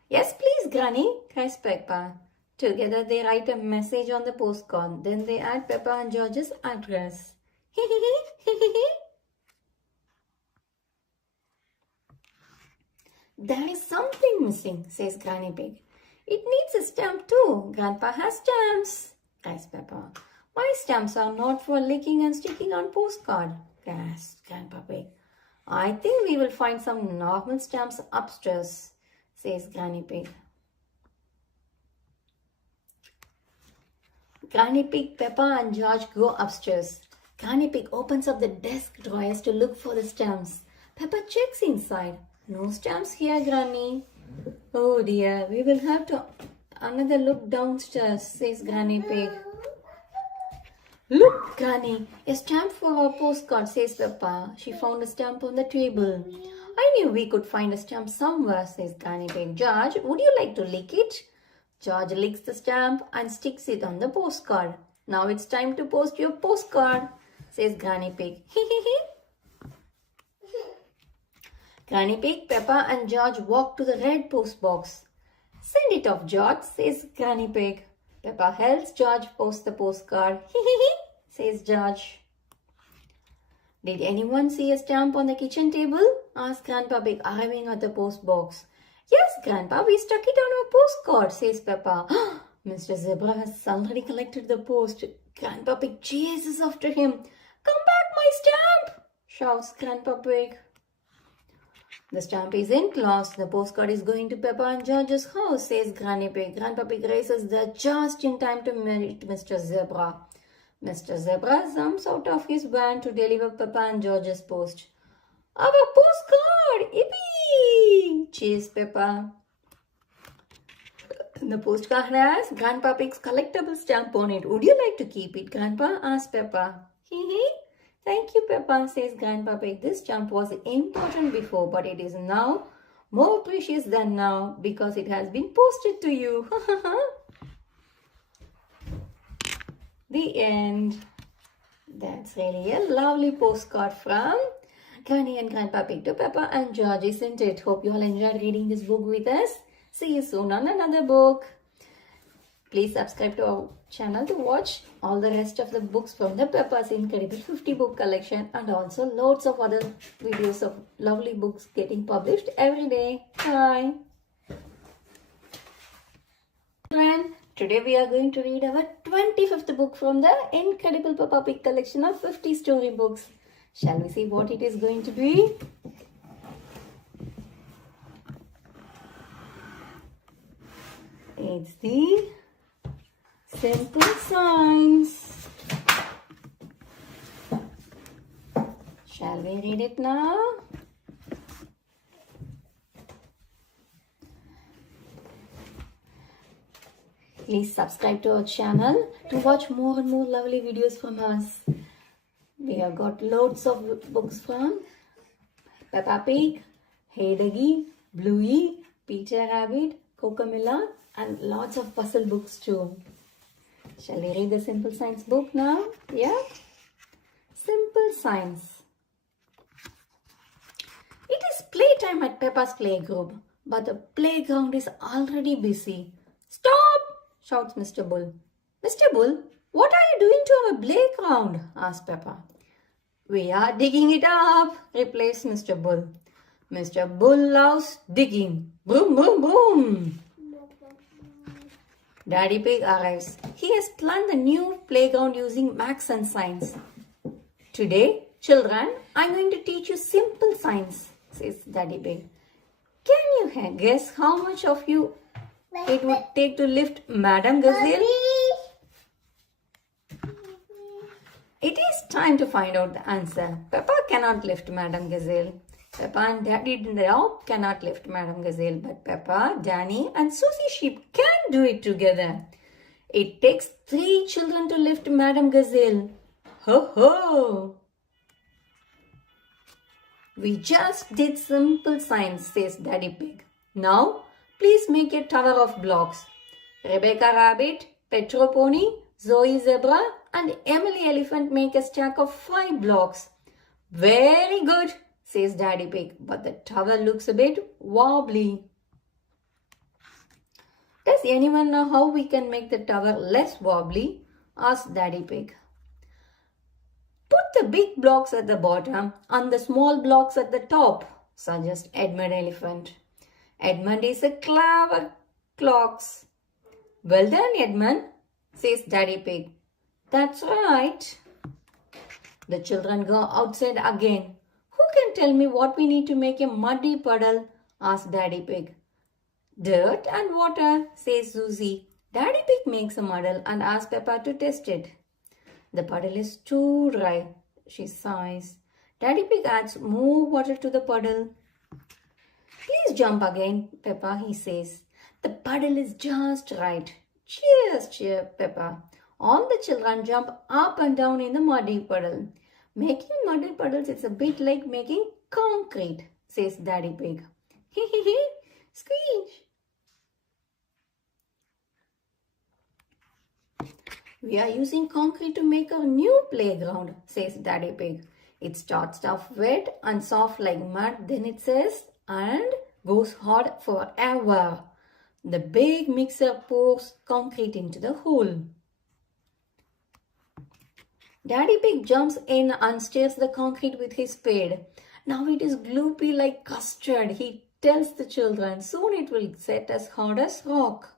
Yes, please, Granny, cries Peppa. Together they write a message on the postcard. Then they add Peppa and George's address. There is something missing, says Granny Pig. It needs a stamp too. Grandpa has stamps, cries Peppa. My stamps are not for licking and sticking on postcard, gasped Grandpa Pig. I think we will find some normal stamps upstairs, says Granny Pig. Granny Pig, Peppa and George go upstairs. Granny Pig opens up the desk drawers to look for the stamps. Peppa checks inside. No stamps here, Granny. Oh dear, we will have to another look downstairs, says Granny Pig. Look, Granny, a stamp for our postcard, says Peppa. She found a stamp on the table. I knew we could find a stamp somewhere, says Granny Pig. George, would you like to lick it? George licks the stamp and sticks it on the postcard. Now it's time to post your postcard, says Granny Pig. Granny Pig, Peppa and George walk to the red post box. Send it off, George, says Granny Pig. Peppa helps George post the postcard. Says George. Did anyone see a stamp on the kitchen table? Asked Grandpa Pig, arriving at the post box. Yes, Grandpa, we stuck it on our postcard, says Peppa. Mr. Zebra has already collected the post. Grandpa Pig chases after him. Come back, my stamp, shouts Grandpa Pig. The stamp is enclosed. The postcard is going to Peppa and George's house, says Granny Pig. Grandpa Pig races there just in time to meet Mr. Zebra. Mr. Zebra jumps out of his van to deliver Peppa and George's post. Our postcard! Yippee! Cheers, Peppa. The postcard has Grandpa Pig's collectible stamp on it. Would you like to keep it, Grandpa? Asked Peppa. Thank you, Peppa, says Grandpa Pig. This stamp was important before, but it is now more precious than now because it has been posted to you. The end. That's really a lovely postcard from Granny and Grandpa Pig to Peppa and George, isn't it? Hope you all enjoyed reading this book with us. See you soon on another book. Please subscribe to our channel to watch all the rest of the books from the Peppa's Incredible 50 book collection and also loads of other videos of lovely books getting published every day. Bye. And today we are going to read our 25th book from the Incredible Peppa Pig collection of 50 storybooks. Shall we see what it is going to be? It's the simple signs. Shall we read it now? Please subscribe to our channel to watch more and more lovely videos from us. We have got loads of books from Peppa Pig, Hey Doggy, Bluey, Peter Rabbit, Cocamilla, and lots of puzzle books too. Shall we read the Simple Science book now? Yeah? Simple Science. It is playtime at Peppa's playgroup, but the playground is already busy. Stop! Shouts Mr. Bull. Mr. Bull, what are you doing to our playground? Asks Peppa. We are digging it up, replies Mr. Bull. Mr. Bull loves digging. Boom, boom, boom. Daddy Pig arrives. He has planned the new playground using maths and science. Today, children, I'm going to teach you simple science, says Daddy Pig. Can you guess how much of you it would take to lift Madame Gazelle? It is time to find out the answer. Peppa cannot lift Madame Gazelle. Peppa and Daddy Dog cannot lift Madame Gazelle, but Peppa, Danny and Susie Sheep can do it together. It takes 3 children to lift Madame Gazelle. Ho ho! We just did simple science, says Daddy Pig. Now, please make a tower of blocks. Rebecca Rabbit, Petro Pony, Zoe Zebra and Emily Elephant make a stack of 5 blocks. Very good, says Daddy Pig, but the tower looks a bit wobbly. Does anyone know how we can make the tower less wobbly? Asks Daddy Pig. Put the big blocks at the bottom and the small blocks at the top, suggests Edmund Elephant. Edmund is a clever clocks. Well done, Edmund, says Daddy Pig. That's right. The children go outside again. Who can tell me what we need to make a muddy puddle? Asks Daddy Pig. Dirt and water, says Susie. Daddy Pig makes a muddle and asks Peppa to test it. The puddle is too dry, she sighs. Daddy Pig adds more water to the puddle. Please jump again, Peppa, he says. The puddle is just right. Cheers, cheer, Peppa. All the children jump up and down in the muddy puddle. Making muddy puddles is a bit like making concrete, says Daddy Pig. Hee hee hee, squeeze. We are using concrete to make our new playground, says Daddy Pig. It starts off wet and soft like mud, then it says, and goes hard forever. The big mixer pours concrete into the hole. Daddy Pig jumps in and stirs the concrete with his spade. Now it is gloopy like custard, he tells the children. Soon it will set as hard as rock.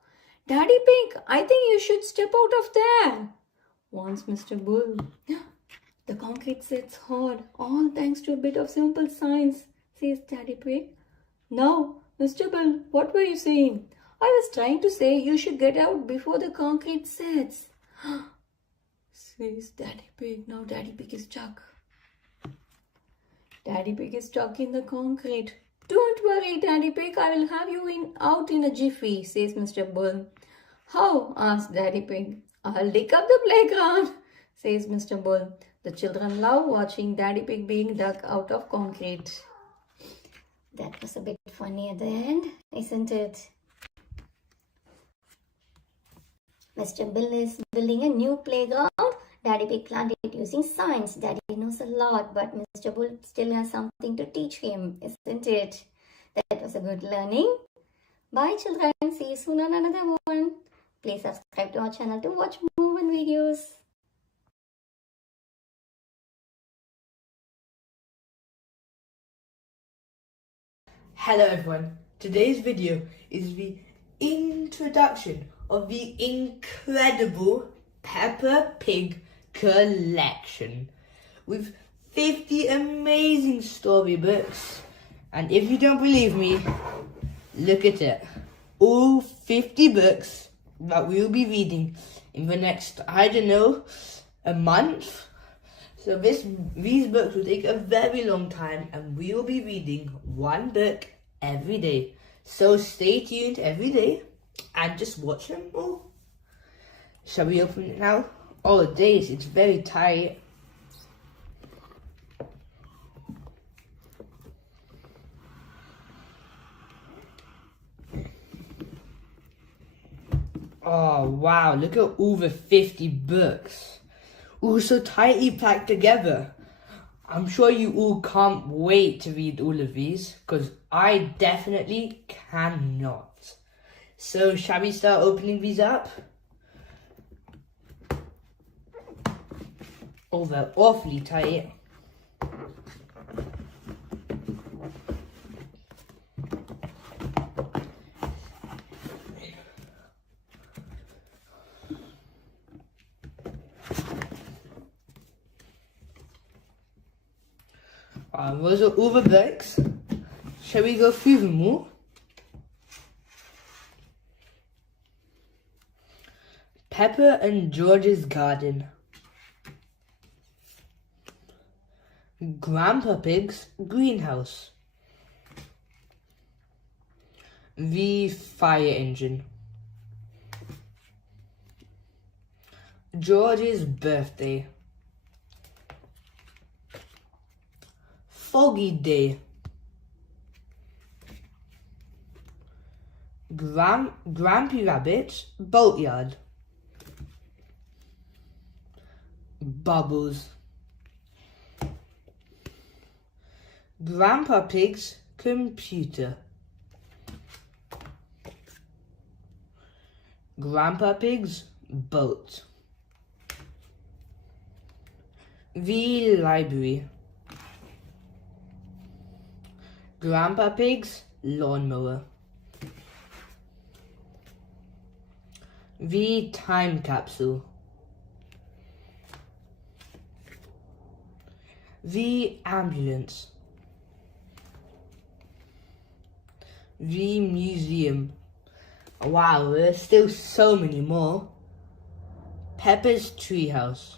Daddy Pig, I think you should step out of there, warns Mr. Bull. The concrete sets hard, all thanks to a bit of simple science, says Daddy Pig. Now, Mr. Bull, what were you saying? I was trying to say you should get out before the concrete sets, says Daddy Pig. Now Daddy Pig is stuck. Daddy Pig is stuck in the concrete. Don't worry, Daddy Pig, I will have you out in a jiffy, says Mr. Bull. How? Asks Daddy Pig. I'll dig up the playground, says Mr. Bull. The children love watching Daddy Pig being dug out of concrete. That was a bit funny at the end, isn't it? Mr. Bull is building a new playground. Daddy Pig planned it using science. Daddy knows a lot, but Mr. Bull still has something to teach him, isn't it? That was a good learning. Bye children. See you soon on another one. Please subscribe to our channel to watch more videos. Hello everyone. Today's video is the introduction of the incredible Peppa Pig collection with 50 amazing storybooks. And if you don't believe me, look at it. all 50 books that we'll be reading in the next, I don't know, a month. So these books will take a very long time, and we will be reading one book every day. So stay tuned every day and just watch them all. Shall we open it now? Oh days, it's very tight. Oh wow, look at all the 50 books. All so tightly packed together. I'm sure you all can't wait to read all of these, because I definitely cannot. So shall we start opening these up? Oh, they're awfully tight. Those are all the books. Shall we go through them all? Peppa and George's Garden. Grandpa Pig's Greenhouse. The Fire Engine. George's Birthday. Foggy Day. Grampy Rabbit's Boatyard. Bubbles. Grandpa Pig's Computer. Grandpa Pig's Boat. The Library. Grandpa Pig's Lawnmower. The Time Capsule. The Ambulance. The Museum. Wow, there's still so many more. Peppa's Treehouse.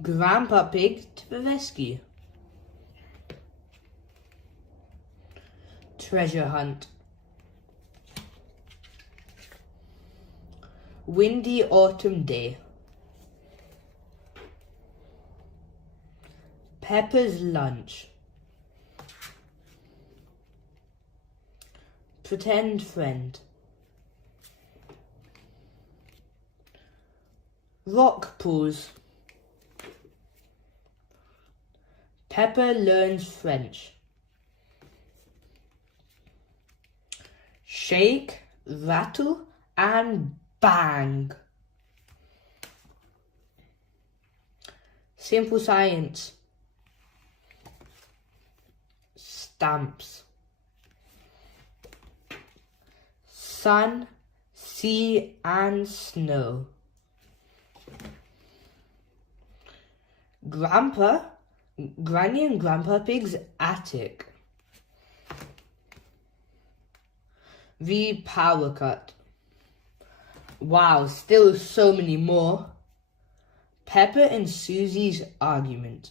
Grandpa Pig to the Rescue. Treasure Hunt. Windy Autumn Day. Peppa's Lunch. Pretend Friend. Rock Pools. Peppa Learns French. Shake, Rattle and Bang. Simple Science. Stamps. Sun, Sea and Snow. Granny and Grandpa Pig's Attic. The Power Cut. Wow, still so many more. Peppa and Susie's Argument.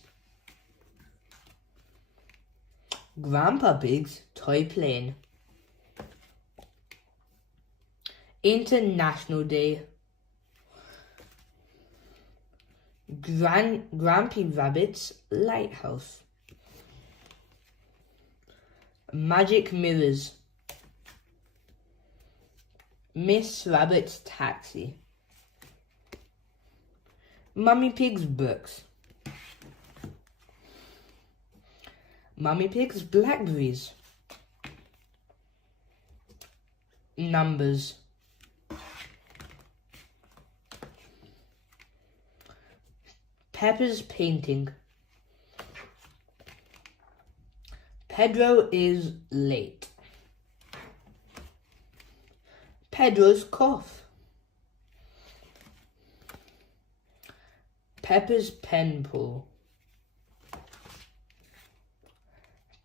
Grandpa Pig's Toy Plane. International Day. Grampy Rabbit's Lighthouse. Magic Mirrors. Miss Rabbit's Taxi. Mummy Pig's Books. Mummy Pig's Blackberries. Numbers. Peppa's Painting. Pedro is late. Pedro's Cough. Peppa's Pen Pull.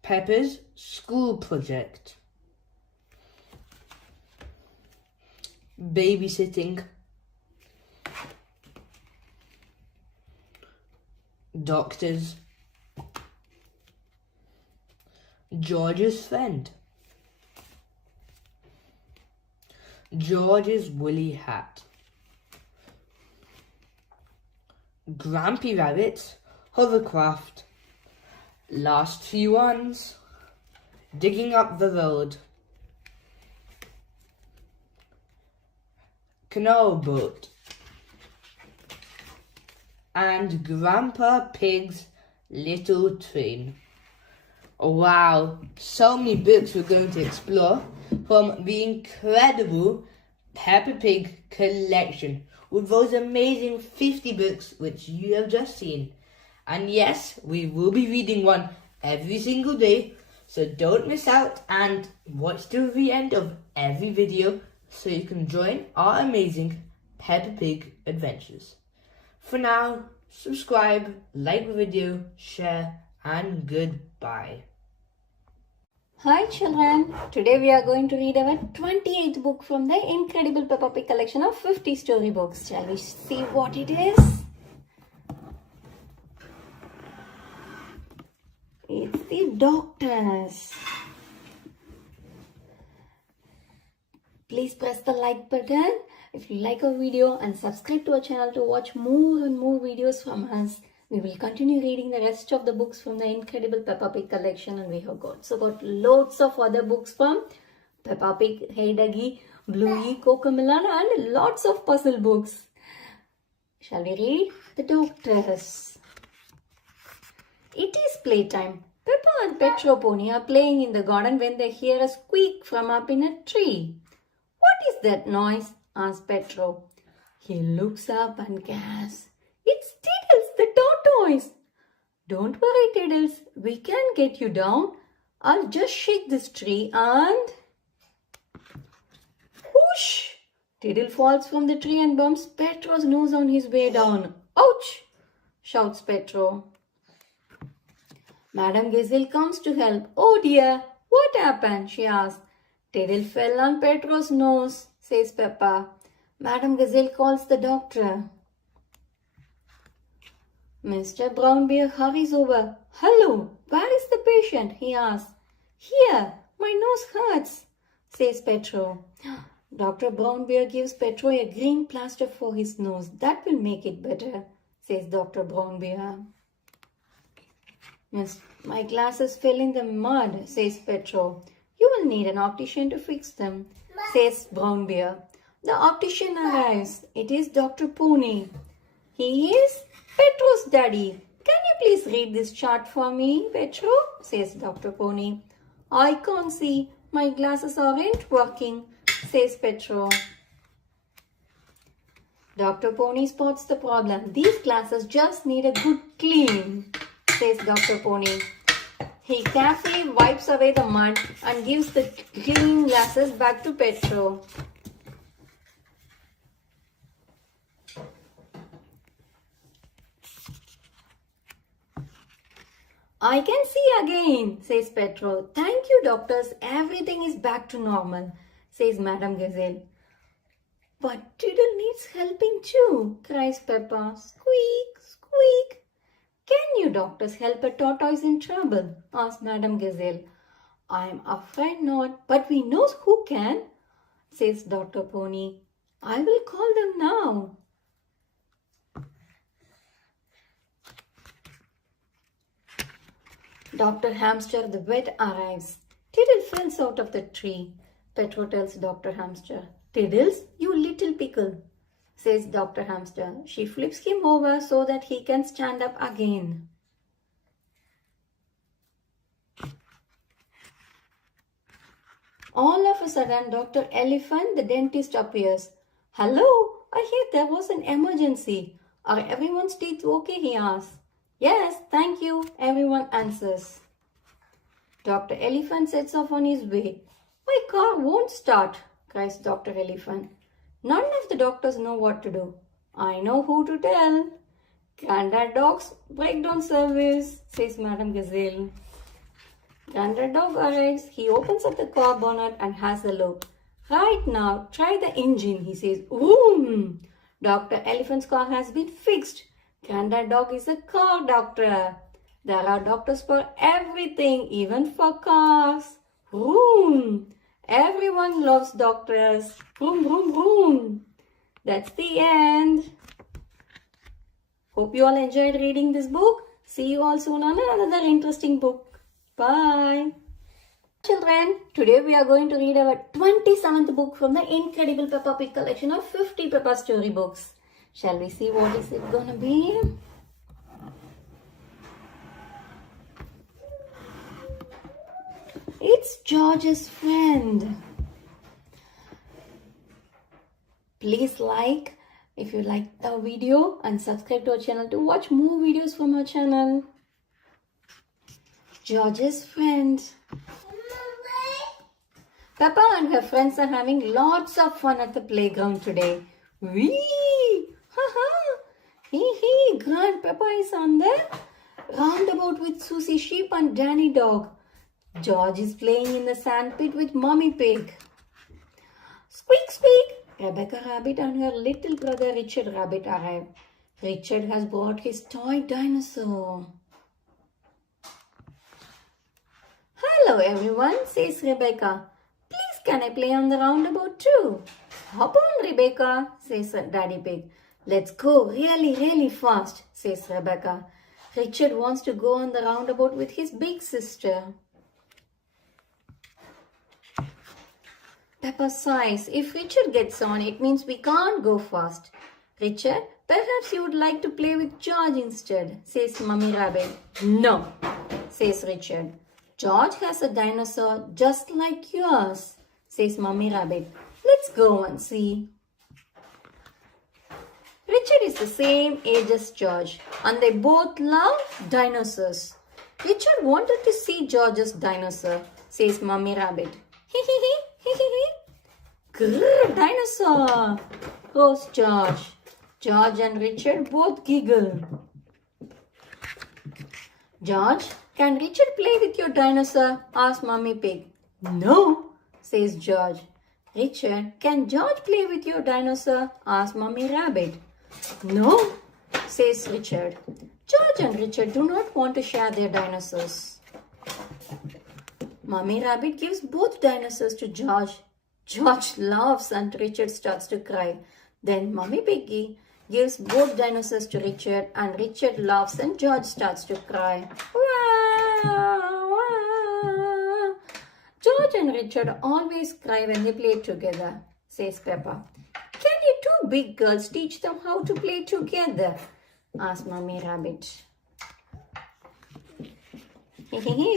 Peppa's School Project. babysitting, doctors, George's friend, George's woolly hat, Grampy Rabbit's hovercraft, last few ones, digging up the road, canal boat, and Grandpa Pig's little train. Wow, so many books we're going to explore from the incredible Peppa Pig collection with those amazing 50 books which you have just seen. And yes, we will be reading one every single day, so don't miss out and watch till the end of every video so you can join our amazing Peppa Pig adventures. For now, subscribe, like the video, share, and goodbye. Hi children, today we are going to read our 28th book from the incredible Peppa Pig collection of 50 storybooks. Shall we see what it is? It's the Doctors. Please press the like button if you like our video and subscribe to our channel to watch more and more videos from us. We will continue reading the rest of the books from the incredible Peppa Pig collection, and we have got loads of other books from Peppa Pig, Hey Duggy, Bluey, Cocomelon, and lots of puzzle books. Shall we read? The Doctors. It is playtime. Peppa and Petro Pony are playing in the garden when they hear a squeak from up in a tree. What is that noise? Asked Petro. He looks up and gasps. It's Tiddles, the tortoise. Don't worry, Tiddles. We can get you down. I'll just shake this tree and... Whoosh! Tiddle falls from the tree and bumps Petro's nose on his way down. Ouch! Shouts Petro. Madam Gazelle comes to help. Oh dear, what happened? She asks. Tiddle fell on Petro's nose, says Peppa. Madam Gazelle calls the doctor. Mr. Brown Bear hurries over. Hello, where is the patient? He asks. Here, my nose hurts, says Petro. Dr. Brown Bear gives Petro a green plaster for his nose. That will make it better, says Dr. Brown Bear. My glasses fell in the mud, says Petro. You will need an optician to fix them, says Brown Bear. The optician arrives. It is Dr. Pony. He is Petro's daddy. Can you please read this chart for me, Petro? Says Dr. Pony. I can't see. My glasses aren't working, says Petro. Dr. Pony spots the problem. These glasses just need a good clean, says Dr. Pony. He carefully wipes away the mud and gives the clean glasses back to Petro. I can see again, says Petro. Thank you, doctors. Everything is back to normal, says Madam Gazelle. But Tiddle needs helping too, cries Peppa. Squeak, squeak. Can you doctors help a tortoise in trouble? Asks Madam Gazelle. I'm afraid not, but we know who can, says Dr. Pony. I will call them now. Dr. Hamster the vet arrives. Tiddle falls out of the tree. Petro tells Dr. Hamster. Tiddles, you little pickle, says Dr. Hamster. She flips him over so that he can stand up again. All of a sudden, Dr. Elephant, the dentist, appears. Hello, I hear there was an emergency. Are everyone's teeth okay? He asks. Yes, thank you, everyone answers. Dr. Elephant sets off on his way. My car won't start, cries Dr. Elephant. None of the doctors know what to do. I know who to tell. Grandad Dog's breakdown service, says Madam Gazelle. Grandad Dog arrives. He opens up the car bonnet and has a look. Right now, try the engine, he says. Vroom! Dr. Elephant's car has been fixed. Grandad Dog is a car doctor. There are doctors for everything, even for cars. Vroom! Everyone loves doctors. Vroom, vroom, vroom. That's the end. Hope you all enjoyed reading this book. See you all soon on another interesting book. Bye. Children, today we are going to read our 27th book from the incredible Peppa Pig collection of 50 Peppa storybooks. Shall we see what is it gonna be? It's George's friend. Please like if you like the video and subscribe to our channel to watch more videos from our channel. George's friend. Peppa and her friends are having lots of fun at the playground today. Wee! Ha ha! Hee hee! Grandpapa is on the roundabout with Susie Sheep and Danny Dog. George is playing in the sandpit with Mummy Pig. Squeak squeak! Rebecca Rabbit and her little brother Richard Rabbit arrive. Richard has brought his toy dinosaur. Hello everyone, says Rebecca. Please can I play on the roundabout too? Hop on, Rebecca, says Daddy Pig. Let's go really fast, says Rebecca. Richard wants to go on the roundabout with his big sister. Peppa sighs. If Richard gets on, it means we can't go fast. Richard, perhaps you would like to play with George instead, says Mummy Rabbit. No, says Richard. George has a dinosaur just like yours, says Mummy Rabbit. Let's go and see. Richard is the same age as George and they both love dinosaurs. Richard wanted to see George's dinosaur, says Mummy Rabbit. Hee hee hee hee hee hee. Grrr, dinosaur, goes George. George and Richard both giggle. George, can Richard play with your dinosaur? Asks Mummy Pig. No, says George. Richard, can George play with your dinosaur? Asks Mummy Rabbit. No, says Richard. George and Richard do not want to share their dinosaurs. Mummy Rabbit gives both dinosaurs to George. George laughs and Richard starts to cry. Then Mummy Piggy gives both dinosaurs to Richard and Richard laughs and George starts to cry. Wah, wah. George and Richard always cry when they play together, says Peppa. Can you two big girls teach them how to play together? Asks Mummy Rabbit.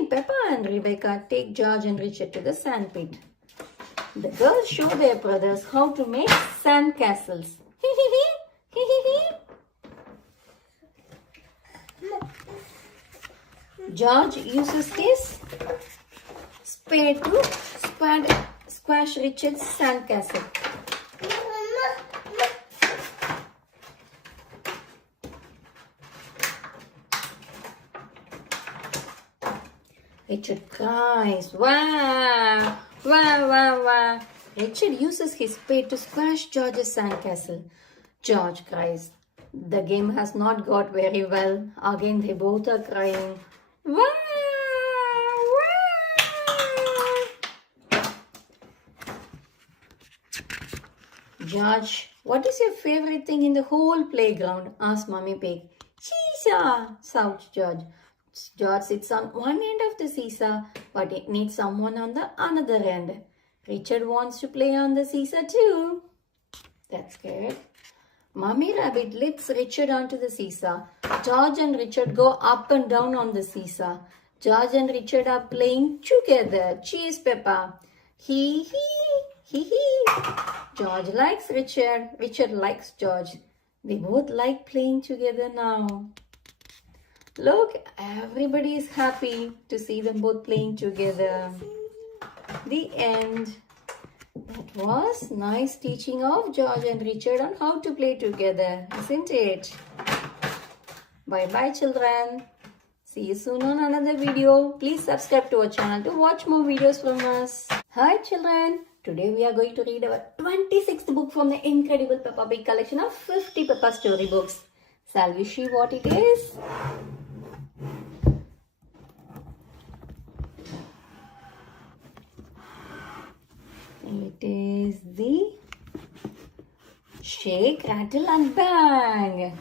Peppa and Rebecca take George and Richard to the sandpit. The girls show their brothers how to make sand castles. George uses his spade to squash Richard's sandcastle. Richard cries, wah, wah, wah, wah. Richard uses his spade to squash George's sandcastle. George cries. The game has not got very well. Again they both are crying. Wah, wah. George, what is your favorite thing in the whole playground? Asks Mummy Pig. Seesaw, shouts George. George sits on one end of the seesaw, but it needs someone on the other end. Richard wants to play on the seesaw too. That's good. Mummy Rabbit lifts Richard onto the seesaw. George and Richard go up and down on the seesaw. George and Richard are playing together. Cheers, Peppa. Hee hee, hee hee. George likes Richard. Richard likes George. They both like playing together now. Look, everybody is happy to see them both playing together. The end. That was nice teaching of George and Richard on how to play together, isn't it? Bye-bye, children. See you soon on another video. Please subscribe to our channel to watch more videos from us. Hi, children. Today we are going to read our 26th book from the incredible Peppa Pig collection of 50 Peppa storybooks. Shall we see what it is? It is the Shake, Rattle and Bang.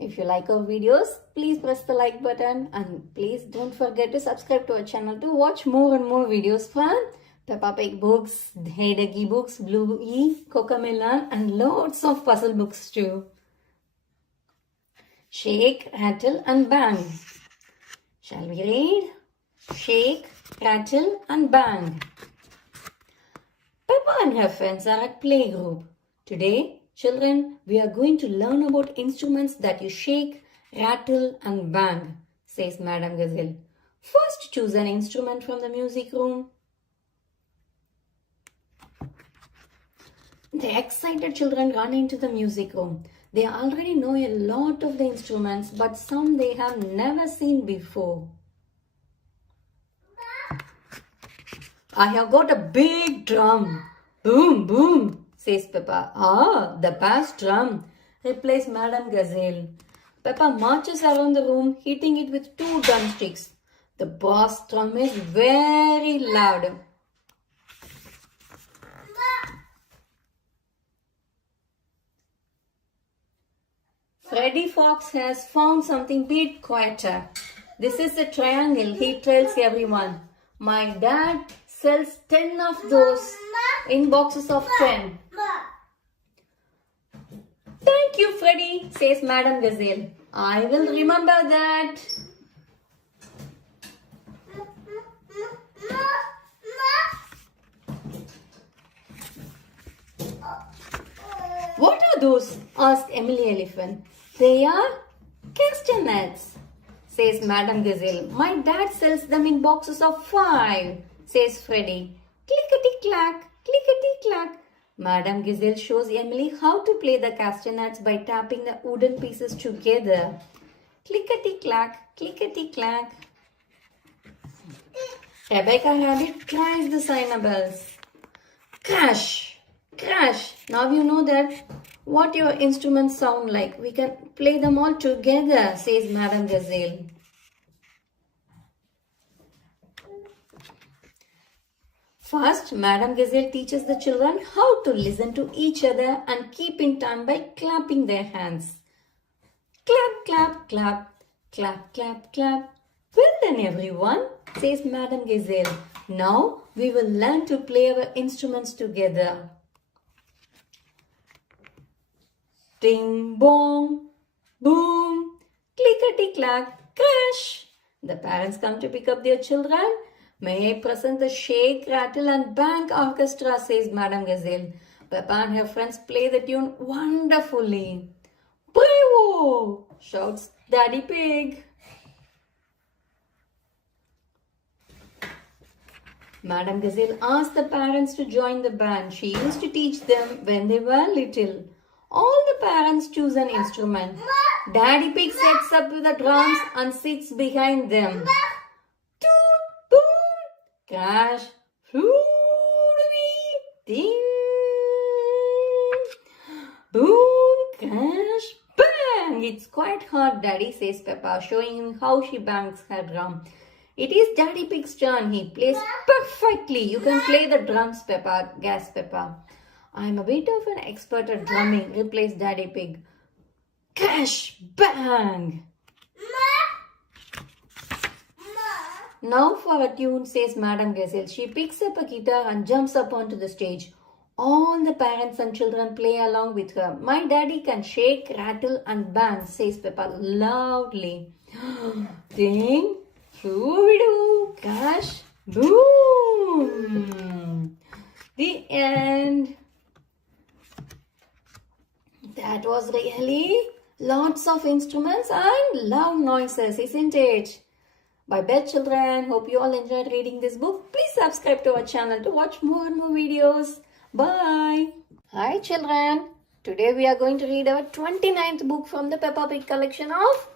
If you like our videos, please press the like button and please don't forget to subscribe to our channel to watch more and more videos from Peppa Pig books, Hey Ducky books, Bluey, Cocomelon and loads of puzzle books too. Shake, Rattle and Bang. Shall we read? Shake, Rattle and Bang. Peppa and her friends are at playgroup. Today, children, we are going to learn about instruments that you shake, rattle and bang, says Madame Gazelle. First, choose an instrument from the music room. The excited children run into the music room. They already know a lot of the instruments, but some they have never seen before. I have got a big drum. Boom, boom, says Peppa. Ah, the bass drum, replies Madame Gazelle. Peppa marches around the room, hitting it with 2 drumsticks. The bass drum is very loud. Freddy Fox has found something bit quieter. This is a triangle, he tells everyone. My dad sells 10 of those in boxes of 10. Thank you, Freddy, says Madame Gazelle. I will remember that. What are those? Asked Emily Elephant. They are castanets, says Madame Gazelle. My dad sells them in boxes of 5, says Freddy. Clickety-clack, clickety-clack. Madame Gazelle shows Emily how to play the castanets by tapping the wooden pieces together. Clickety-clack, clickety-clack. Rebecca Rabbit tries the cymbals. Crash, crash. Now you know that what your instruments sound like. We can play them all together, says Madame Gazelle. First, Madame Gazelle teaches the children how to listen to each other and keep in time by clapping their hands. Clap, clap, clap, clap, clap, clap. Well done, everyone, says Madame Gazelle. Now we will learn to play our instruments together. Ding, bong, boom, clickety-clack, crash. The parents come to pick up their children. May I present the Shake, Rattle and Bang Orchestra, says Madame Gazelle. Peppa and her friends play the tune wonderfully. Bravo! Shouts Daddy Pig. Madame Gazelle asked the parents to join the band. She used to teach them when they were little. All the parents choose an instrument. Daddy Pig sets up with the drums and sits behind them. Toot, boom, crash, floodee, ding, boom, crash, bang. It's quite hard, Daddy, says Peppa, showing him how she bangs her drum. It is Daddy Pig's turn. He plays perfectly. You can play the drums, Peppa, gasps Peppa. I'm a bit of an expert at drumming, replies Daddy Pig. Crash! Bang! Now for a tune, says Madame Gazelle. She picks up a guitar and jumps up onto the stage. All the parents and children play along with her. My daddy can shake, rattle and bang, says Peppa loudly. Ding! Shoo-be-doo! Crash! Boom! The end. That was really lots of instruments and loud noises, isn't it? Bye-bye, children. Hope you all enjoyed reading this book. Please subscribe to our channel to watch more and more videos. Bye. Hi, children. Today we are going to read our 29th book from the Peppa Pig collection of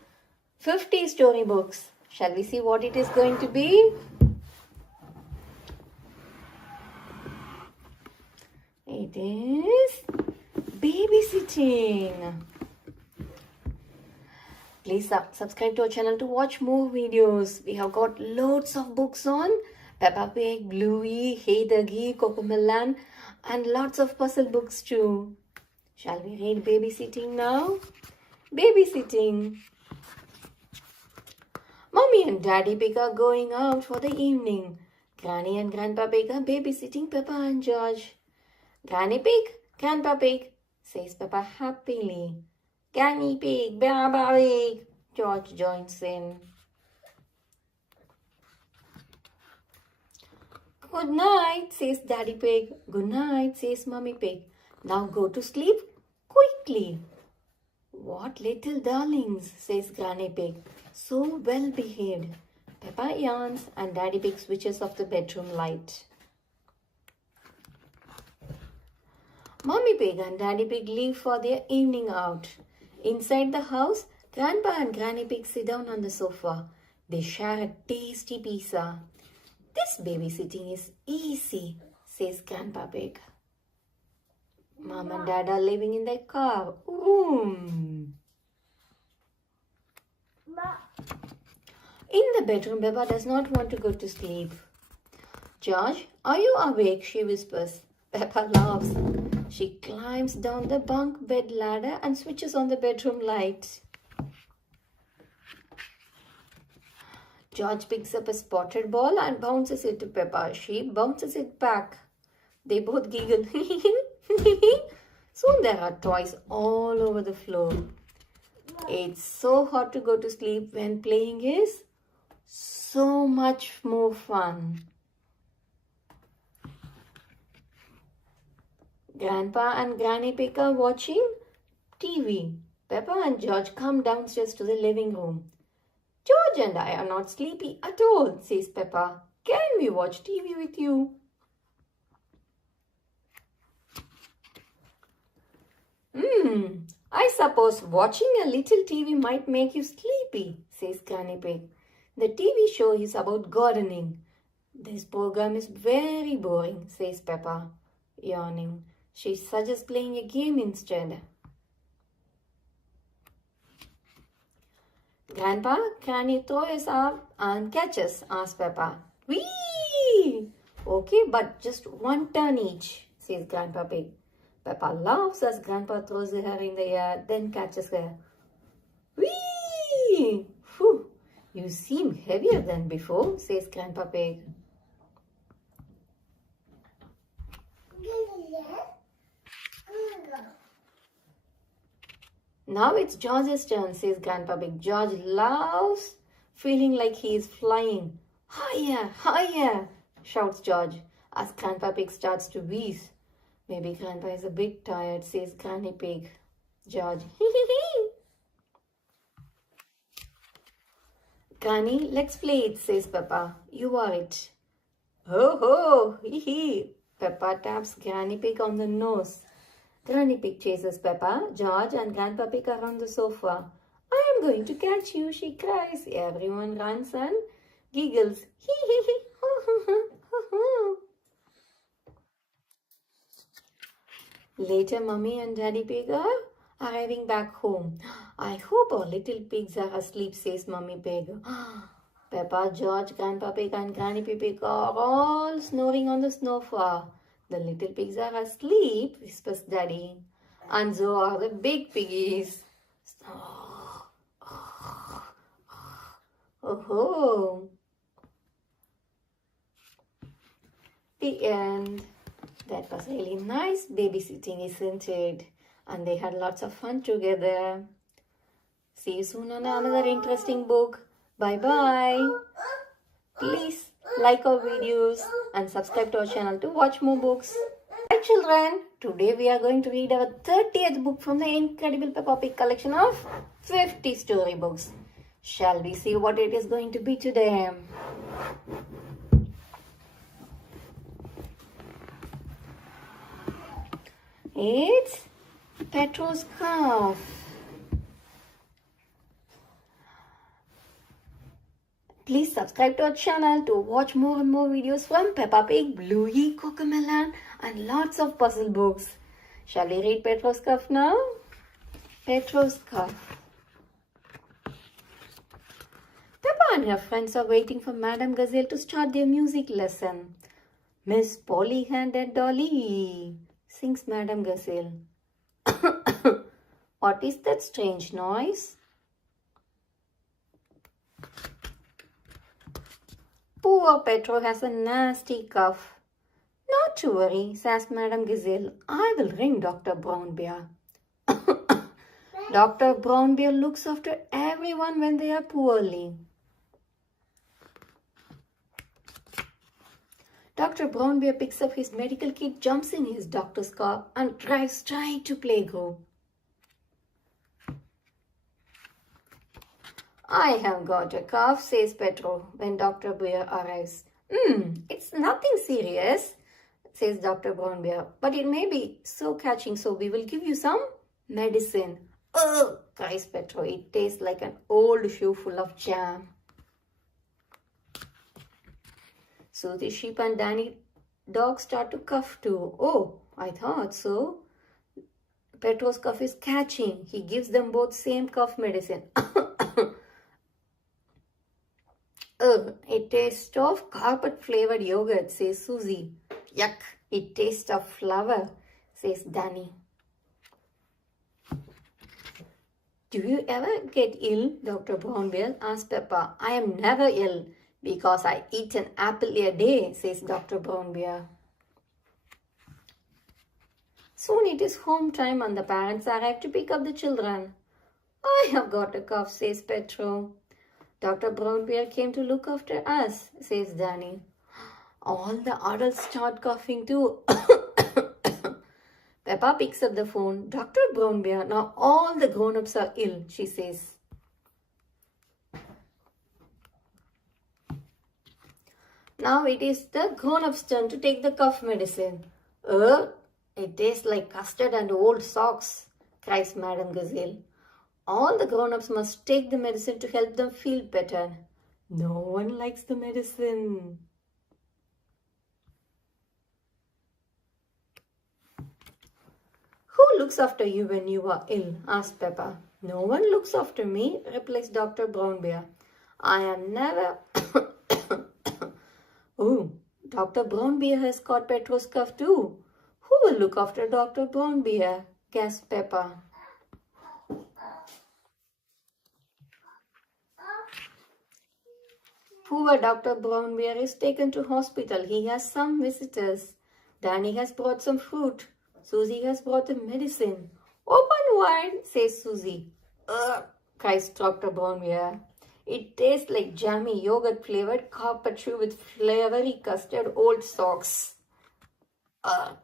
50 storybooks. Shall we see what it is going to be? It is babysitting. Please subscribe to our channel to watch more videos. We have got loads of books on Peppa Pig, Bluey, Hey Duggy, Cocomelon, and lots of puzzle books too. Shall we read babysitting now? Babysitting. Mommy and Daddy Pig are going out for the evening. Granny and Grandpa Pig are babysitting Peppa and George. Granny Pig, Grandpa Pig, says Peppa happily. Granny Pig, Grandpa Pig, George joins in. Good night, says Daddy Pig. Good night, says Mummy Pig. Now go to sleep quickly. What little darlings, says Granny Pig. So well behaved. Peppa yawns and Daddy Pig switches off the bedroom light. Mummy Pig and Daddy Pig leave for their evening out. Inside the house, Grandpa and Granny Pig sit down on the sofa. They share a tasty pizza. This babysitting is easy, says Grandpa Pig. Mom and Dad are living in their car. In the bedroom, Peppa does not want to go to sleep. George, are you awake? She whispers. Peppa laughs. She climbs down the bunk bed ladder and switches on the bedroom light. George picks up a spotted ball and bounces it to Peppa. She bounces it back. They both giggle. Soon there are toys all over the floor. It's so hard to go to sleep when playing is so much more fun. Grandpa and Granny Pig are watching TV. Peppa and George come downstairs to the living room. George and I are not sleepy at all, says Peppa. Can we watch TV with you? I suppose watching a little TV might make you sleepy, says Granny Pig. The TV show is about gardening. This program is very boring, says Peppa, yawning. She suggests playing a game instead. Grandpa, can you throw us up and catch us? Asks Peppa. Whee! Okay, but just one turn each, says Grandpa Pig. Peppa laughs as Grandpa throws her in the air, then catches her. Whee! Phew, you seem heavier than before, says Grandpa Pig. Now it's George's turn, says Grandpa Pig. George laughs, feeling like he is flying. Higher, higher, shouts George as Grandpa Pig starts to wheeze. Maybe Grandpa is a bit tired, says Granny Pig. George, Granny, let's play it, says Peppa. You are it. Ho ho, hee hee. Peppa taps Granny Pig on the nose. Granny Pig chases Peppa, George and Grandpa Pig are on the sofa. I am going to catch you, she cries. Everyone runs and giggles. Hee hee hee, ho ho ho ho ho. Later, Mummy and Daddy Pig are arriving back home. I hope our little pigs are asleep, says Mummy Pig. Peppa, George, Grandpa Pig and Granny Pig are all snoring on the sofa. The little pigs are asleep, whispers Daddy. And so are the big piggies. Oh. The end. That was really nice babysitting, isn't it? And they had lots of fun together. See you soon on another interesting book. Bye-bye. Please like our videos and subscribe to our channel to watch more books. Hi children, today we are going to read our 30th book from the incredible Peppa Pig collection of 50 storybooks. Shall we see what it is going to be today? It's Petro's Calf. Please subscribe to our channel to watch more and more videos from Peppa Pig, Bluey, Cocomelon and lots of puzzle books. Shall we read Petro's Cuff now? Petro's Cuff. Peppa and her friends are waiting for Madame Gazelle to start their music lesson. Miss Polly-handed Dolly, sings Madame Gazelle. What is that strange noise? Poor Petro has a nasty cough. Not to worry, says Madame Gazelle. I will ring Dr. Brown Bear. Dr. Brown Bear looks after everyone when they are poorly. Dr. Brown Bear picks up his medical kit, jumps in his doctor's car and drives straight to playgroup. I have got a cough, says Petro when Dr. Bear arrives. It's nothing serious, says Dr. Brown Bear, but it may be so catching, so we will give you some medicine. Ugh, cries Petro. It tastes like an old shoe full of jam. So the sheep and Danny dog start to cough too. Oh, I thought so. Petro's cough is catching. He gives them both same cough medicine. Ugh, it tastes of carpet flavored yogurt, says Susie. Yuck, it tastes of flour, says Danny. Do you ever get ill? Dr. Brown Bear asks Peppa. I am never ill because I eat an apple a day, says Dr. Brown Bear. Soon it is home time and the parents arrive to pick up the children. I have got a cough, says Petro. Dr. Brown Bear came to look after us, says Danny. All the adults start coughing too. Peppa picks up the phone. Dr. Brown Bear, now all the grown-ups are ill, she says. Now it is the grown-ups' turn to take the cough medicine. It tastes like custard and old socks, cries Madame Gazelle. All the grown-ups must take the medicine to help them feel better. No one likes the medicine. Who looks after you when you are ill? Asks Peppa. No one looks after me, replies Dr. Brown Bear. I am never... Oh, Dr. Brown Bear has caught Petro's cough too. Who will look after Dr. Brown Bear? Gasped Peppa. Poor Dr. Brown Bear is taken to hospital. He has some visitors. Danny has brought some fruit. Susie has brought the medicine. Open wide, says Susie. Ugh, cries Dr. Brown Bear. It tastes like jammy yogurt flavored carpet shoe with flavory custard old socks. Ugh.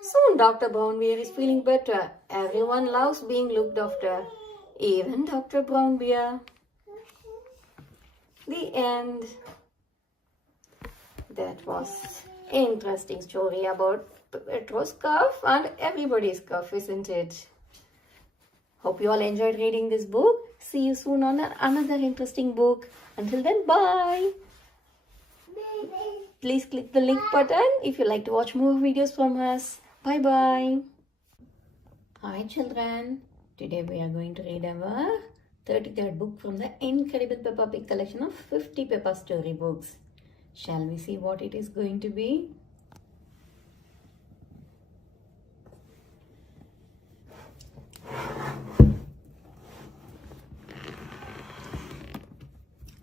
Soon Dr. Brown Bear is feeling better. Everyone loves being looked after. Even Dr. Brown Bear. The end. That was an interesting story about Petro's cough and everybody's cough, isn't it? Hope you all enjoyed reading this book. See you soon on another interesting book. Until then, bye. Please click the link button if you like to watch more videos from us. Bye-bye. Hi children. Today we are going to read our 33rd book from the incredible Peppa Pig collection of 50 Peppa story books. Shall we see what it is going to be?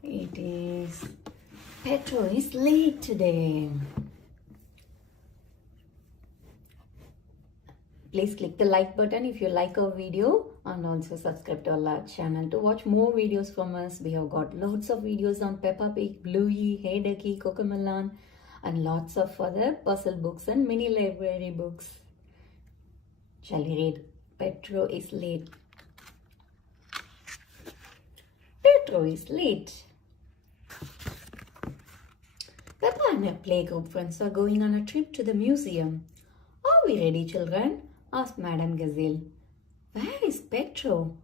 It is Petro is late today. Please click the like button if you like our video and also subscribe to our channel to watch more videos from us. We have got lots of videos on Peppa Pig, Bluey, Hey Ducky, Cocomelon and lots of other puzzle books and mini library books. Shall we read? Petro is late. Petro is late. Peppa and her playgroup friends are going on a trip to the museum. Are we ready, children? Asked Madame Gazelle. Where is Petro?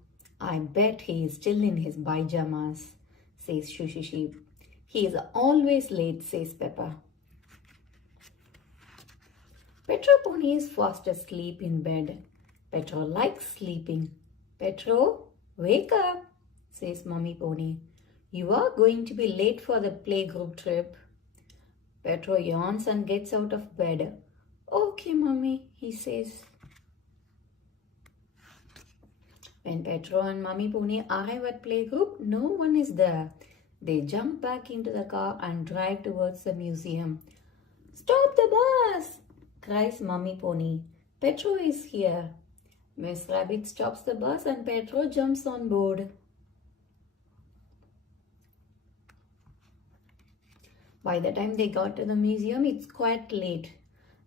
I bet he is still in his pajamas, says Shushu Sheep. He is always late, says Peppa. Petro Pony is fast asleep in bed. Petro likes sleeping. Petro, wake up, says Mummy Pony. You are going to be late for the playgroup trip. Petro yawns and gets out of bed. Okay, Mummy, he says. When Petro and Mummy Pony arrive at playgroup, no one is there. They jump back into the car and drive towards the museum. Stop the bus! Cries Mummy Pony. Petro is here. Miss Rabbit stops the bus and Petro jumps on board. By the time they got to the museum, it's quite late.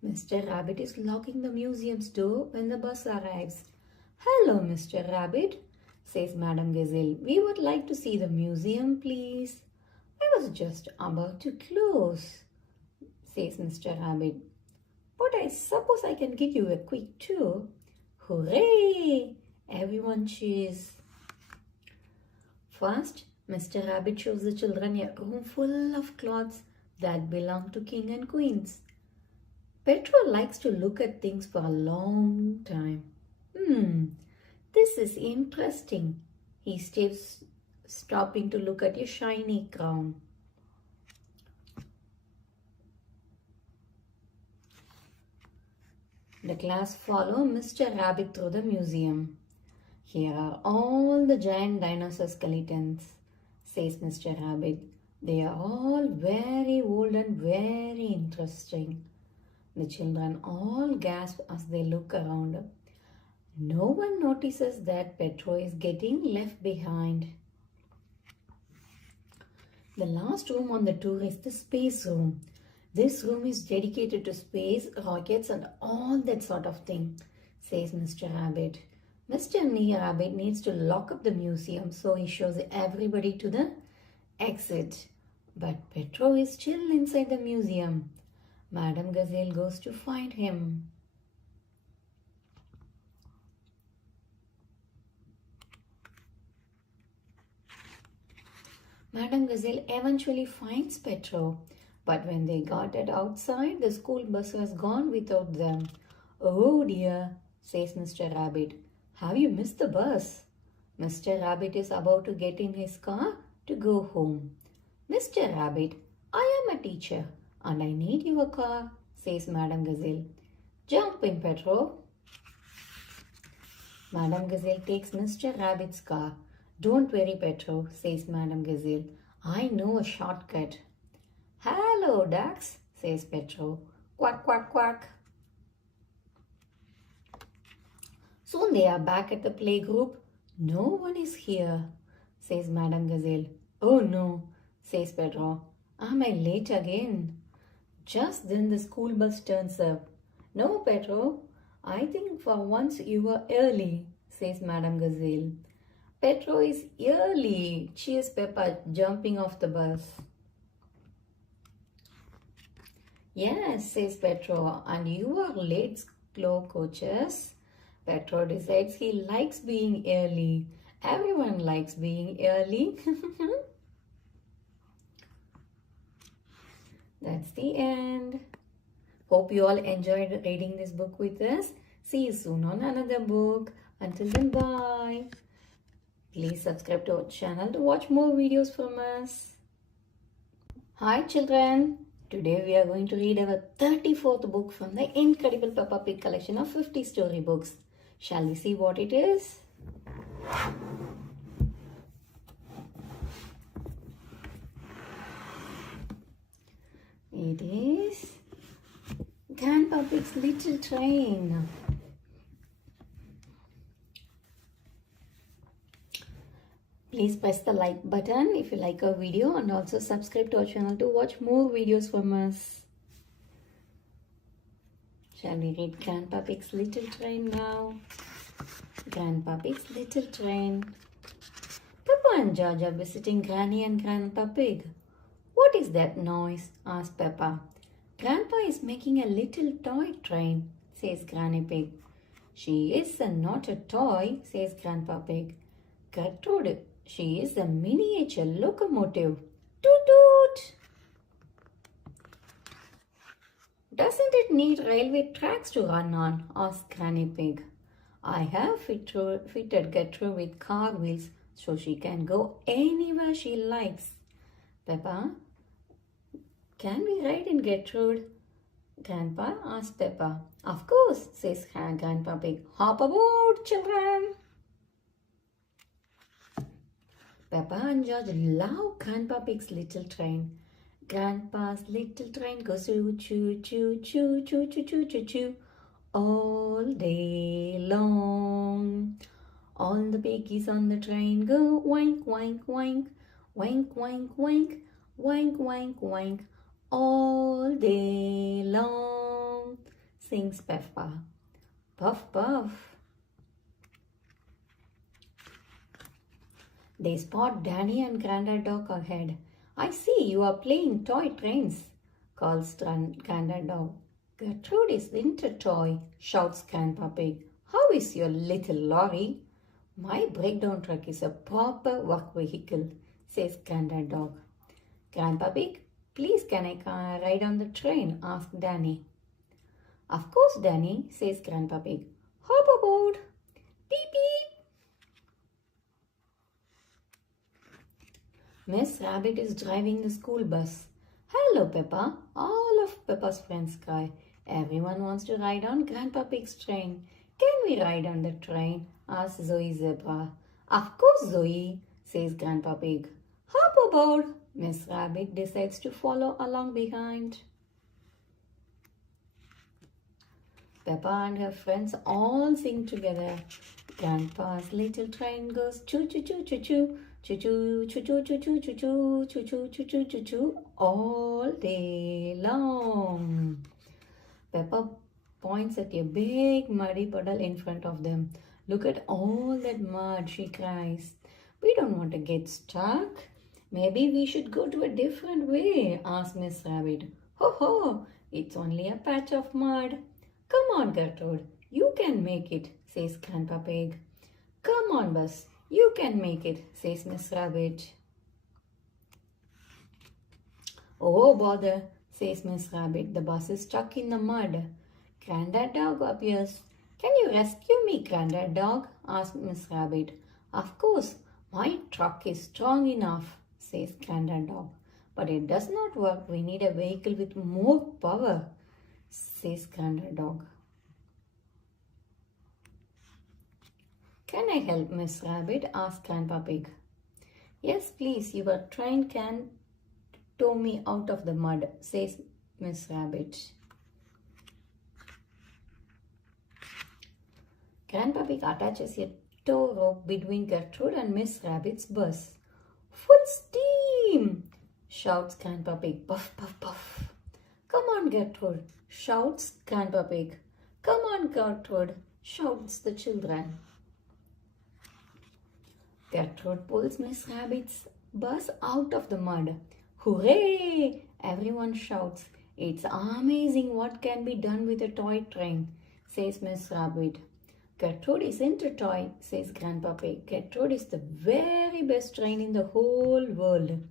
Mr. Rabbit is locking the museum's door when the bus arrives. Hello, Mr. Rabbit, says Madam Gazelle. We would like to see the museum, please. I was just about to close, says Mr. Rabbit. But I suppose I can give you a quick tour. Hooray! Everyone cheers. First, Mr. Rabbit shows the children a room full of clothes that belong to king and queens. Petro likes to look at things for a long time. This is interesting. He stays stopping to look at a shiny crown. The class follow Mr. Rabbit through the museum. Here are all the giant dinosaur skeletons, says Mr. Rabbit. They are all very old and very interesting. The children all gasp as they look around. No one notices that Petro is getting left behind. The last room on the tour is the space room. This room is dedicated to space, rockets and all that sort of thing, says Mr. Rabbit. Mr. Rabbit needs to lock up the museum, so he shows everybody to the exit. But Petro is still inside the museum. Madam Gazelle goes to find him. Madam Gazelle eventually finds Petro, but when they got it outside, the school bus has gone without them. Oh dear, says Mr. Rabbit. Have you missed the bus? Mr. Rabbit is about to get in his car to go home. Mr. Rabbit, I am a teacher and I need your car, says Madam Gazelle. Jump in, Petro. Madam Gazelle takes Mr. Rabbit's car. Don't worry, Petro, says Madam Gazelle. I know a shortcut. Hello, ducks, says Petro. Quack, quack, quack. Soon they are back at the playgroup. No one is here, says Madam Gazelle. Oh no, says Petro. Am I late again? Just then the school bus turns up. No, Petro, I think for once you were early, says Madam Gazelle. Petro is early, cheers Peppa, jumping off the bus. Yes, says Petro, and you are late, slow coaches. Petro decides he likes being early. Everyone likes being early. That's the end. Hope you all enjoyed reading this book with us. See you soon on another book. Until then, bye. Please subscribe to our channel to watch more videos from us. Hi children. Today we are going to read our 34th book from the incredible Peppa Pig collection of 50 storybooks. Shall we see what it is? It is Grandpa Pig's Little Train. Please press the like button if you like our video and also subscribe to our channel to watch more videos from us. Shall we read Grandpa Pig's Little Train now? Grandpa Pig's Little Train. Peppa and George are visiting Granny and Grandpa Pig. What is that noise? Asked Peppa. Grandpa is making a little toy train, says Granny Pig. She is not a toy, says Grandpa Pig. Gertrude, she is a miniature locomotive. Toot toot! Doesn't it need railway tracks to run on? Asked Granny Pig. I have fitted Gertrude with car wheels so she can go anywhere she likes. Peppa, can we ride in Gertrude? Grandpa asked Peppa. Of course, says Grandpa Pig. Hop aboard, children. Peppa and George love Grandpa Pig's little train. Grandpa's little train goes choo choo choo choo choo choo choo choo choo all day long. All the piggies on the train go wank wank wank wank wank wank wank wank wank all day long, sings Peppa. Puff puff. They spot Danny and Grandad Dog ahead. I see you are playing toy trains, calls Grandad Dog. Gertrude isn't a toy, shouts Grandpa Pig. How is your little lorry? My breakdown truck is a proper work vehicle, says Grandad Dog. Grandpa Pig, please can I ride on the train? Asked Danny. Of course, Danny, says Grandpa Pig. Hop aboard. Beep beep. Miss Rabbit is driving the school bus. Hello, Peppa. All of Peppa's friends cry. Everyone wants to ride on Grandpa Pig's train. Can we ride on the train? Asks Zoe Zebra. Of course, Zoe, says Grandpa Pig. Hop aboard. Miss Rabbit decides to follow along behind. Peppa and her friends all sing together. Grandpa's little train goes choo choo choo choo choo. Choo choo choo choo choo choo choo choo choo choo choo choo choo choo all day long. Peppa points at a big muddy puddle in front of them. Look at all that mud, she cries. We don't want to get stuck. Maybe we should go to a different way, asks Miss Rabbit. Ho ho, it's only a patch of mud. Come on, Gertrude, you can make it, says Grandpa Pig. Come on, Buzz. You can make it, says Miss Rabbit. Oh, bother, says Miss Rabbit. The bus is stuck in the mud. Grandad Dog appears. Can you rescue me, Grandad Dog? Asks Miss Rabbit. Of course, my truck is strong enough, says Grandad Dog. But it does not work. We need a vehicle with more power, says Grandad Dog. Can I help, Miss Rabbit? Asked Grandpa Pig. Yes, please. Your train can tow me out of the mud, says Miss Rabbit. Grandpa Pig attaches a tow rope between Gertrude and Miss Rabbit's bus. Full steam! Shouts Grandpa Pig. Puff, puff, puff. Come on, Gertrude, shouts Grandpa Pig. Come on, Gertrude, shouts the children. Gertrude pulls Miss Rabbit's bus out of the mud. Hooray! Everyone shouts. It's amazing what can be done with a toy train, says Miss Rabbit. Gertrude isn't a toy, says Grandpa Pig. Gertrude is the very best train in the whole world,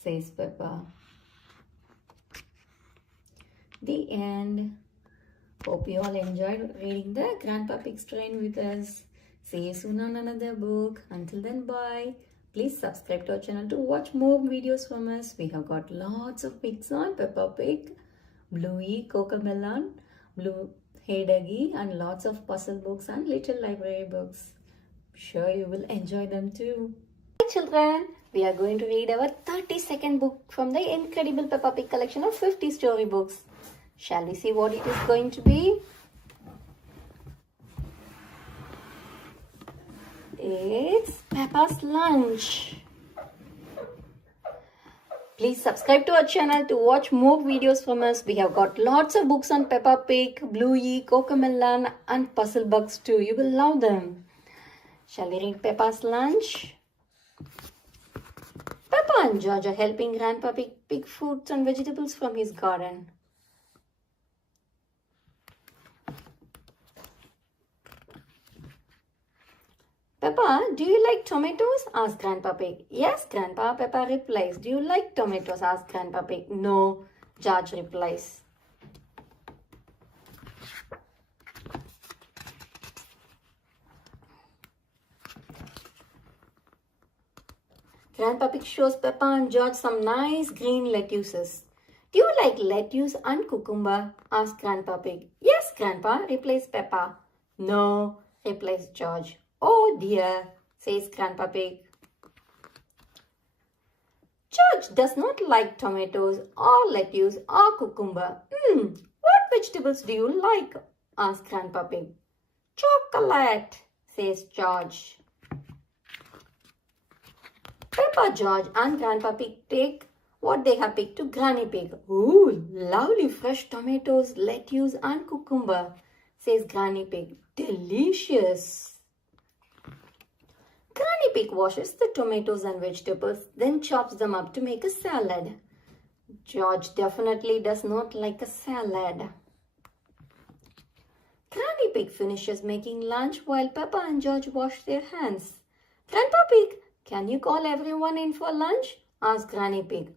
says Peppa. The end. Hope you all enjoyed reading the Grandpa Pig's Train with us. See you soon on another book. Until then, bye. Please subscribe to our channel to watch more videos from us. We have got lots of pigs on Peppa Pig, Bluey, Cocomelon, Blue Heyduggy, and lots of puzzle books and little library books. Sure you will enjoy them too. Hi children, we are going to read our 32nd book from the incredible Peppa Pig collection of 50 storybooks. Shall we see what it is going to be? It's Peppa's Lunch. Please subscribe to our channel to watch more videos from us. We have got lots of books on Peppa Pig, Bluey, Cocomelon and puzzle books too. You will love them. Shall we read Peppa's Lunch? Peppa and George are helping Grandpa Pig pick fruits and vegetables from his garden. Peppa, do you like tomatoes? Asked Grandpa Pig. Yes, Grandpa, Peppa replies. Do you like tomatoes? Asked Grandpa Pig. No, George replies. Grandpa Pig shows Peppa and George some nice green lettuces. Do you like lettuce and cucumber? Asked Grandpa Pig. Yes, Grandpa, replies Peppa. No, replies George. Oh dear, says Grandpa Pig. George does not like tomatoes or lettuce or cucumber. What vegetables do you like? Asked Grandpa Pig. Chocolate, says George. Peppa, George and Grandpa Pig take what they have picked to Granny Pig. Ooh, lovely fresh tomatoes, lettuce and cucumber, says Granny Pig. Delicious. Granny Pig washes the tomatoes and vegetables, then chops them up to make a salad. George definitely does not like a salad. Granny Pig finishes making lunch while Peppa and George wash their hands. Grandpa Pig, can you call everyone in for lunch? Asks Granny Pig.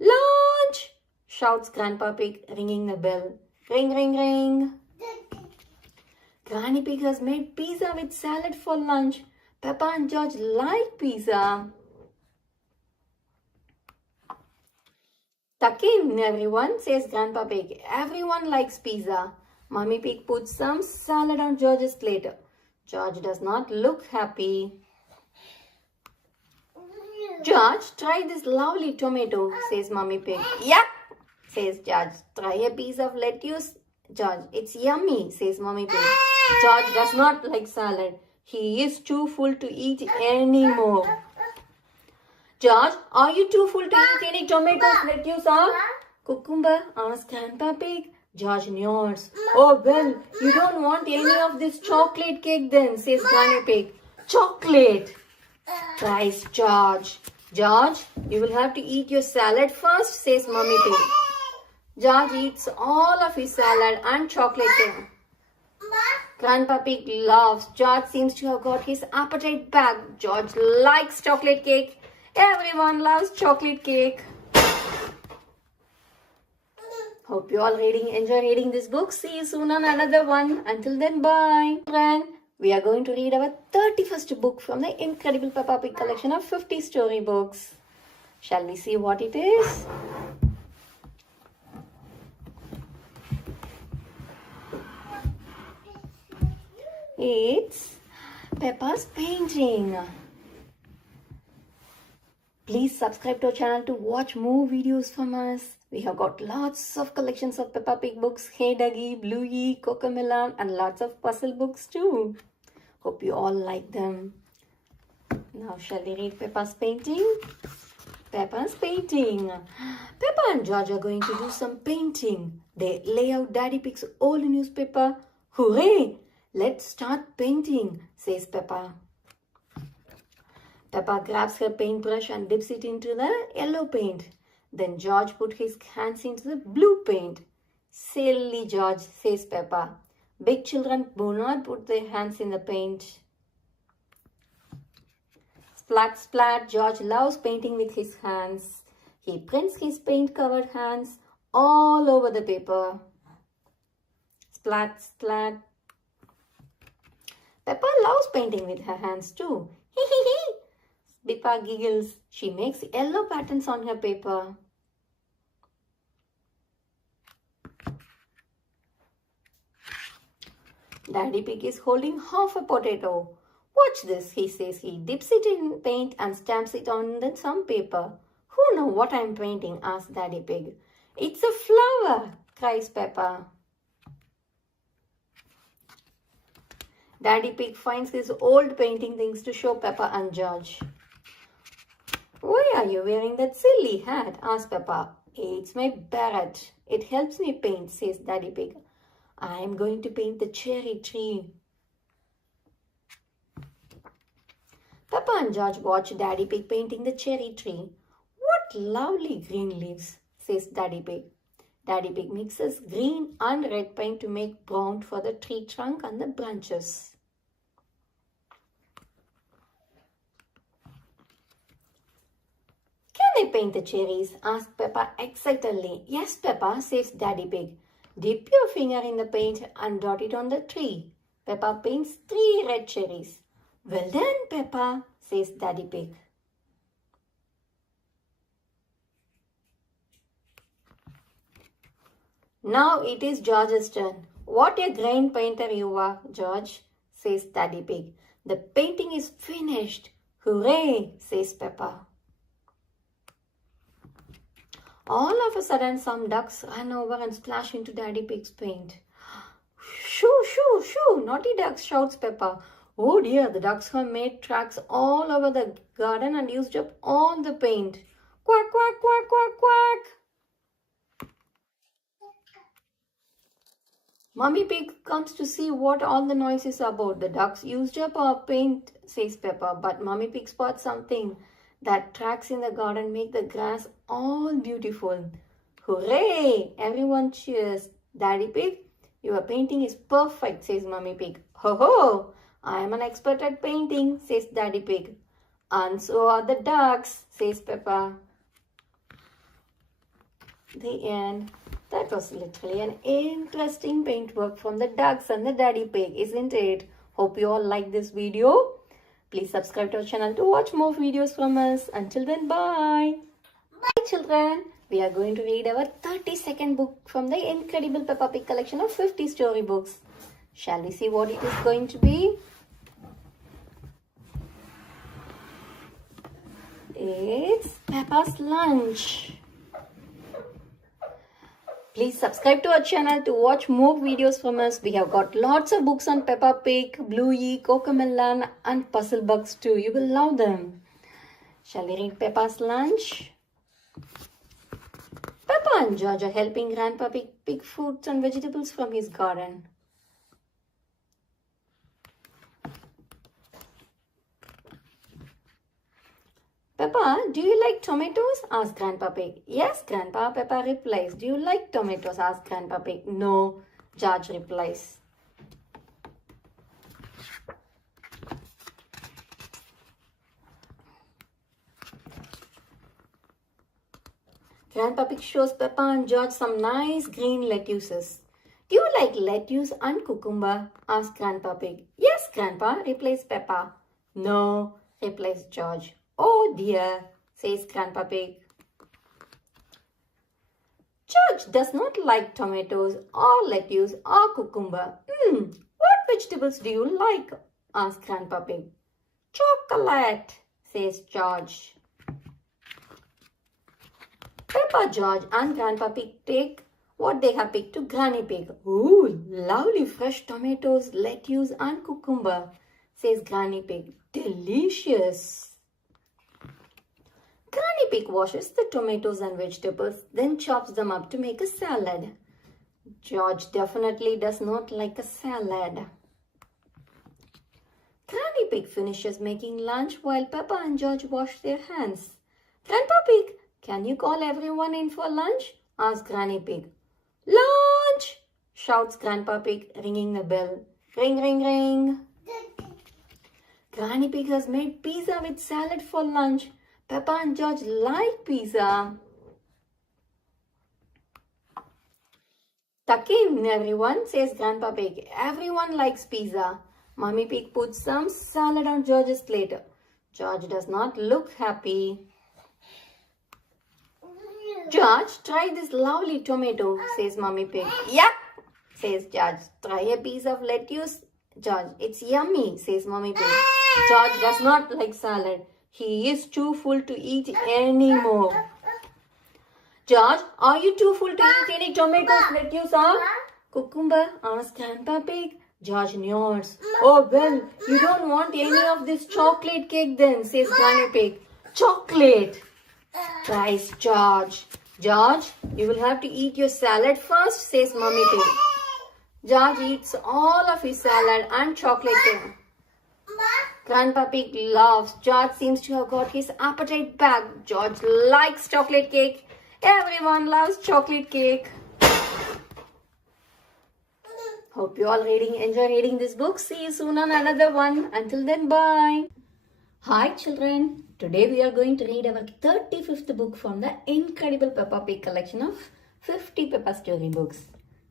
Lunch! Shouts Grandpa Pig, ringing the bell. Ring, ring, ring. Granny Pig has made pizza with salad for lunch. Peppa and George like pizza. Tuck in, everyone, says Grandpa Pig. Everyone likes pizza. Mummy Pig puts some salad on George's plate. George does not look happy. George, try this lovely tomato, says Mummy Pig. Yuck, says George. Try a piece of lettuce. George, it's yummy, says Mummy Pig. George does not like salad. He is too full to eat any more. George, are you too full to eat any tomatoes, lettuce or cucumber? Asks Grandpa Pig. George nods. Oh, well, you don't want any of this chocolate cake then, says Granny Pig. Chocolate, cries George. George, you will have to eat your salad first, says Mummy Pig. George eats all of his salad and chocolate cake. Grandpa Pig laughs. George seems to have got his appetite back. George likes chocolate cake. Everyone loves chocolate cake. Hope you all enjoy reading this book. See you soon on another one. Until then, bye. Friend, we are going to read our 31st book from the incredible Peppa Pig collection of 50 storybooks. Shall we see what it is? It's Peppa's painting. Please subscribe to our channel to watch more videos from us. We have got lots of collections of Peppa Pig books, Hey Duggy, Bluey, Cocomelon, and lots of puzzle books too. Hope you all like them. Now shall we read Peppa's painting? Peppa's painting. Peppa and George are going to do some painting. They lay out Daddy Pig's old newspaper. Hooray! Let's start painting, says Peppa. Peppa grabs her paintbrush and dips it into the yellow paint. Then George put his hands into the blue paint. Silly George, says Peppa. Big children do not put their hands in the paint. Splat, splat, George loves painting with his hands. He prints his paint-covered hands all over the paper. Splat, splat. Peppa loves painting with her hands too. Hee hee hee. Peppa giggles. She makes yellow patterns on her paper. Daddy Pig is holding half a potato. Watch this, he says. He dips it in paint and stamps it on some paper. Who knows what I'm painting? Asks Daddy Pig. It's a flower, cries Peppa. Daddy Pig finds his old painting things to show Peppa and George. Why are you wearing that silly hat? Asks Peppa. It's my beret. It helps me paint, says Daddy Pig. I'm going to paint the cherry tree. Peppa and George watch Daddy Pig painting the cherry tree. What lovely green leaves, says Daddy Pig. Daddy Pig mixes green and red paint to make brown for the tree trunk and the branches. paint the cherries? Asked Peppa excitedly. Yes, Peppa, says Daddy Pig. Dip your finger in the paint and dot it on the tree. Peppa paints 3 red cherries. Well done, Peppa, says Daddy Pig. Now it is George's turn. What a grand painter you are, George, says Daddy Pig. The painting is finished. Hooray, says Peppa. All of a sudden, some ducks ran over and splashed into Daddy Pig's paint. Shoo, shoo, shoo, naughty ducks, shouts Peppa. Oh dear, the ducks have made tracks all over the garden and used up all the paint. Quack, quack, quack, quack, quack. Mummy Pig comes to see what all the noise is about. The ducks used up our paint, says Peppa, but Mummy Pig spots something. That tracks in the garden make the grass all beautiful. Hooray! Everyone cheers. Daddy Pig, your painting is perfect, says Mummy Pig. Ho ho! I am an expert at painting, says Daddy Pig. And so are the ducks, says Peppa. The end. That was literally an interesting paintwork from the ducks and the Daddy Pig, isn't it? Hope you all like this video. Please subscribe to our channel to watch more videos from us. Until then, bye. Bye, children. We are going to read our 32nd book from the incredible Peppa Pig collection of 50 storybooks. Shall we see what it is going to be? It's Peppa's Lunch. Please subscribe to our channel to watch more videos from us. We have got lots of books on Peppa Pig, Bluey, Cocomelon and Puzzle Bugs too. You will love them. Shall we read Peppa's Lunch? Peppa and George are helping Grandpa Pig pick fruits and vegetables from his garden. Peppa, do you like tomatoes? Asked Grandpa Pig. Yes, Grandpa, Peppa replies. Do you like tomatoes? Asked Grandpa Pig. No, George replies. Grandpa Pig shows Peppa and George some nice green lettuces. Do you like lettuce and cucumber? Asked Grandpa Pig. Yes, Grandpa, replies Peppa. No, replies George. Oh dear, says Grandpa Pig. George does not like tomatoes or lettuce or cucumber. What vegetables do you like? Asked Grandpa Pig. Chocolate, says George. Peppa, George and Grandpa Pig take what they have picked to Granny Pig. Ooh, lovely fresh tomatoes, lettuce and cucumber, says Granny Pig. Delicious. Granny Pig washes the tomatoes and vegetables, then chops them up to make a salad. George definitely does not like a salad. Granny Pig finishes making lunch while Peppa and George wash their hands. Grandpa Pig, can you call everyone in for lunch? Asks Granny Pig. Lunch! Shouts Grandpa Pig, ringing the bell. Ring, ring, ring. Granny Pig has made pizza with salad for lunch. Peppa and George like pizza. Tuck in, everyone, says Grandpa Pig. Everyone likes pizza. Mummy Pig puts some salad on George's plate. George does not look happy. George, try this lovely tomato, says Mummy Pig. Yup, says George. Try a piece of lettuce. George, it's yummy, says Mummy Pig. George does not like salad. He is too full to eat anymore. George, are you too full to eat any tomatoes, lettuce or cucumber? Asks Grandpa Pig. George nods. Oh well, you don't want any of this chocolate cake then, says Granny Pig. Chocolate, cries George. George, you will have to eat your salad first, says Mummy Pig. George eats all of his salad and chocolate cake. Grandpa Pig laughs. George seems to have got his appetite back. George likes chocolate cake. Everyone loves chocolate cake. Hope you all enjoy reading this book. See you soon on another one. Until then, bye. Hi children, today we are going to read our 35th book from the incredible Peppa Pig collection of 50 Peppa story books.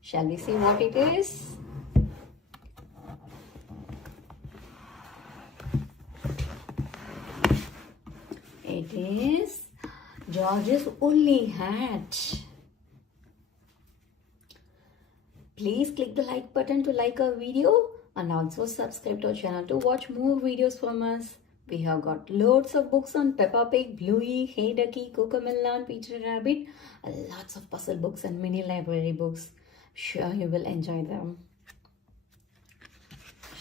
Shall we see what it is? It is George's woolly hat. Please click the like button to like our video and also subscribe to our channel to watch more videos from us. We have got loads of books on Peppa Pig, Bluey, Hey Ducky, Cocomelon, Peter Rabbit, and lots of puzzle books and mini library books. Sure you will enjoy them.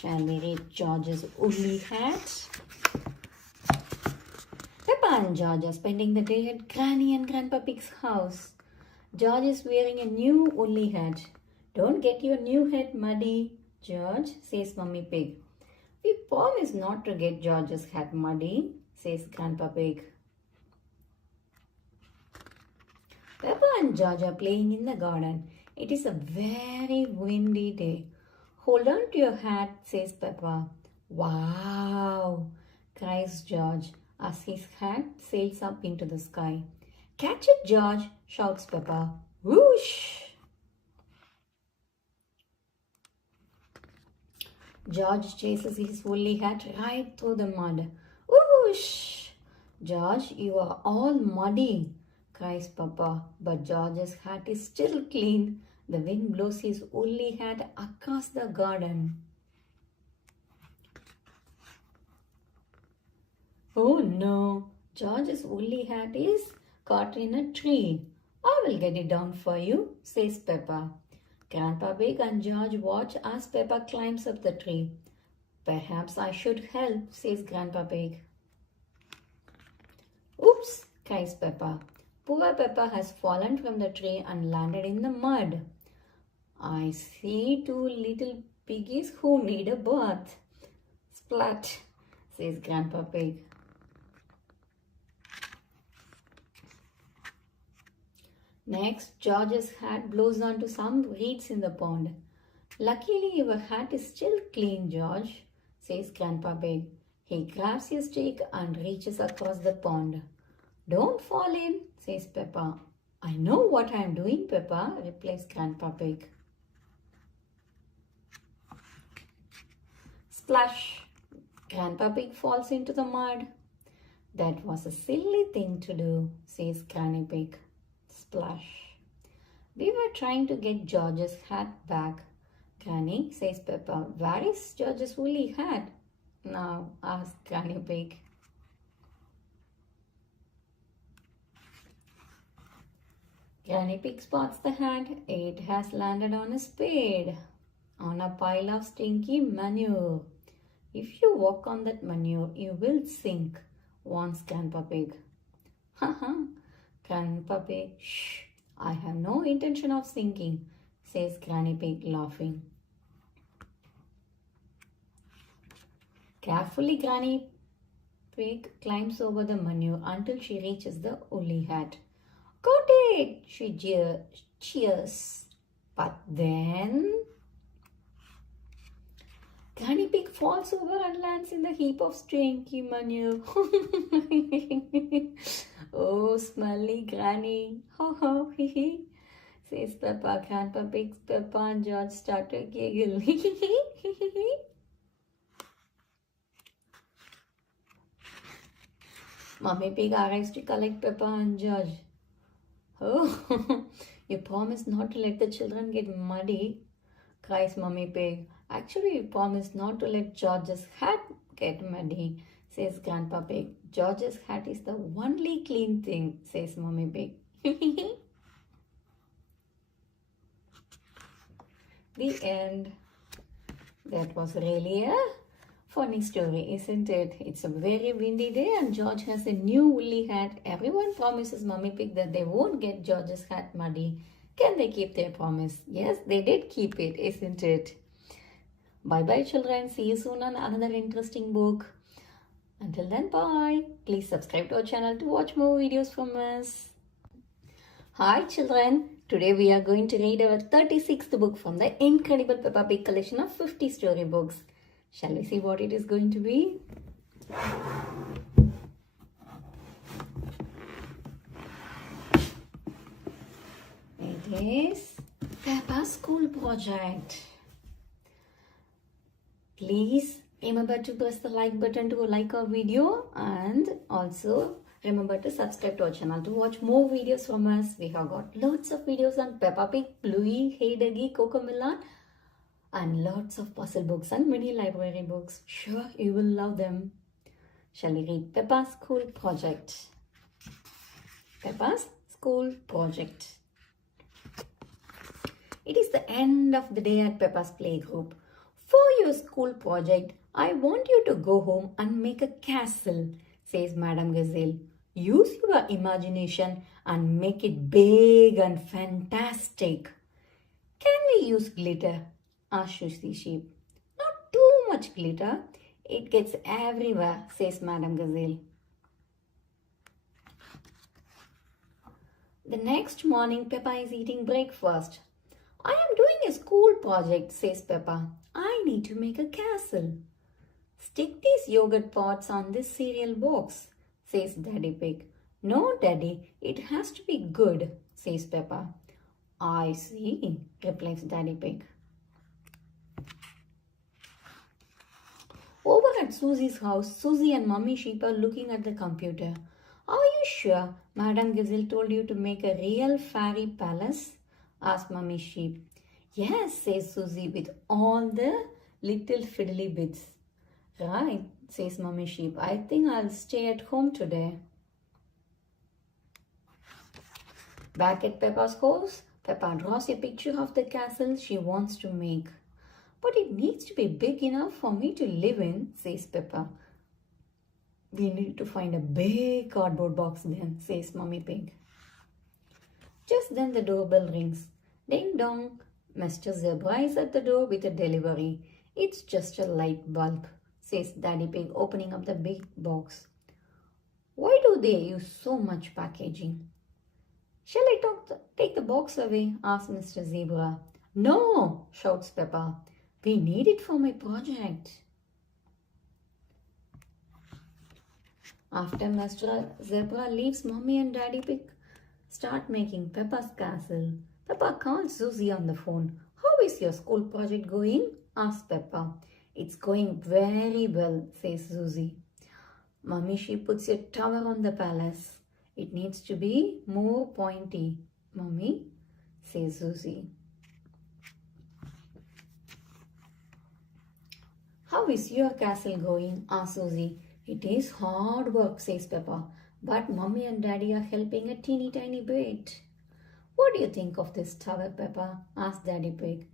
Shall we read George's woolly hat? Peppa and George are spending the day at Granny and Grandpa Pig's house. George is wearing a new woolly hat. Don't get your new hat muddy, George, says Mummy Pig. We promise not to get George's hat muddy, says Grandpa Pig. Peppa and George are playing in the garden. It is a very windy day. Hold on to your hat, says Peppa. Wow, cries George as his hat sails up into the sky. Catch it, George, shouts Peppa. Whoosh! George chases his woolly hat right through the mud. Whoosh! George, you are all muddy, cries Peppa. But George's hat is still clean. The wind blows his woolly hat across the garden. Oh no, George's woolly hat is caught in a tree. I will get it down for you, says Peppa. Grandpa Pig and George watch as Peppa climbs up the tree. Perhaps I should help, says Grandpa Pig. Oops, cries Peppa. Poor Peppa has fallen from the tree and landed in the mud. I see two little piggies who need a bath. Splat, says Grandpa Pig. Next, George's hat blows onto some reeds in the pond. Luckily, your hat is still clean, George, says Grandpa Pig. He grabs his stick and reaches across the pond. Don't fall in, says Peppa. I know what I am doing, Peppa, replies Grandpa Pig. Splash! Grandpa Pig falls into the mud. That was a silly thing to do, says Granny Pig. Splash. We were trying to get George's hat back. Granny, says Peppa. Where is George's woolly hat? Now, asks Granny Pig. Granny Pig spots the hat. It has landed on a spade, on a pile of stinky manure. If you walk on that manure, you will sink, warns Grandpa Pig. Haha. Grandpa Pig, shh, I have no intention of sinking, says Granny Pig laughing. Carefully, Granny Pig climbs over the manure until she reaches the woolly hat. Got it, she cheers. But then Granny Pig falls over and lands in the heap of stinky manure. Oh, smelly Granny. Ho ho, hee hee, says Peppa. Grandpa Pig, Peppa and George start to giggle. Mummy Pig arrives to collect Peppa and George. Oh, you promised not to let the children get muddy, cries Mummy Pig. Actually, you promised not to let George's hat get muddy, says Grandpa Pig. George's hat is the only clean thing, says Mummy Pig. The end. That was really a funny story, isn't it? It's a very windy day and George has a new woolly hat. Everyone promises Mummy Pig that they won't get George's hat muddy. Can they keep their promise? Yes, they did keep it, isn't it? Bye-bye, children. See you soon on another interesting book. Until then, bye. Please subscribe to our channel to watch more videos from us. Hi, children. Today we are going to read our 36th book from the incredible Peppa Pig collection of 50 storybooks. Shall we see what it is going to be? It is Peppa's school project. Please remember to press the like button to like our video, and also remember to subscribe to our channel to watch more videos from us. We have got lots of videos on Peppa Pig, Bluey, Hey Duggy, Cocomelon, and lots of puzzle books and mini library books. Sure, you will love them. Shall we read Peppa's school project? Peppa's school project. It is the end of the day at Peppa's playgroup. For your school project, I want you to go home and make a castle, says Madame Gazelle. Use your imagination and make it big and fantastic. Can we use glitter? Asked Susie Sheep. Not too much glitter. It gets everywhere, says Madame Gazelle. The next morning, Peppa is eating breakfast. I am doing a school project, says Peppa. I need to make a castle. Stick these yogurt pots on this cereal box, says Daddy Pig. No, Daddy, it has to be good, says Peppa. I see, replies Daddy Pig. Over at Susie's house, Susie and Mummy Sheep are looking at the computer. Are you sure Madame Gazelle told you to make a real fairy palace? Asked Mummy Sheep. Yes, says Susie with all the little fiddly bits. Right, says Mummy Sheep. I think I'll stay at home today. Back at Peppa's house, Peppa draws a picture of the castle she wants to make. But it needs to be big enough for me to live in, says Peppa. We need to find a big cardboard box then, says Mummy Pig. Just then the doorbell rings. Ding dong. Mr. Zebra is at the door with a delivery. It's just a light bulb, says Daddy Pig, opening up the big box. Why do they use so much packaging? Shall I take the box away? Asks Mr. Zebra. No, shouts Peppa. We need it for my project. After Mr. Zebra leaves, Mommy and Daddy Pig start making Peppa's castle. Peppa calls Susie on the phone. How is your school project going? Asks Peppa. It's going very well, says Susie. Mummy Sheep puts a tower on the palace. It needs to be more pointy, Mummy, says Susie. How is your castle going? Asks Susie. It is hard work, says Peppa, but Mummy and Daddy are helping a teeny tiny bit. What do you think of this tower, Peppa? Asked Daddy Pig.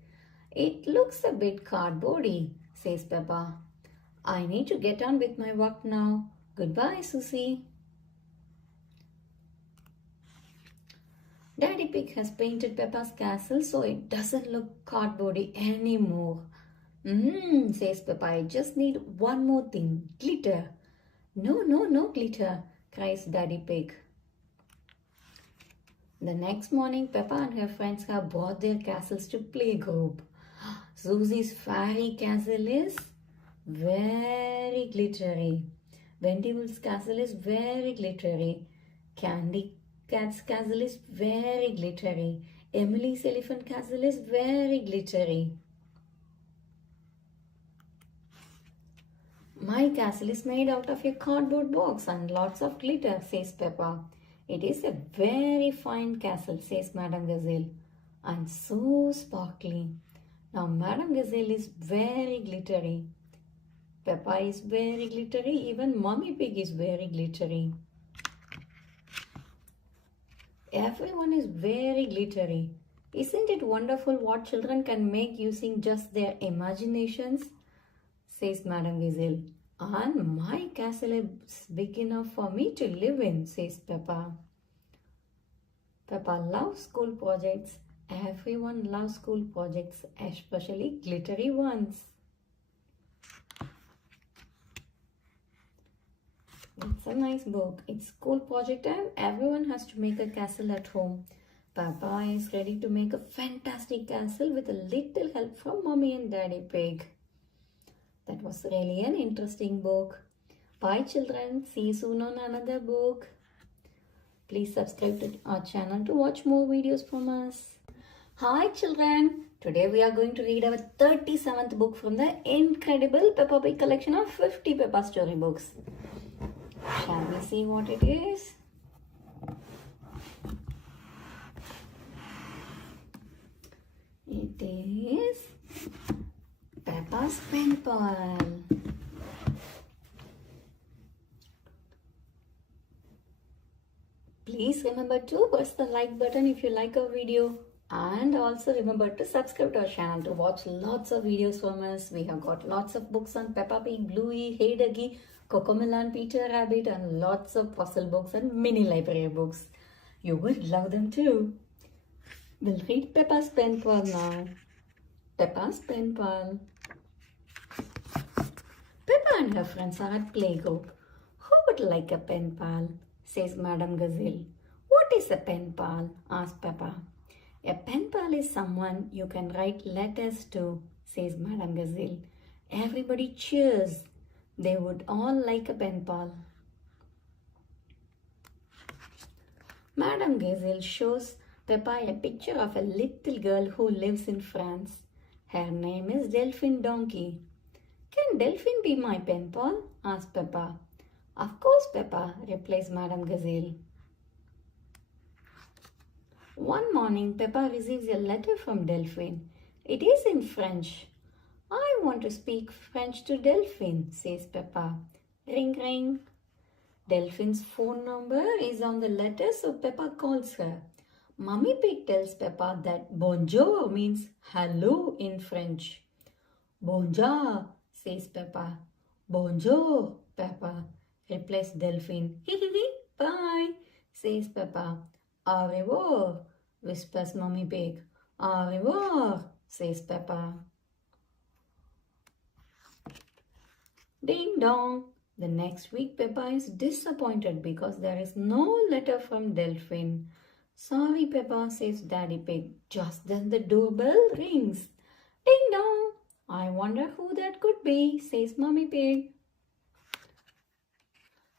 It looks a bit cardboardy, says Peppa. I need to get on with my work now. Goodbye, Susie. Daddy Pig has painted Peppa's castle so it doesn't look cardboardy anymore. Says Peppa, I just need one more thing, glitter. No glitter, cries Daddy Pig. The next morning, Peppa and her friends have brought their castles to playgroup. Susie's fairy castle is very glittery. Wendy Wolf's castle is very glittery. Candy Cat's castle is very glittery. Emily's elephant castle is very glittery. My castle is made out of a cardboard box and lots of glitter, says Peppa. It is a very fine castle, says Madame Gazelle, and so sparkly. Now Madame Gazelle is very glittery. Peppa is very glittery. Even Mummy Pig is very glittery. Everyone is very glittery. Isn't it wonderful what children can make using just their imaginations? Says Madame Gazelle. And my castle is big enough for me to live in, says Peppa. Peppa loves school projects. Everyone loves school projects, especially glittery ones. It's a nice book. It's school project time. Everyone has to make a castle at home. Peppa is ready to make a fantastic castle with a little help from Mommy and Daddy Pig. That was really an interesting book. Bye children. See you soon on another book. Please subscribe to our channel to watch more videos from us. Hi children. Today we are going to read our 37th book from the incredible Peppa Pig collection of 50 Peppa storybooks. Shall we see what it is? It is Peppa's pen pal. Please remember to press the like button if you like our video, and also remember to subscribe to our channel to watch lots of videos from us. We have got lots of books on Peppa Pig, Bluey, Hey Duggee, Cocomelon, Peter Rabbit, and lots of puzzle books and mini library books. You would love them too. We'll read Peppa's pen pal now. Peppa's pen pal. Peppa and her friends are at playgroup. Who would like a pen pal? Says Madame Gazelle. What is a pen pal? Asks Peppa. A pen pal is someone you can write letters to, says Madame Gazelle. Everybody cheers. They would all like a pen pal. Madame Gazelle shows Peppa a picture of a little girl who lives in France. Her name is Delphine Donkey. Can Delphine be my pen pal? Asks Peppa. Of course, Peppa, replies Madame Gazelle. One morning, Peppa receives a letter from Delphine. It is in French. I want to speak French to Delphine, says Peppa. Ring, ring. Delphine's phone number is on the letter, so Peppa calls her. Mummy Pig tells Peppa that bonjour means hello in French. Bonjour, says Peppa. Bonjour, Peppa, replies Delphine. Bye, says Peppa. Au revoir, whispers Mummy Pig. Au revoir, says Peppa. Ding dong. The next week Peppa is disappointed because there is no letter from Delphine. Sorry, Peppa, says Daddy Pig. Just then the doorbell rings. Ding dong. I wonder who that could be, says Mummy Pig.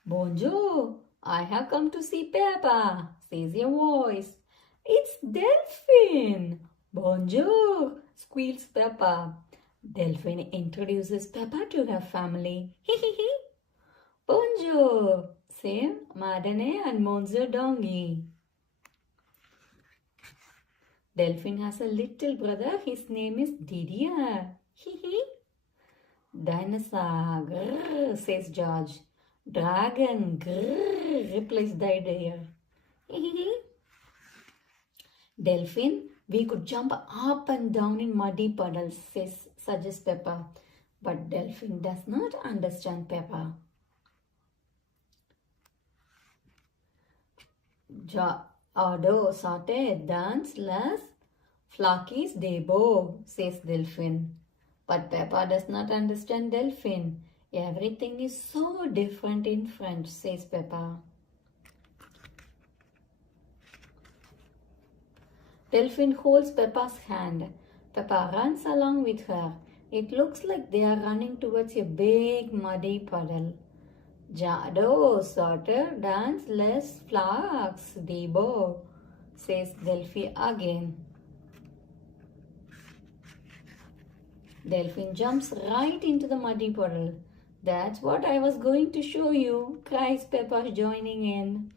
Bonjour, I have come to see Peppa, says a voice. It's Delphine. Bonjour, squeals Peppa. Delphine introduces Peppa to her family. Bonjour, say Madame and Monsieur Dongy. Delphine has a little brother. His name is Didier. Dinosaur, grrr, says George. Dragon, grrr, replies Didier. Delphine, we could jump up and down in muddy puddles, suggests Peppa. But Delphine does not understand Peppa. Ado saute dans les flaques des bois, says Delphine. But Peppa does not understand Delphine. Everything is so different in French, says Peppa. Delphine holds Peppa's hand. Peppa runs along with her. It looks like they are running towards a big muddy puddle. Jado sorter dans les flaques des bois, says Delphine again. Delphine jumps right into the muddy puddle. That's what I was going to show you, cries Peppa, joining in.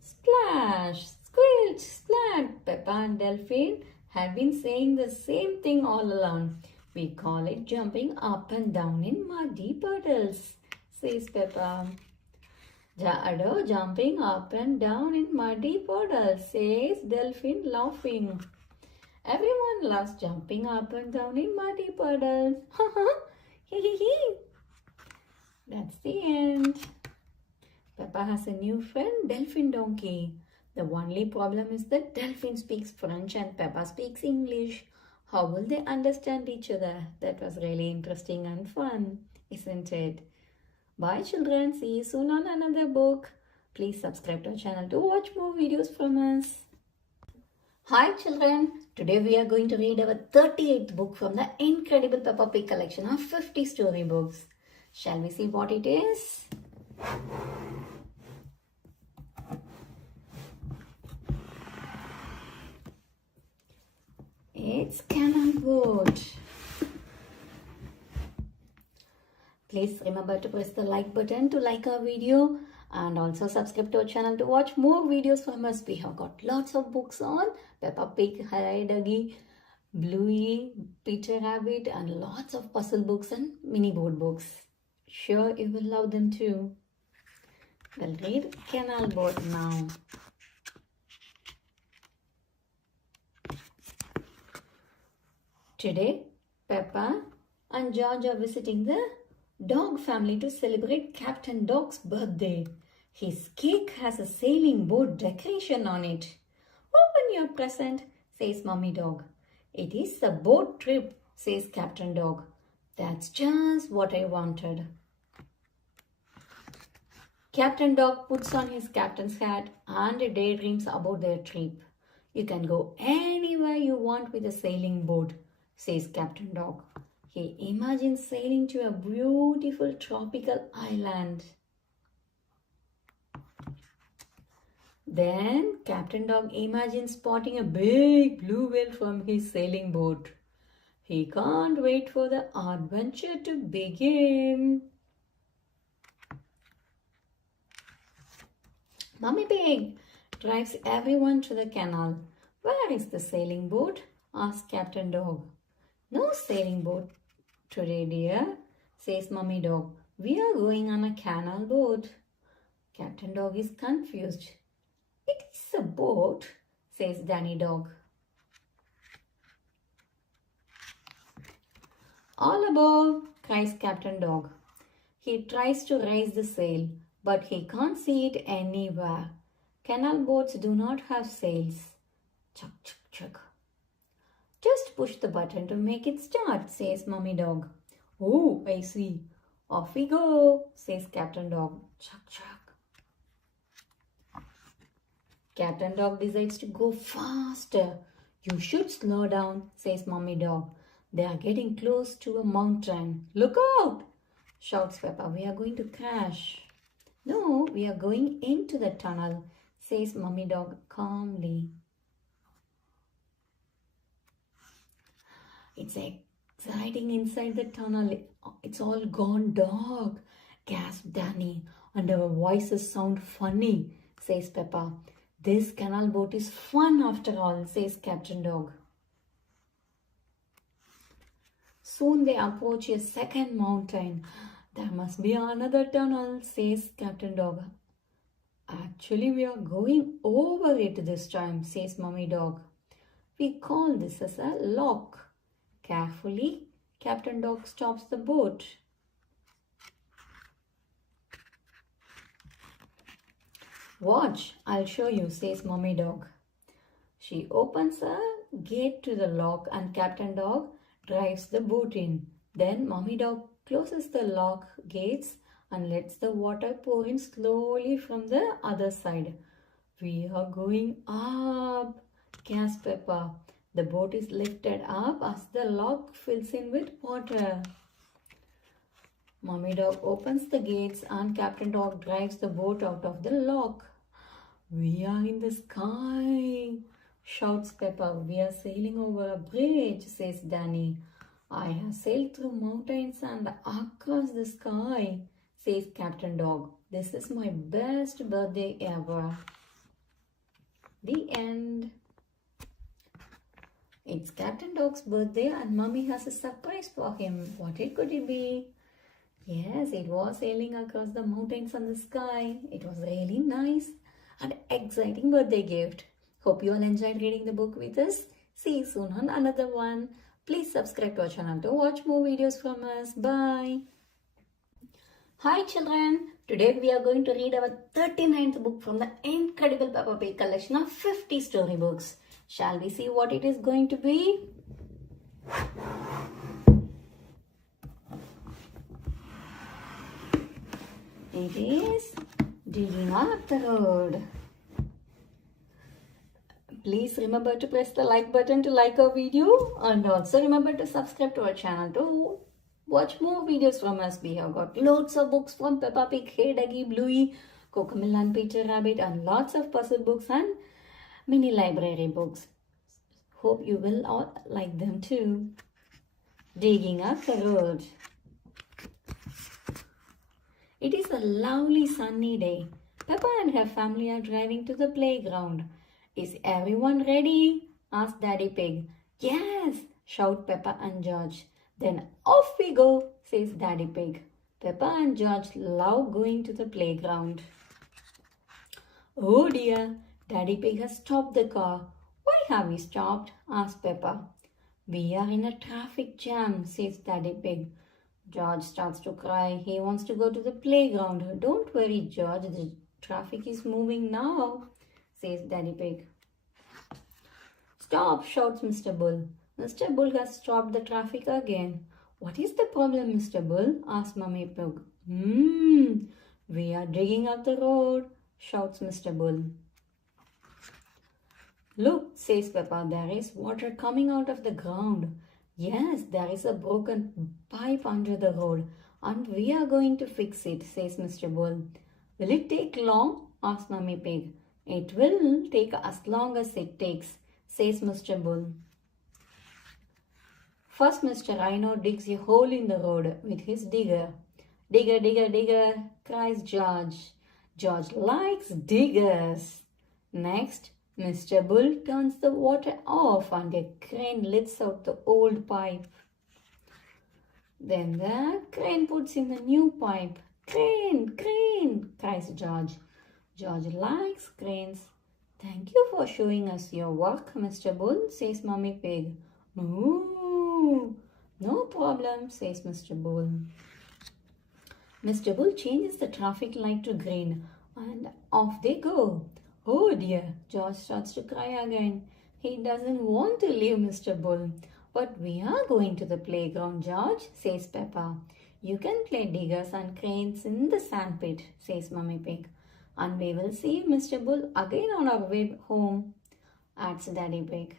Splash, squelch, splat. Peppa and Delphine have been saying the same thing all along. We call it jumping up and down in muddy puddles, says Peppa. Jado jumping up and down in muddy puddles, says Delphine, laughing. Everyone loves jumping up and down in muddy puddles. That's the end. Peppa has a new friend, Delphine Donkey. The only problem is that Delphine speaks French and Peppa speaks English. How will they understand each other? That was really interesting and fun, isn't it? Bye children. See you soon on another book. Please subscribe to our channel to watch more videos from us. Hi children. Today we are going to read our 38th book from the incredible Peppa Pig collection of 50 storybooks. Shall we see what it is? It's canal boat. Please remember to press the like button to like our video and also subscribe to our channel to watch more videos from us. We have got lots of books on Peppa Pig, Hurry Duggy, Bluey, Peter Rabbit, and lots of puzzle books and mini board books. Sure, you will love them too. We'll read Canal Boat now. Today, Peppa and George are visiting the dog family to celebrate Captain Dog's birthday. His cake has a sailing boat decoration on it. Open your present, says Mummy Dog. It is a boat trip, says Captain Dog. That's just what I wanted. Captain Dog puts on his captain's hat and daydreams about their trip. You can go anywhere you want with a sailing boat, says Captain Dog. He imagines sailing to a beautiful tropical island. Then Captain Dog imagines spotting a big blue whale from his sailing boat. He can't wait for the adventure to begin. Mummy Pig drives everyone to the canal. Where is the sailing boat? Asks Captain Dog. No sailing boat today, dear, says Mummy Dog. We are going on a canal boat. Captain Dog is confused. It is a boat, says Danny Dog. All aboard, cries Captain Dog. He tries to raise the sail, but he can't see it anywhere. Canal boats do not have sails. Chuck, chuck, chuck. Just push the button to make it start, says Mummy Dog. Oh, I see. Off we go, says Captain Dog. Chuck, chuck. Captain Dog decides to go faster. You should slow down, says Mummy Dog. They are getting close to a mountain. Look out, shouts Peppa. We are going to crash. No, we are going into the tunnel, says Mummy Dog calmly. It's exciting inside the tunnel. It's all gone dark, gasped Danny. And our voices sound funny, says Peppa. This canal boat is fun after all, says Captain Dog. Soon they approach a second mountain. There must be another tunnel, says Captain Dog. Actually, we are going over it this time, says Mummy Dog. We call this as a lock. Carefully, Captain Dog stops the boat. Watch, I'll show you, says Mummy Dog. She opens a gate to the lock and Captain Dog drives the boat in. Then Mummy Dog closes the lock gates and lets the water pour in slowly from the other side. We are going up, gasped Peppa. The boat is lifted up as the lock fills in with water. Mummy Dog opens the gates and Captain Dog drives the boat out of the lock. We are in the sky, shouts Peppa. We are sailing over a bridge, says Danny. I have sailed through mountains and across the sky, says Captain Dog. This is my best birthday ever. The end. It's Captain Dog's birthday and Mummy has a surprise for him. What could it be? Yes, it was sailing across the mountains and the sky. It was really nice and exciting birthday gift. Hope you all enjoyed reading the book with us. See you soon on another one. Please subscribe to our channel to watch more videos from us. Bye. Hi children. Today we are going to read our 39th book from the incredible Peppa Pig collection of 50 storybooks. Shall we see what it is going to be? It is Digging Up the Road. Please remember to press the like button to like our video and also remember to subscribe to our channel to watch more videos from us. We have got loads of books from Peppa Pig, Hey Duggy, Bluey, Cocomelon and Peter Rabbit, and lots of puzzle books and mini library books. Hope you will all like them too. Digging up the road. It is a lovely sunny day. Peppa and her family are driving to the playground. Is everyone ready? Asked Daddy Pig. Yes, shout Peppa and George. Then off we go, says Daddy Pig. Peppa and George love going to the playground. Oh dear, Daddy Pig has stopped the car. Why have we stopped? Asked Peppa. We are in a traffic jam, says Daddy Pig. George starts to cry. He wants to go to the playground. Don't worry, George. The traffic is moving now, says Daddy Pig. Stop, shouts Mr. Bull. Mr. Bull has stopped the traffic again. What is the problem, Mr. Bull? Asks Mummy Pig. We are digging up the road, shouts Mr. Bull. Look, says Peppa, there is water coming out of the ground. Yes, there is a broken pipe under the road and we are going to fix it, says Mr. Bull. Will it take long? Asks Mummy Pig. It will take as long as it takes, says Mr. Bull. First, Mr. Rhino digs a hole in the road with his digger. Digger, digger, digger, cries George. George likes diggers. Next, Mr. Bull turns the water off and a crane lifts out the old pipe. Then the crane puts in the new pipe. Crane, crane, cries George. George likes cranes. Thank you for showing us your work, Mr. Bull, says Mummy Pig. Moo! No problem, says Mr. Bull. Mr. Bull changes the traffic light to green and off they go. Oh dear, George starts to cry again. He doesn't want to leave Mr. Bull. But we are going to the playground, George, says Peppa. You can play diggers and cranes in the sandpit, says Mummy Pig. And we will see Mr. Bull again on our way home, adds Daddy Pig.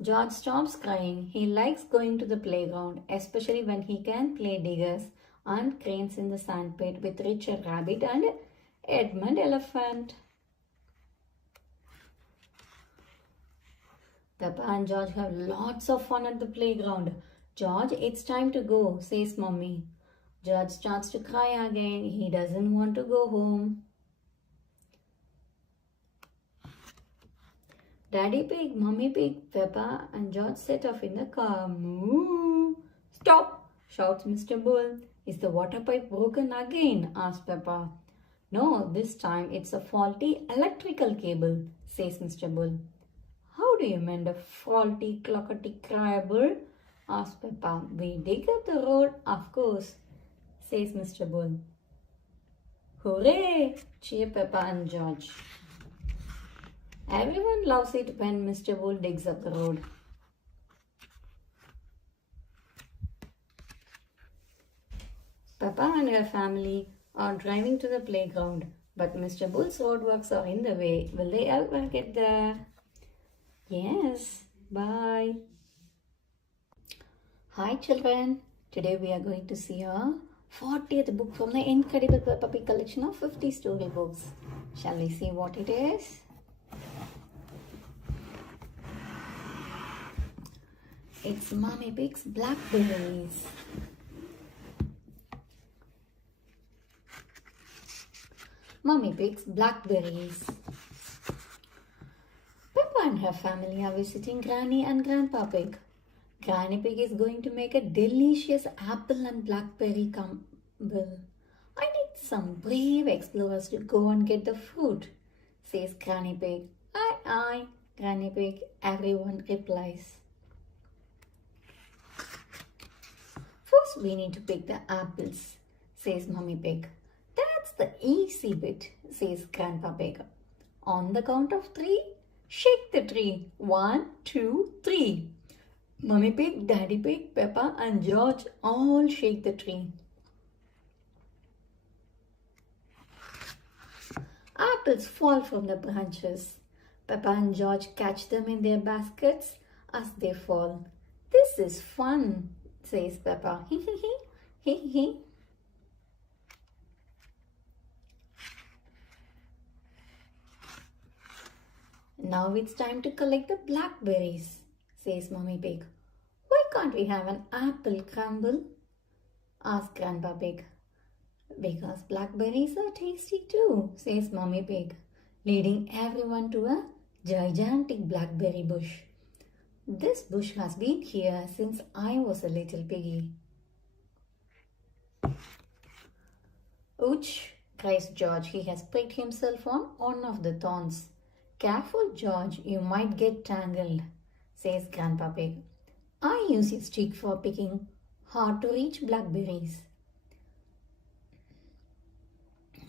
George stops crying. He likes going to the playground, especially when he can play diggers and cranes in the sandpit with Richard Rabbit and Edmund Elephant. Peppa and George have lots of fun at the playground. George, it's time to go, says Mummy. George starts to cry again. He doesn't want to go home. Daddy Pig, Mummy Pig, Peppa and George set off in the car. Moo! Stop! Shouts Mr. Bull. Is the water pipe broken again? Asks Peppa. No, this time it's a faulty electrical cable, says Mr. Bull. How do you mend a faulty clockety-cable? Asks Peppa. We dig up the road, of course, says Mr. Bull. Hooray! Cheer Peppa and George. Everyone loves it when Mr. Bull digs up the road. Peppa and her family are driving to the playground, but Mr. Bull's roadworks are in the way. Will they ever get there? Yes. Bye. Hi children. Today we are going to see a 40th book from the incredible Peppa Pig collection of 50 storybooks. Shall we see what it is? It's Mummy Pig's Blackberries. Mummy Pig's Blackberries. Peppa and her family are visiting Granny and Grandpa Pig. Granny Pig is going to make a delicious apple and blackberry crumble. I need some brave explorers to go and get the fruit, says Granny Pig. Aye, aye, Granny Pig, everyone replies. First, we need to pick the apples, says Mummy Pig. That's the easy bit, says Grandpa Pig. On the count of 3, shake the tree. 1, 2, 3. Mummy Pig, Daddy Pig, Peppa and George all shake the tree. Apples fall from the branches. Peppa and George catch them in their baskets as they fall. This is fun, says Peppa. Hee hee hee, hee hee. Now it's time to collect the blackberries, says Mummy Pig. Why can't we have an apple crumble? Asks Grandpa Pig. Because blackberries are tasty too, says Mummy Pig, leading everyone to a gigantic blackberry bush. This bush has been here since I was a little piggy. Ouch, cries George. He has pricked himself on one of the thorns. Careful, George, you might get tangled, says Grandpa Pig. I use a stick for picking hard-to-reach blackberries.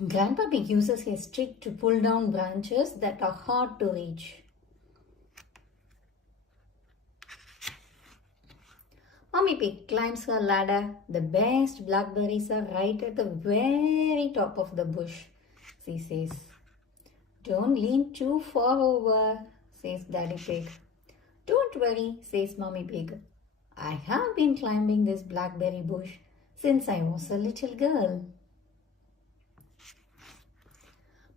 Grandpa Pig uses his stick to pull down branches that are hard to reach. Mummy Pig climbs her ladder. The best blackberries are right at the very top of the bush, she says. Don't lean too far over, says Daddy Pig. Don't worry, says Mummy Pig. I have been climbing this blackberry bush since I was a little girl.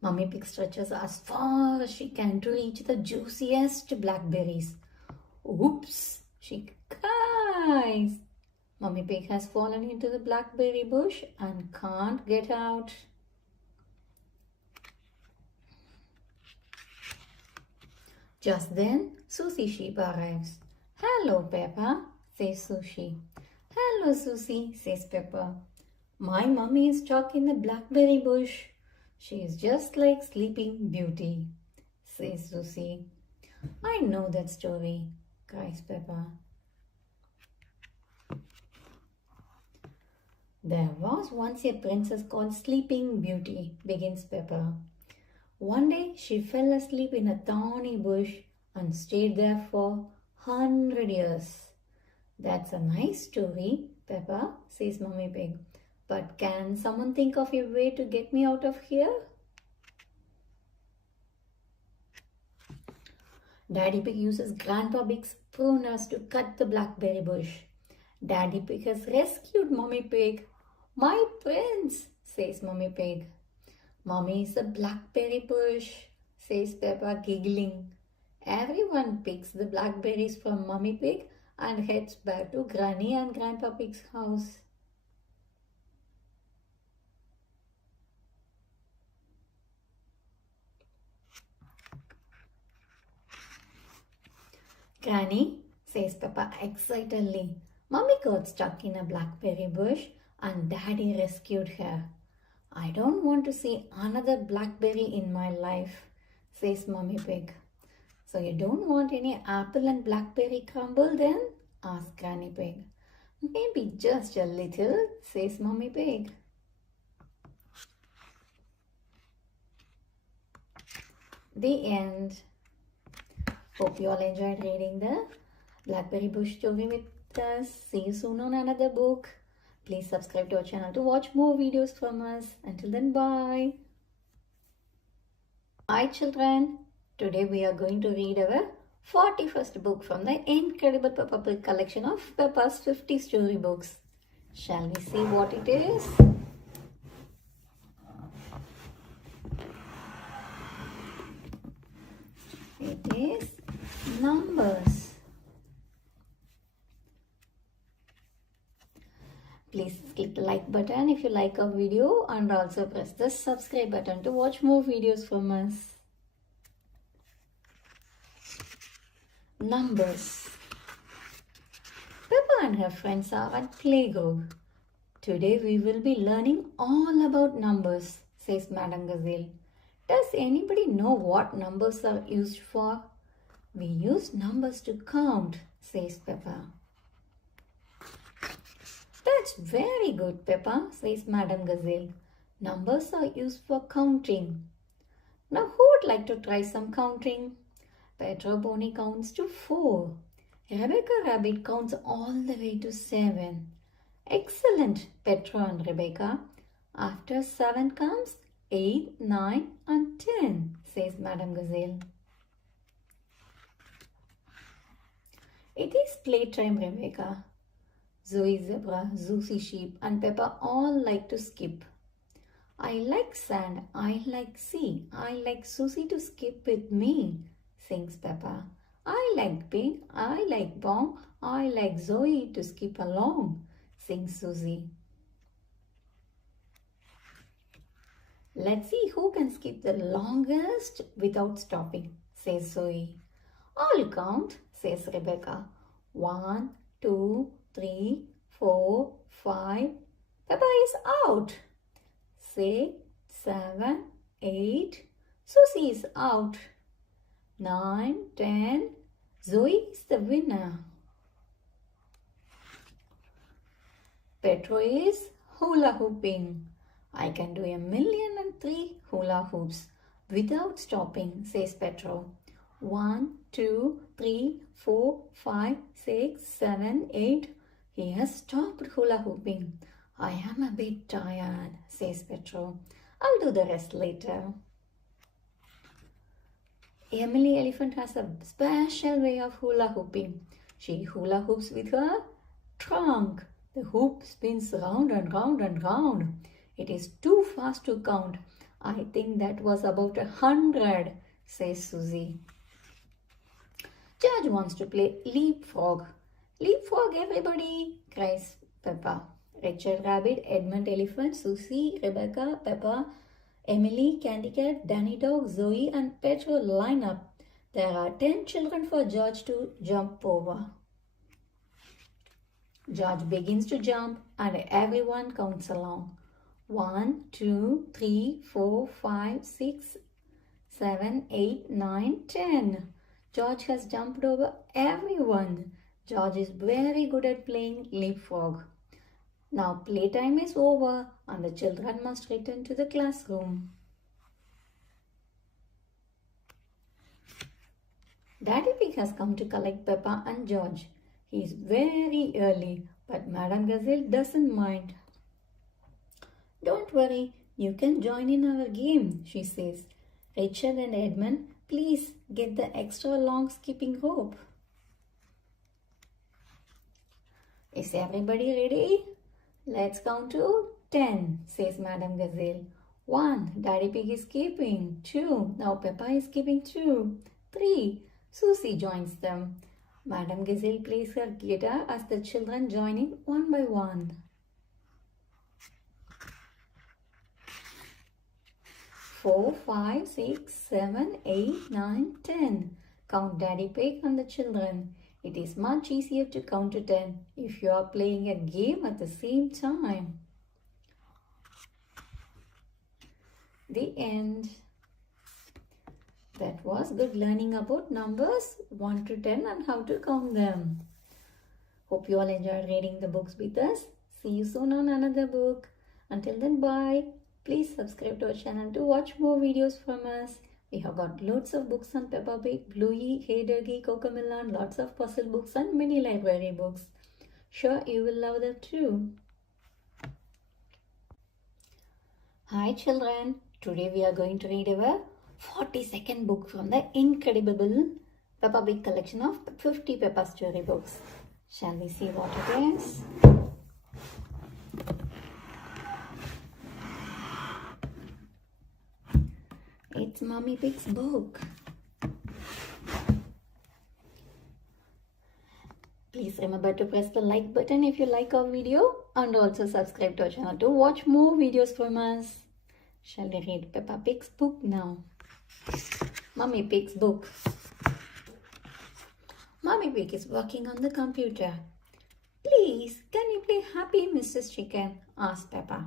Mummy Pig stretches as far as she can to reach the juiciest blackberries. Oops, she cries. Mummy Pig has fallen into the blackberry bush and can't get out. Just then, Susie Sheep arrives. Hello, Peppa, says Susie. Hello, Susie, says Peppa. My mummy is stuck in the blackberry bush. She is just like Sleeping Beauty, says Susie. I know that story, cries Peppa. There was once a princess called Sleeping Beauty, begins Peppa. One day she fell asleep in a thorny bush and stayed there for 100 years. That's a nice story, Peppa, says Mummy Pig. But can someone think of a way to get me out of here? Daddy Pig uses Grandpa Pig's pruners to cut the blackberry bush. Daddy Pig has rescued Mummy Pig. My prince, says Mummy Pig. Mummy is a blackberry bush, says Peppa, giggling. Everyone picks the blackberries from Mummy Pig and heads back to Granny and Grandpa Pig's house. Granny, says Peppa excitedly. Mummy got stuck in a blackberry bush and Daddy rescued her. I don't want to see another blackberry in my life, says Mummy Pig. So you don't want any apple and blackberry crumble then? Asks Granny Pig. Maybe just a little, says Mummy Pig. The end. Hope you all enjoyed reading the Blackberry Bush story with us. See you soon on another book. Please subscribe to our channel to watch more videos from us. Until then, bye. Hi children. Today we are going to read our 41st book from the incredible Peppa Pig collection of Peppa's 50 storybooks. Shall we see what it is? It is numbers. Please click the like button if you like our video and also press the subscribe button to watch more videos from us. Numbers. Peppa and her friends are at playgroup. Today we will be learning all about numbers, says Madame Gazelle. Does anybody know what numbers are used for? We use numbers to count, says Peppa. That's very good, Peppa, says Madame Gazelle. Numbers are used for counting. Now who would like to try some counting? Petro Pony counts to 4. Rebecca Rabbit counts all the way to 7. Excellent, Petro and Rebecca. After 7 comes 8, 9 and 10, says Madame Gazelle. It is playtime, Rebecca. Zoe Zebra, Zuzi Sheep, and Peppa all like to skip. I like sand, I like sea, I like Susie to skip with me, sings Peppa. I like pig, I like bomb, I like Zoe to skip along, sings Susie. Let's see who can skip the longest without stopping, says Zoe. I'll count, says Rebecca. 1, 2, 3, 4, 5. Peppa is out. 6, 7, 8. Susie is out. 9, 10. Zoe is the winner. Petro is hula hooping. I can do 1,000,003 hula hoops without stopping, says Petro. 1, 2, 3, 4, 5, 6, 7, 8. He has stopped hula hooping. I am a bit tired, says Petro. I'll do the rest later. Emily Elephant has a special way of hula hooping. She hula hoops with her trunk. The hoop spins round and round and round. It is too fast to count. I think that was about 100, says Susie. George wants to play leapfrog. Leapfrog, everybody, cries Peppa. Richard Rabbit, Edmund Elephant, Susie, Rebecca, Peppa, Emily, Candy Cat, Danny Dog, Zoe and Petro line up. There are 10 children for George to jump over. George begins to jump and everyone counts along. 1, 2, 3, 4, 5, 6, 7, 8, 9, 10. George has jumped over everyone. George is very good at playing leapfrog. Now playtime is over and the children must return to the classroom. Daddy Pig has come to collect Peppa and George. He is very early, but Madame Gazelle doesn't mind. Don't worry, you can join in our game, she says. Richard and Edmund, please get the extra long skipping rope. Is everybody ready? Let's count to 10, says Madame Gazelle. 1, Daddy Pig is skipping. 2, now Peppa is skipping too. 3, Susie joins them. Madame Gazelle plays her guitar as the children join in one by one. 4, 5, 6, 7, 8, 9, 10. Count Daddy Pig and the children. It is much easier to count to 10 if you are playing a game at the same time. The end. That was good learning about numbers 1 to 10 and how to count them. Hope you all enjoyed reading the books with us. See you soon on another book. Until then, bye. Please subscribe to our channel to watch more videos from us. We have got loads of books on Peppa Pig, Bluey, Hey Doggy, Cocomelon, lots of puzzle books and mini library books. Sure, you will love them too. Hi children, today we are going to read our 42nd book from the incredible Peppa Pig collection of 50 Peppa story books. Shall we see what it is? It's Mommy Pig's book. Please remember to press the like button if you like our video and also subscribe to our channel to watch more videos from us. Shall we read Peppa Pig's book now? Mommy Pig's book. Mommy Pig is working on the computer. Please, can you play Happy Mrs. Chicken? Asked Peppa.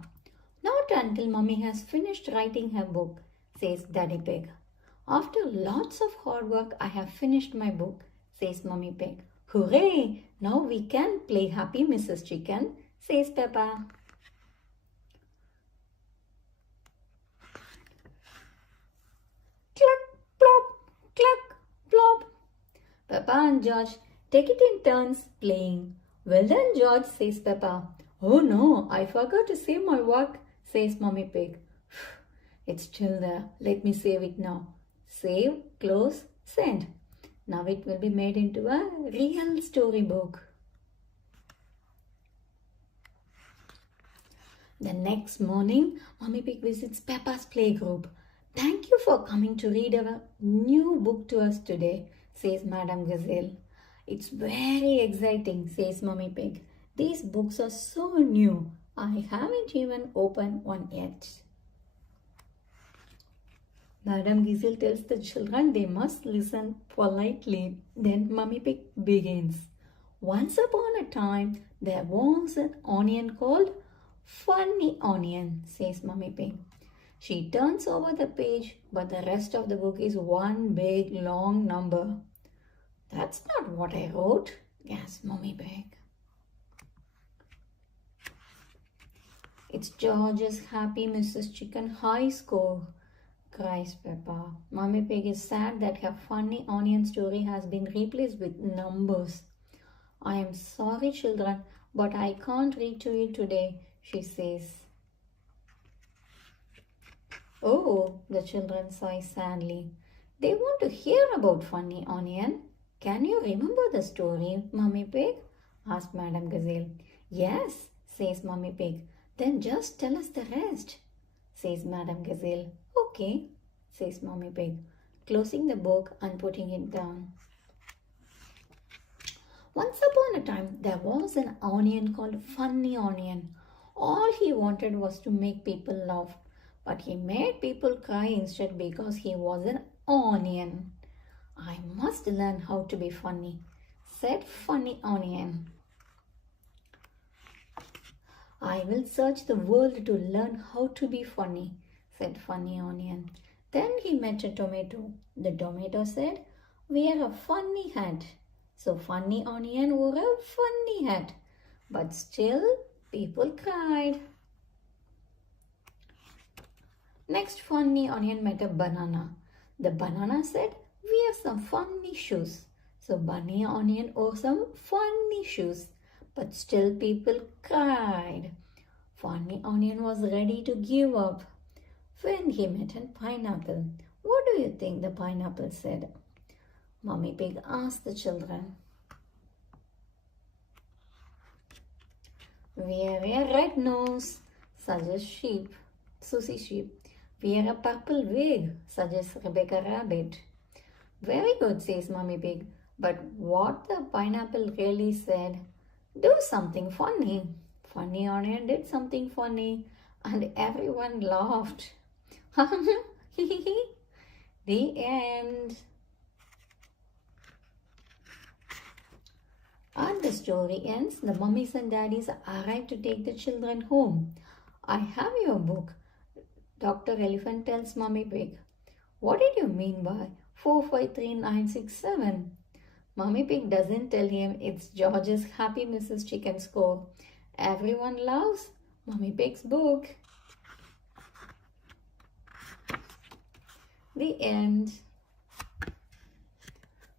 Not until Mommy has finished writing her book, says Daddy Pig. After lots of hard work, I have finished my book, says Mommy Pig. Hooray! Now we can play Happy Mrs. Chicken, says Peppa. Cluck, plop, cluck, plop. Peppa and George take it in turns playing. Well done, George, says Peppa. Oh no, I forgot to save my work, says Mommy Pig. It's still there. Let me save it now. Save, close, send. Now it will be made into a real storybook. The next morning, Mummy Pig visits Peppa's playgroup. Thank you for coming to read our new book to us today, says Madame Gazelle. It's very exciting, says Mummy Pig. These books are so new. I haven't even opened one yet. Madame Gazelle tells the children they must listen politely. Then Mummy Pig begins. Once upon a time, there was an onion called Funny Onion, says Mummy Pig. She turns over the page, but the rest of the book is one big long number. That's not what I wrote, gasps Mummy Pig. It's George's Happy Mrs. Chicken high score, cries Peppa. Mummy Pig is sad that her funny onion story has been replaced with numbers. I am sorry, children, but I can't read to you today, she says. Oh, the children sigh sadly. They want to hear about Funny Onion. Can you remember the story, Mummy Pig? asked Madame Gazelle. Yes, says Mummy Pig. Then just tell us the rest, says Madame Gazelle. Okay, says Mummy Pig, closing the book and putting it down. Once upon a time, there was an onion called Funny Onion. All he wanted was to make people laugh, but he made people cry instead because he was an onion. I must learn how to be funny, said Funny Onion. I will search the world to learn how to be funny, said Funny Onion. Then he met a tomato. The tomato said, wear a funny hat. So Funny Onion wore a funny hat. But still, people cried. Next, Funny Onion met a banana. The banana said, wear some funny shoes. So Bunny Onion wore some funny shoes. But still people cried. Funny Onion was ready to give up when he met a pineapple. What do you think the pineapple said? Mummy Pig asked the children. Wear a red nose, suggests Susie Sheep. Wear a purple wig, suggests Rebecca Rabbit. Very good, says Mummy Pig. But what the pineapple really said, do something funny. Funny Onion did something funny and everyone laughed. The end. And the story ends. The mummies and daddies arrive to take the children home. I have your book, Dr. Elephant tells Mummy Pig. What did you mean by 453967? Mummy Pig doesn't tell him it's George's Happy Mrs. Chicken score. Everyone loves Mummy Pig's book. The end.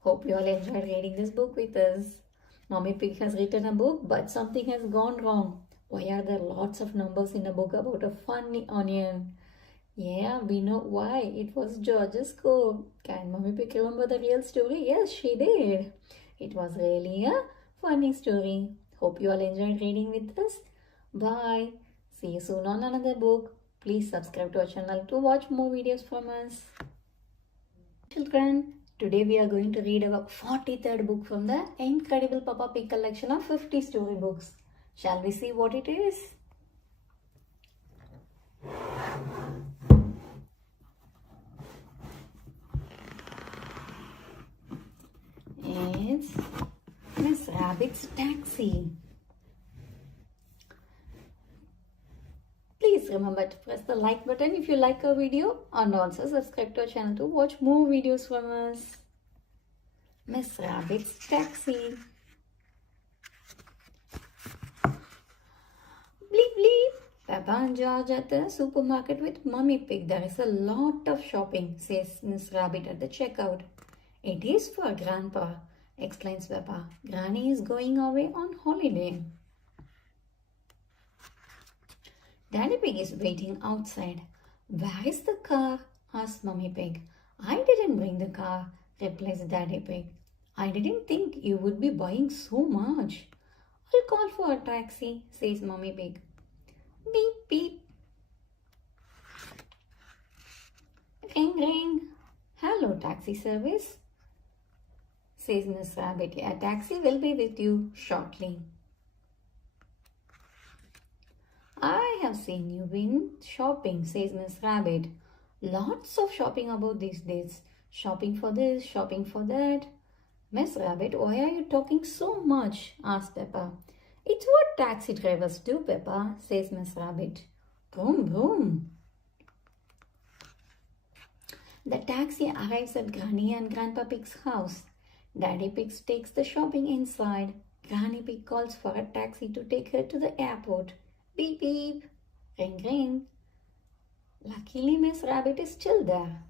Hope you all enjoyed reading this book with us. Mummy Pig has written a book, but something has gone wrong. Why are there lots of numbers in a book about a funny onion? Yeah, we know why. It was George's score. Can Mummy Pig remember the real story? Yes, she did. It was really a funny story. Hope you all enjoyed reading with us. Bye. See you soon on another book. Please subscribe to our channel to watch more videos from us. Children, today we are going to read our 43rd book from the incredible Peppa Pig collection of 50 storybooks. Shall we see what it is? It's Miss Rabbit's Taxi. Please remember to press the like button if you like our video and also subscribe to our channel to watch more videos from us. Miss Rabbit's Taxi. Bleep bleep. Peppa and George at the supermarket with Mummy Pig. There is a lot of shopping, says Miss Rabbit at the checkout. It is for Grandpa, explains Peppa. Granny is going away on holiday. Daddy Pig is waiting outside. Where is the car? asks Mummy Pig. I didn't bring the car, replies Daddy Pig. I didn't think you would be buying so much. I'll call for a taxi, says Mummy Pig. Beep beep. Ring ring. Hello, taxi service, says Miss Rabbit. A taxi will be with you shortly. I have seen you been shopping, says Miss Rabbit. Lots of shopping about these days. Shopping for this, shopping for that. Miss Rabbit, why are you talking so much? Asks Peppa. It's what taxi drivers do, Peppa, says Miss Rabbit. Vroom, vroom. The taxi arrives at Granny and Grandpa Pig's house. Daddy Pig takes the shopping inside. Granny Pig calls for a taxi to take her to the airport. Beep beep. Ring ring. Luckily, Miss Rabbit is still there.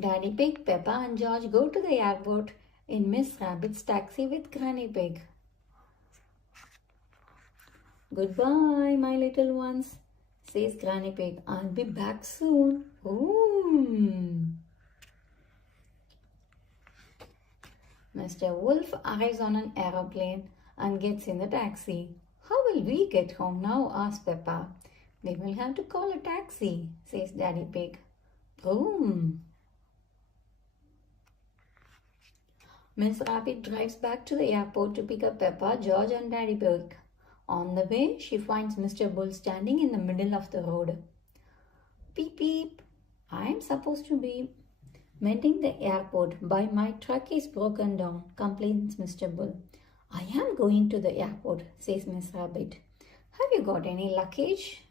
Daddy Pig, Peppa and George go to the airport in Miss Rabbit's taxi with Granny Pig. Goodbye, my little ones, says Granny Pig. I'll be back soon. Ooh. Mr. Wolf arrives on an aeroplane and gets in the taxi. How will we get home now? Asks Peppa. We will have to call a taxi, says Daddy Pig. Boom. Miss Rabbit drives back to the airport to pick up Peppa, George and Daddy Pig. On the way, she finds Mr. Bull standing in the middle of the road. Beep beep. I'm supposed to be mending the airport, but my truck is broken down, complains Mr. Bull. I am going to the airport, says Miss Rabbit. Have you got any luggage?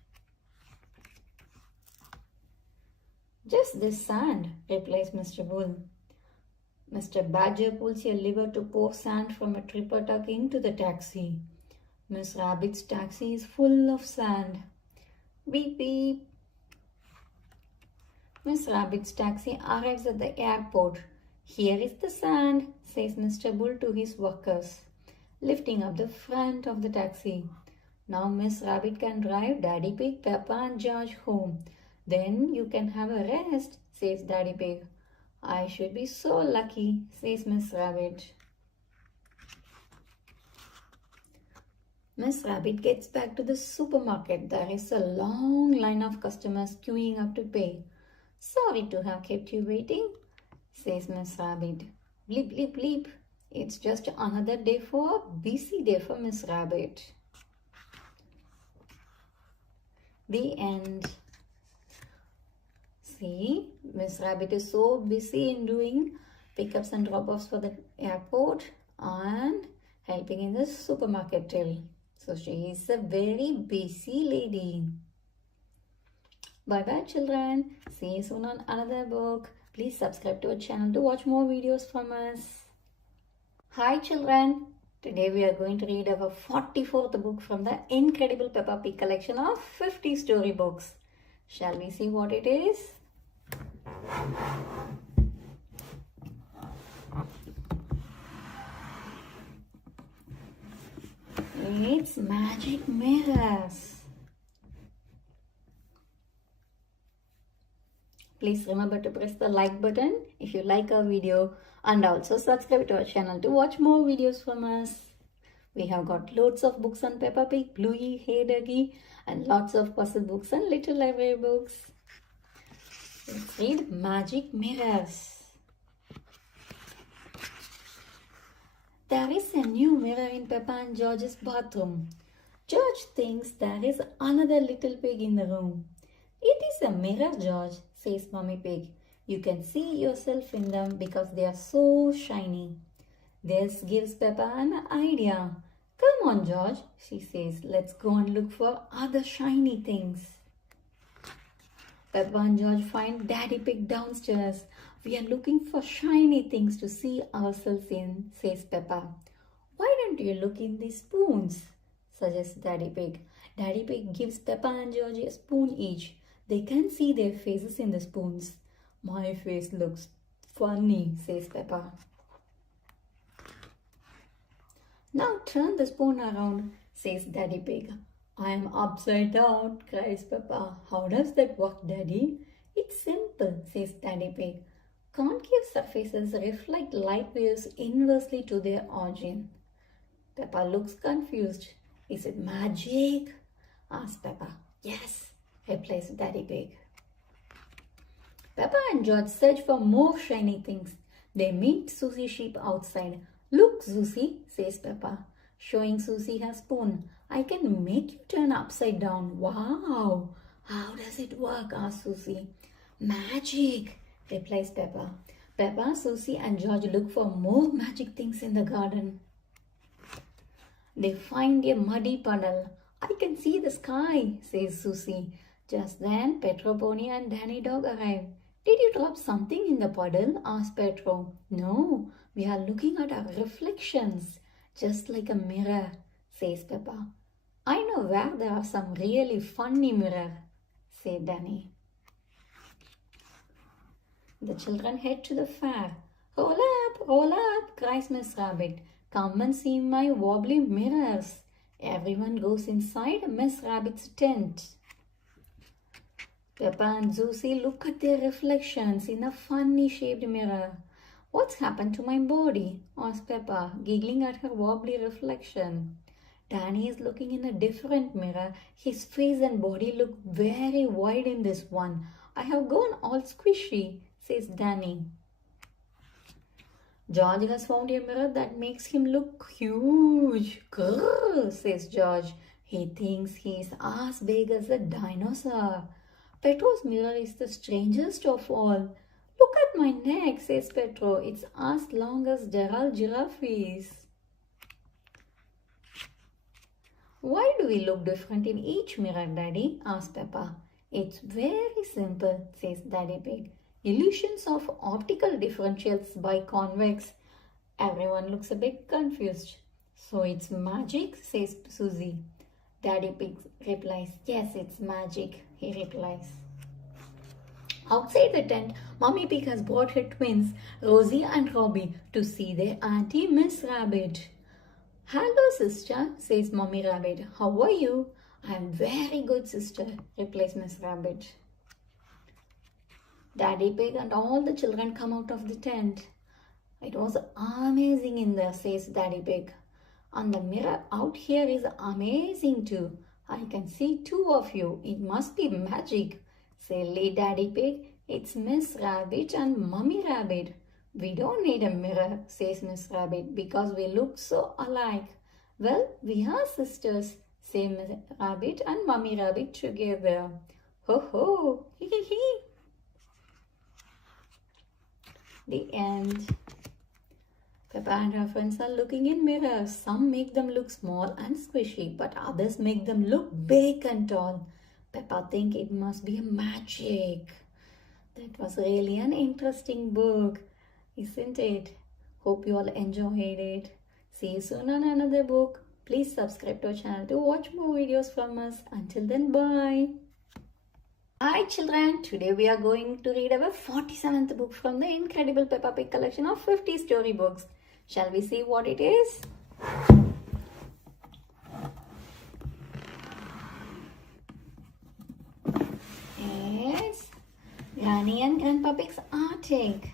Just this sand, replies Mr. Bull. Mr. Badger pulls a lever to pour sand from a tripper tuck into the taxi. Miss Rabbit's taxi is full of sand. Beep beep. Miss Rabbit's taxi arrives at the airport. Here is the sand, says Mr. Bull to his workers, lifting up the front of the taxi. Now Miss Rabbit can drive Daddy Pig, Peppa and George home. Then you can have a rest, says Daddy Pig. I should be so lucky, says Miss Rabbit. Miss Rabbit gets back to the supermarket. There is a long line of customers queuing up to pay. Sorry to have kept you waiting, says Miss Rabbit. Bleep, bleep, bleep. It's just another busy day for Miss Rabbit. The end. See, Miss Rabbit is so busy in doing pickups and drop-offs for the airport and helping in the supermarket till. So she is a very busy lady. Bye-bye children. See you soon on another book. Please subscribe to our channel to watch more videos from us. Hi children. Today we are going to read our 44th book from the incredible Peppa Pig collection of 50 storybooks. Shall we see what it is? It's Magic Mirrors. Please remember to press the like button if you like our video and also subscribe to our channel to watch more videos from us. We have got loads of books on Peppa Pig, Bluey, Hey Ducky and lots of puzzle books and little library books. Let's read Magic Mirrors. There is a new mirror in Peppa and George's bathroom. George thinks there is another little pig in the room. It is a mirror, George, says Mummy Pig. You can see yourself in them because they are so shiny. This gives Peppa an idea. Come on, George, she says. Let's go and look for other shiny things. Peppa and George find Daddy Pig downstairs. We are looking for shiny things to see ourselves in, says Peppa. Why don't you look in the spoons, suggests Daddy Pig. Daddy Pig gives Peppa and George a spoon each. They can see their faces in the spoons. My face looks funny, says Peppa. Now turn the spoon around, says Daddy Pig. I am upside down, cries Peppa. How does that work, Daddy? It's simple, says Daddy Pig. Concave surfaces reflect light waves inversely to their origin. Peppa looks confused. Is it magic? Asks Peppa. Yes, replies Daddy Pig. Peppa and George search for more shiny things. They meet Susie Sheep outside. Look, Susie, says Peppa, showing Susie her spoon. I can make you turn upside down. Wow! How does it work? Asks Susie. Magic, replies Peppa. Peppa, Susie and George look for more magic things in the garden. They find a muddy puddle. I can see the sky, says Susie. Just then, Petro Pony and Danny Dog arrive. Did you drop something in the puddle? Asked Petro. No, we are looking at our reflections, just like a mirror, says Peppa. I know where there are some really funny mirrors, said Danny. The children head to the fair. Roll up, cries Miss Rabbit. Come and see my wobbly mirrors. Everyone goes inside Miss Rabbit's tent. Peppa and Susie look at their reflections in a funny shaped mirror. What's happened to my body? Asked Peppa, giggling at her wobbly reflection. Danny is looking in a different mirror. His face and body look very wide in this one. I have gone all squishy, says Danny. George has found a mirror that makes him look huge. Grrr, says George. He thinks he's as big as a dinosaur. Petro's mirror is the strangest of all. Look at my neck, says Petro. It's as long as Gerald Giraffe is. Why do we look different in each mirror, Daddy? Asks Peppa. It's very simple, says Daddy Pig. Illusions of optical differentials by convex. Everyone looks a bit confused. So it's magic, says Susie. Daddy Pig replies, yes, it's magic, he replies. Outside the tent, Mummy Pig has brought her twins, Rosie and Robbie, to see their auntie Miss Rabbit. Hello, sister, says Mummy Rabbit. How are you? I'm very good, sister, replies Miss Rabbit. Daddy Pig and all the children come out of the tent. It was amazing in there, says Daddy Pig. And the mirror out here is amazing too. I can see two of you. It must be magic. Silly Daddy Pig. It's Miss Rabbit and Mummy Rabbit. We don't need a mirror, says Miss Rabbit, because we look so alike. Well, we are sisters, say Miss Rabbit and Mummy Rabbit together. Ho ho, hee hee hee. The end. Peppa and her friends are looking in mirrors. Some make them look small and squishy, but others make them look big and tall. Peppa thinks it must be a magic. That was really an interesting book, isn't it? Hope you all enjoyed it. See you soon on another book. Please subscribe to our channel to watch more videos from us. Until then, bye. Hi children, today we are going to read our 47th book from the incredible Peppa Pig collection of 50 storybooks. Shall we see what it is? It's Granny and Grandpa Pig's Attic.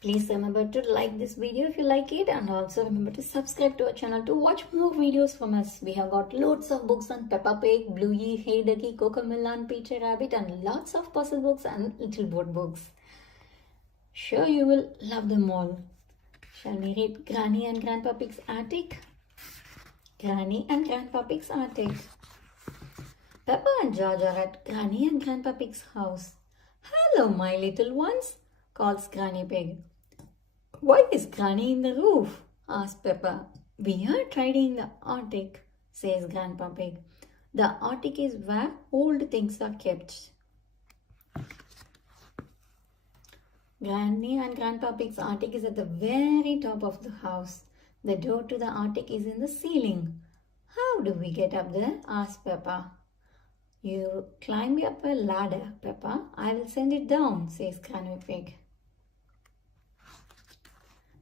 Please remember to like this video if you like it, and also remember to subscribe to our channel to watch more videos from us. We have got loads of books on Peppa Pig, Bluey, Hey Ducky, Cocomelon, and Peter Rabbit, and lots of puzzle books and little board books. Sure you will love them all. Shall we read Granny and Grandpa Pig's Attic? Granny and Grandpa Pig's Attic. Peppa and George are at Granny and Grandpa Pig's house. Hello, my little ones, calls Granny Pig. Why is Granny in the roof? Asks Peppa. We are tidying the attic, says Grandpa Pig. The attic is where old things are kept. Granny and Grandpa Pig's attic is at the very top of the house. The door to the attic is in the ceiling. How do we get up there? Asks Peppa. You climb up a ladder, Peppa. I will send it down, says Granny Pig.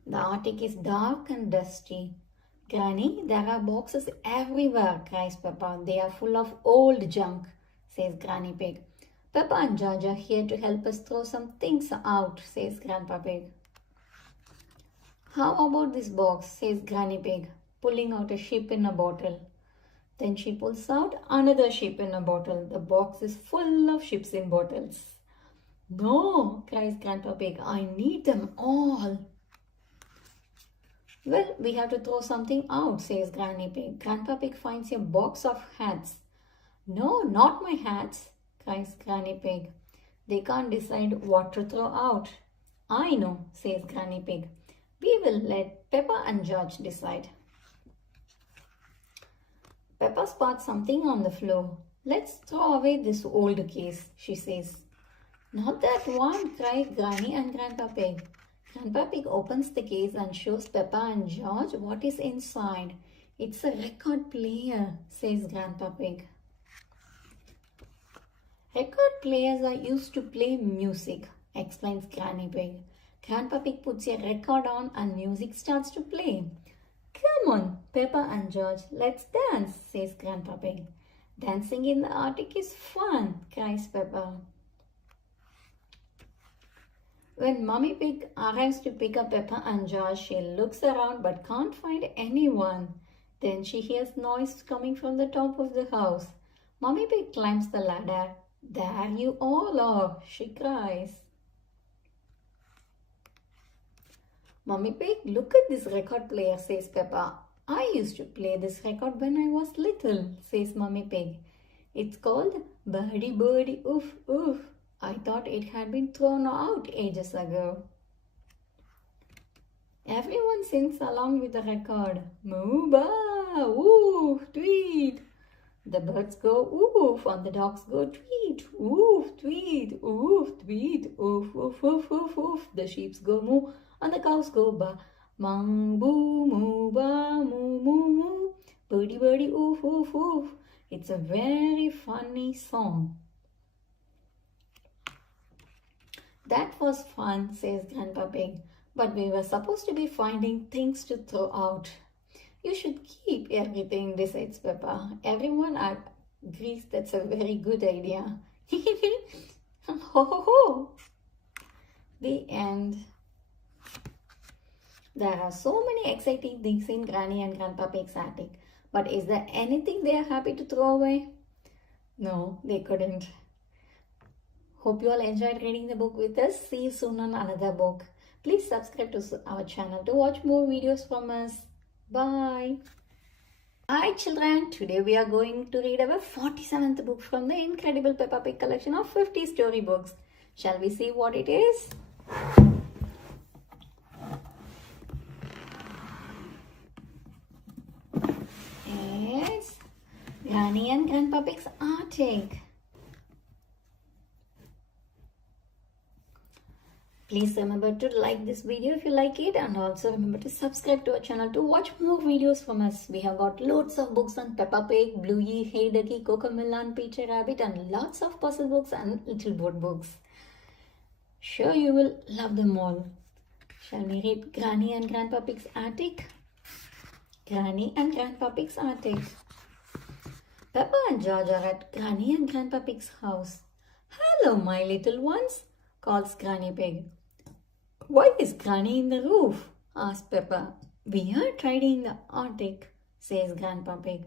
The attic is dark and dusty. Granny, there are boxes everywhere, cries Peppa. They are full of old junk, says Granny Pig. Peppa and George are here to help us throw some things out, says Grandpa Pig. How about this box, says Granny Pig, pulling out a sheep in a bottle. Then she pulls out another sheep in a bottle. The box is full of sheeps in bottles. No, cries Grandpa Pig, I need them all. Well, we have to throw something out, says Granny Pig. Grandpa Pig finds a box of hats. No, not my hats, cries Granny Pig. They can't decide what to throw out. I know, says Granny Pig. We will let Peppa and George decide. Peppa spots something on the floor. Let's throw away this old case, she says. Not that one, cry Granny and Grandpa Pig. Grandpa Pig opens the case and shows Peppa and George what is inside. It's a record player, says Grandpa Pig. Record players are used to play music, explains Granny Pig. Grandpa Pig puts a record on and music starts to play. Come on, Peppa and George, let's dance, says Grandpa Pig. Dancing in the Arctic is fun, cries Peppa. When Mummy Pig arrives to pick up Peppa and George, she looks around but can't find anyone. Then she hears noise coming from the top of the house. Mummy Pig climbs the ladder. There you all are, she cries. Mummy Pig, look at this record player, says Peppa. I used to play this record when I was little, says Mummy Pig. It's called Birdie Birdie Oof Oof. I thought it had been thrown out ages ago. Everyone sings along with the record. Moo ba, woof, tweet. The birds go oof and the dogs go tweet, oof, tweet, oof, tweet, oof, oof, oof, oof, oof. The sheep go moo and the cows go ba. Mang boo, moo ba, moo, moo, moo. Birdie, birdie, oof, oof, oof. It's a very funny song. That was fun, says Grandpa Pig. But we were supposed to be finding things to throw out. You should keep everything, decides Peppa. Everyone agrees that's a very good idea. Ho ho ho! The end. There are so many exciting things in Granny and Grandpa Pig's attic. But is there anything they are happy to throw away? No, they couldn't. Hope you all enjoyed reading the book with us. See you soon on another book. Please subscribe to our channel to watch more videos from us. Bye. Hi children, today we are going to read our 47th book from the incredible Peppa Pig collection of 50 storybooks. Shall we see what it is? It's Granny and Grandpa Pig's Attic. Please remember to like this video if you like it, and also remember to subscribe to our channel to watch more videos from us. We have got loads of books on Peppa Pig, Bluey, Hey Ducky, Cocomelon, Peter Rabbit, and lots of puzzle books and little board books. Sure you will love them all. Shall we read Granny and Grandpa Pig's Attic? Granny and Grandpa Pig's Attic. Peppa and George are at Granny and Grandpa Pig's house. Hello, my little ones, calls Granny Pig. Why is Granny in the roof? asks Peppa. We are tidying the Arctic, says Grandpa Pig.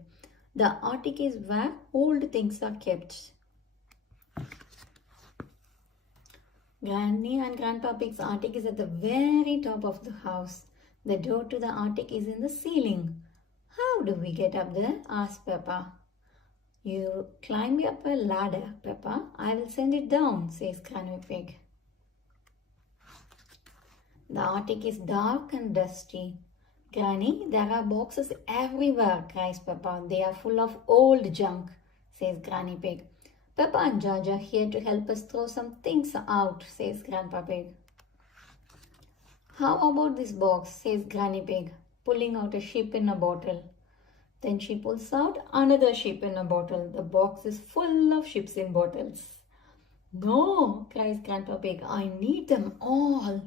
The Arctic is where old things are kept. Granny and Grandpa Pig's Arctic is at the very top of the house. The door to the Arctic is in the ceiling. How do we get up there? asks Peppa. You climb up a ladder, Peppa. I will send it down, says Granny Pig. The Arctic is dark and dusty. Granny, there are boxes everywhere, cries Peppa. They are full of old junk, says Granny Pig. Peppa and George are here to help us throw some things out, says Grandpa Pig. How about this box, says Granny Pig, pulling out a sheep in a bottle. Then she pulls out another sheep in a bottle. The box is full of sheeps in bottles. No, cries Grandpa Pig, I need them all.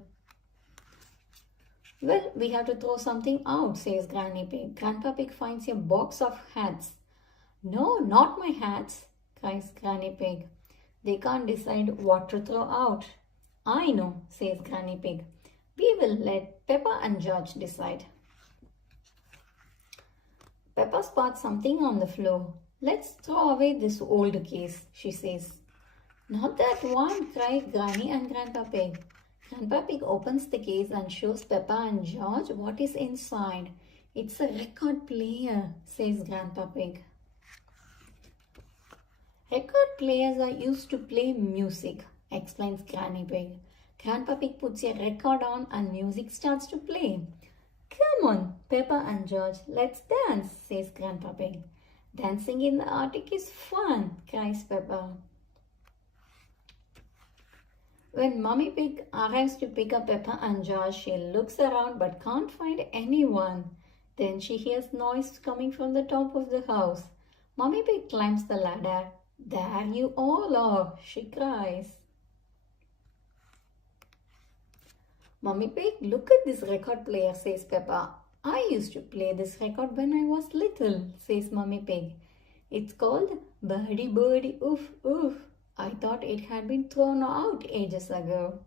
Well, we have to throw something out, says Granny Pig. Grandpa Pig finds a box of hats. No, not my hats, cries Granny Pig. They can't decide what to throw out. I know, says Granny Pig. We will let Peppa and George decide. Peppa spots something on the floor. Let's throw away this old case, she says. Not that one, cried Granny and Grandpa Pig. Grandpa Pig opens the case and shows Peppa and George what is inside. It's a record player, says Grandpa Pig. Record players are used to play music, explains Granny Pig. Grandpa Pig puts a record on and music starts to play. Come on, Peppa and George, let's dance, says Grandpa Pig. Dancing in the Arctic is fun, cries Peppa. When Mummy Pig arrives to pick up Peppa and George, she looks around but can't find anyone. Then she hears noise coming from the top of the house. Mummy Pig climbs the ladder. There you all are, she cries. Mummy Pig, look at this record player, says Peppa. I used to play this record when I was little, says Mummy Pig. It's called Birdie Birdie Oof Oof. I thought it had been thrown out ages ago.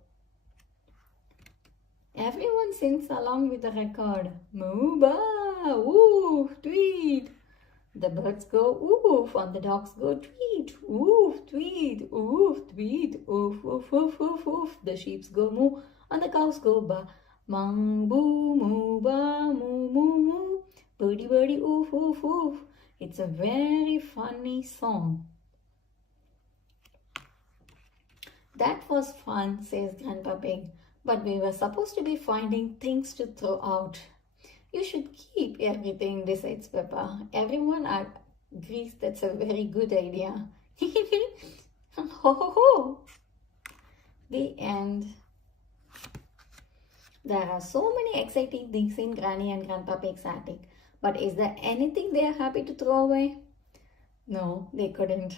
Everyone sings along with the record. Moo ba, woof, tweet. The birds go oof and the dogs go tweet, oof, tweet, oof, tweet, oof, oof, oof, oof, oof. The sheep go moo and the cows go ba. Mang boo, moo ba, moo, moo, moo. Birdie, birdie, oof, oof, oof. It's a very funny song. That was fun, says Grandpa Pig, but we were supposed to be finding things to throw out. You should keep everything, decides Peppa. Everyone agrees that's a very good idea. Ho ho ho! The end. There are so many exciting things in Granny and Grandpa Pig's attic, but is there anything they are happy to throw away? No, they couldn't.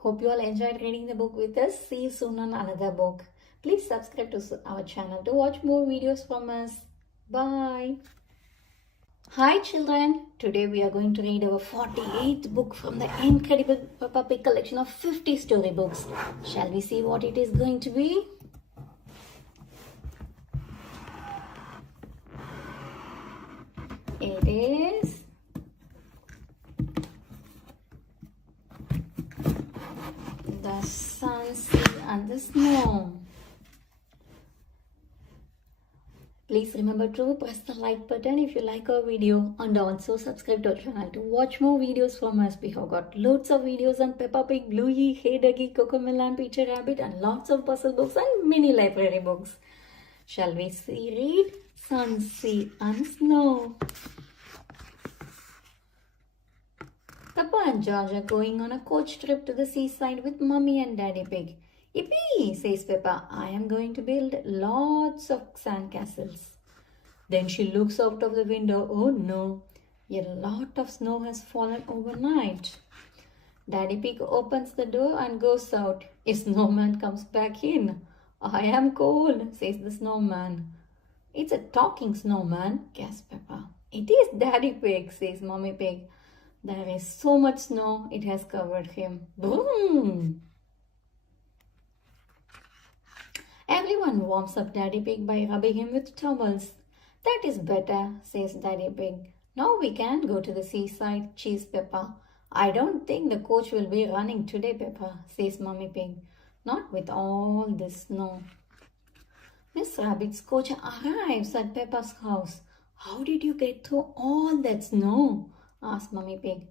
Hope you all enjoyed reading the book with us. See you soon on another book. Please subscribe to our channel to watch more videos from us. Bye. Hi children. Today we are going to read our 48th book from the incredible Peppa Pig collection of 50 storybooks. Shall we see what it is going to be? It is The Sun, Sea and the Snow. Please remember to press the like button if you like our video and also subscribe to our channel to watch more videos from us. We have got loads of videos on Peppa Pig, Bluey, Hey Ducky, Cocomelon, Peter Rabbit and lots of puzzle books and mini library books. Shall we read Sun, Sea and Snow? Peppa and George are going on a coach trip to the seaside with Mummy and Daddy Pig. Yippee, says Peppa. I am going to build lots of sandcastles. Then she looks out of the window. Oh no, a lot of snow has fallen overnight. Daddy Pig opens the door and goes out. A snowman comes back in. I am cold, says the snowman. It's a talking snowman, gasps Peppa. It is Daddy Pig, says Mummy Pig. There is so much snow, it has covered him. Boom! Everyone warms up Daddy Pig by rubbing him with towels. That is better, says Daddy Pig. Now we can go to the seaside, cheers Peppa. I don't think the coach will be running today, Peppa, says Mummy Pig. Not with all this snow. Miss Rabbit's coach arrives at Peppa's house. How did you get through all that snow? Asked Mummy Pig.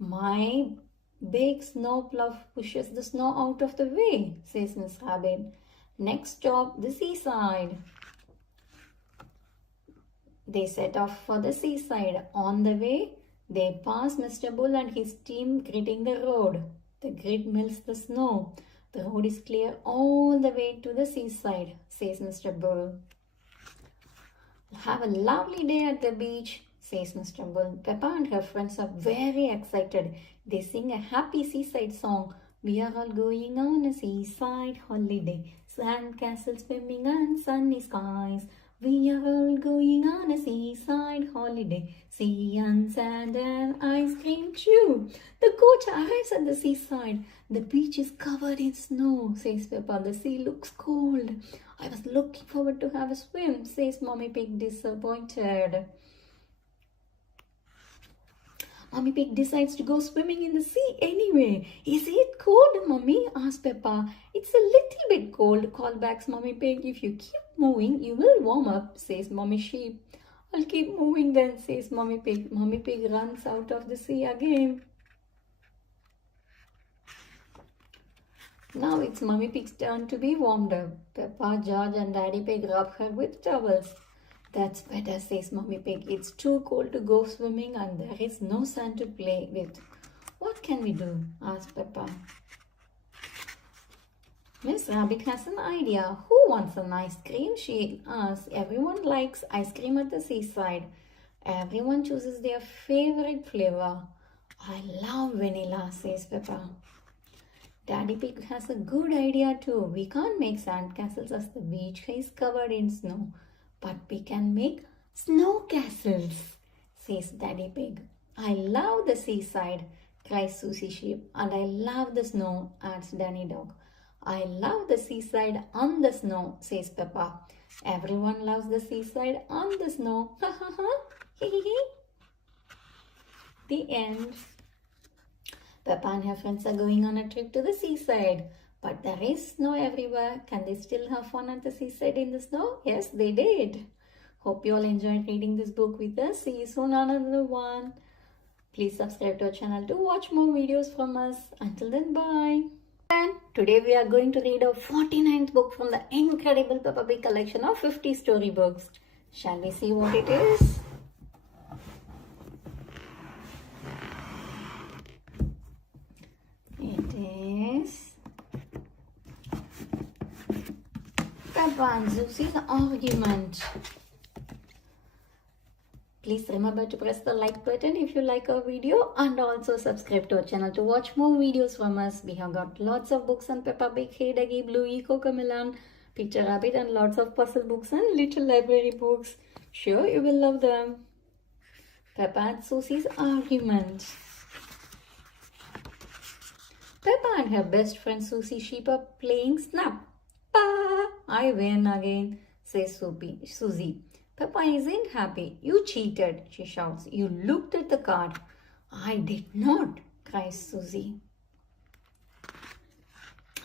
My big snow plough pushes the snow out of the way, says Miss Rabbit. Next stop, the seaside. They set off for the seaside. On the way, they pass Mr. Bull and his team gritting the road. The grit melts the snow. The road is clear all the way to the seaside, says Mr. Bull. Have a lovely day at the beach, says Mr. Bull. Peppa and her friends are very excited. They sing a happy seaside song. We are all going on a seaside holiday. Sand castles swimming and sunny skies. We are all going on a seaside holiday. Sea and sand and ice cream too. The coach arrives at the seaside. The beach is covered in snow, says Peppa. The sea looks cold. I was looking forward to have a swim, says Mommy Pig, disappointed. Mommy Pig decides to go swimming in the sea anyway. Is it cold, Mommy? Asks Peppa. It's a little bit cold, called back Mommy Pig. If you keep moving, you will warm up, says Mommy Sheep. I'll keep moving then, says Mommy Pig. Mommy Pig runs out of the sea again. Now it's Mommy Pig's turn to be warmed up. Peppa, George and Daddy Pig rub her with towels. That's better, says Mommy Pig. It's too cold to go swimming and there is no sand to play with. What can we do? Asks Peppa. Miss Rabbit has an idea. Who wants an ice cream? She asks. Everyone likes ice cream at the seaside. Everyone chooses their favorite flavor. I love vanilla, says Peppa. Daddy Pig has a good idea too. We can't make sand castles as the beach is covered in snow. But we can make snow castles, says Daddy Pig. I love the seaside, cries Susie Sheep. And I love the snow, adds Danny Dog. I love the seaside on the snow, says Peppa. Everyone loves the seaside on the snow. Ha ha ha. Hee hee hee. The end. Peppa and her friends are going on a trip to the seaside. But there is snow everywhere. Can they still have fun at the seaside in the snow? Yes, they did. Hope you all enjoyed reading this book with us. See you soon on another one. Please subscribe to our channel to watch more videos from us. Until then, bye. And today we are going to read our 49th book from the incredible Peppa Pig collection of 50 storybooks. Shall we see what it is? It is Peppa and Susie's argument. Please remember to press the like button if you like our video and also subscribe to our channel to watch more videos from us. We have got lots of books on Peppa Pig, Hey Duggy, Bluey, Cocomelon, Peter Rabbit and lots of puzzle books and little library books. Sure, you will love them. Peppa and Susie's argument. Peppa and her best friend Susie Sheep are playing Snap. Pa! I win again, says Susie. Peppa isn't happy. You cheated, she shouts. You looked at the card. I did not, cries Susie.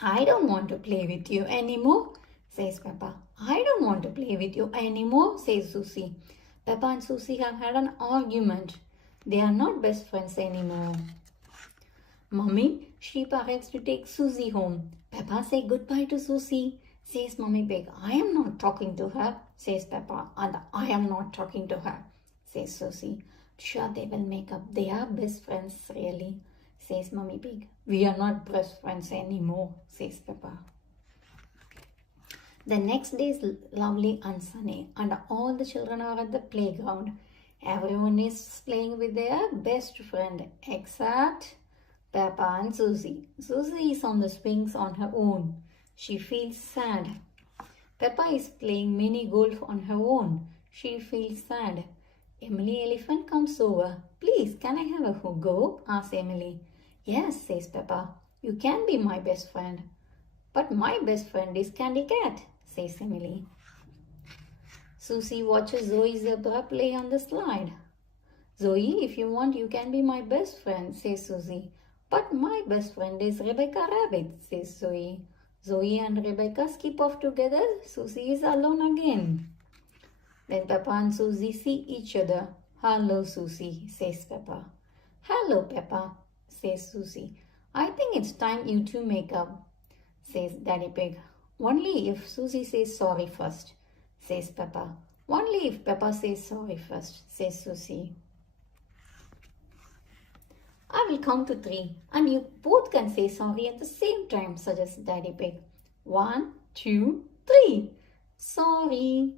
I don't want to play with you anymore, says Peppa. I don't want to play with you anymore, says Susie. Peppa and Susie have had an argument. They are not best friends anymore. Mommy Sheep arrives to take Susie home. Peppa say goodbye to Susie, says Mommy Pig. I am not talking to her, says Peppa. And I am not talking to her, says Susie. Sure, they will make up. They are best friends, really, says Mommy Pig. We are not best friends anymore, says Peppa. The next day is lovely and sunny, and all the children are at the playground. Everyone is playing with their best friend, except Peppa and Susie. Susie is on the swings on her own. She feels sad. Peppa is playing mini golf on her own. She feels sad. Emily Elephant comes over. Please, can I have a go? Asks Emily. Yes, says Peppa. You can be my best friend. But my best friend is Candy Cat, says Emily. Susie watches Zoe Zebra play on the slide. Zoe, if you want, you can be my best friend, says Susie. But my best friend is Rebecca Rabbit, says Zoe. Zoe and Rebecca skip off together. Susie is alone again. Then Peppa and Susie see each other. Hello, Susie, says Peppa. Hello, Peppa, says Susie. I think it's time you two make up, says Daddy Pig. Only if Susie says sorry first, says Peppa. Only if Peppa says sorry first, says Susie. I will count to 3 and you both can say sorry at the same time, suggests Daddy Pig. 1, 2, 3. Sorry,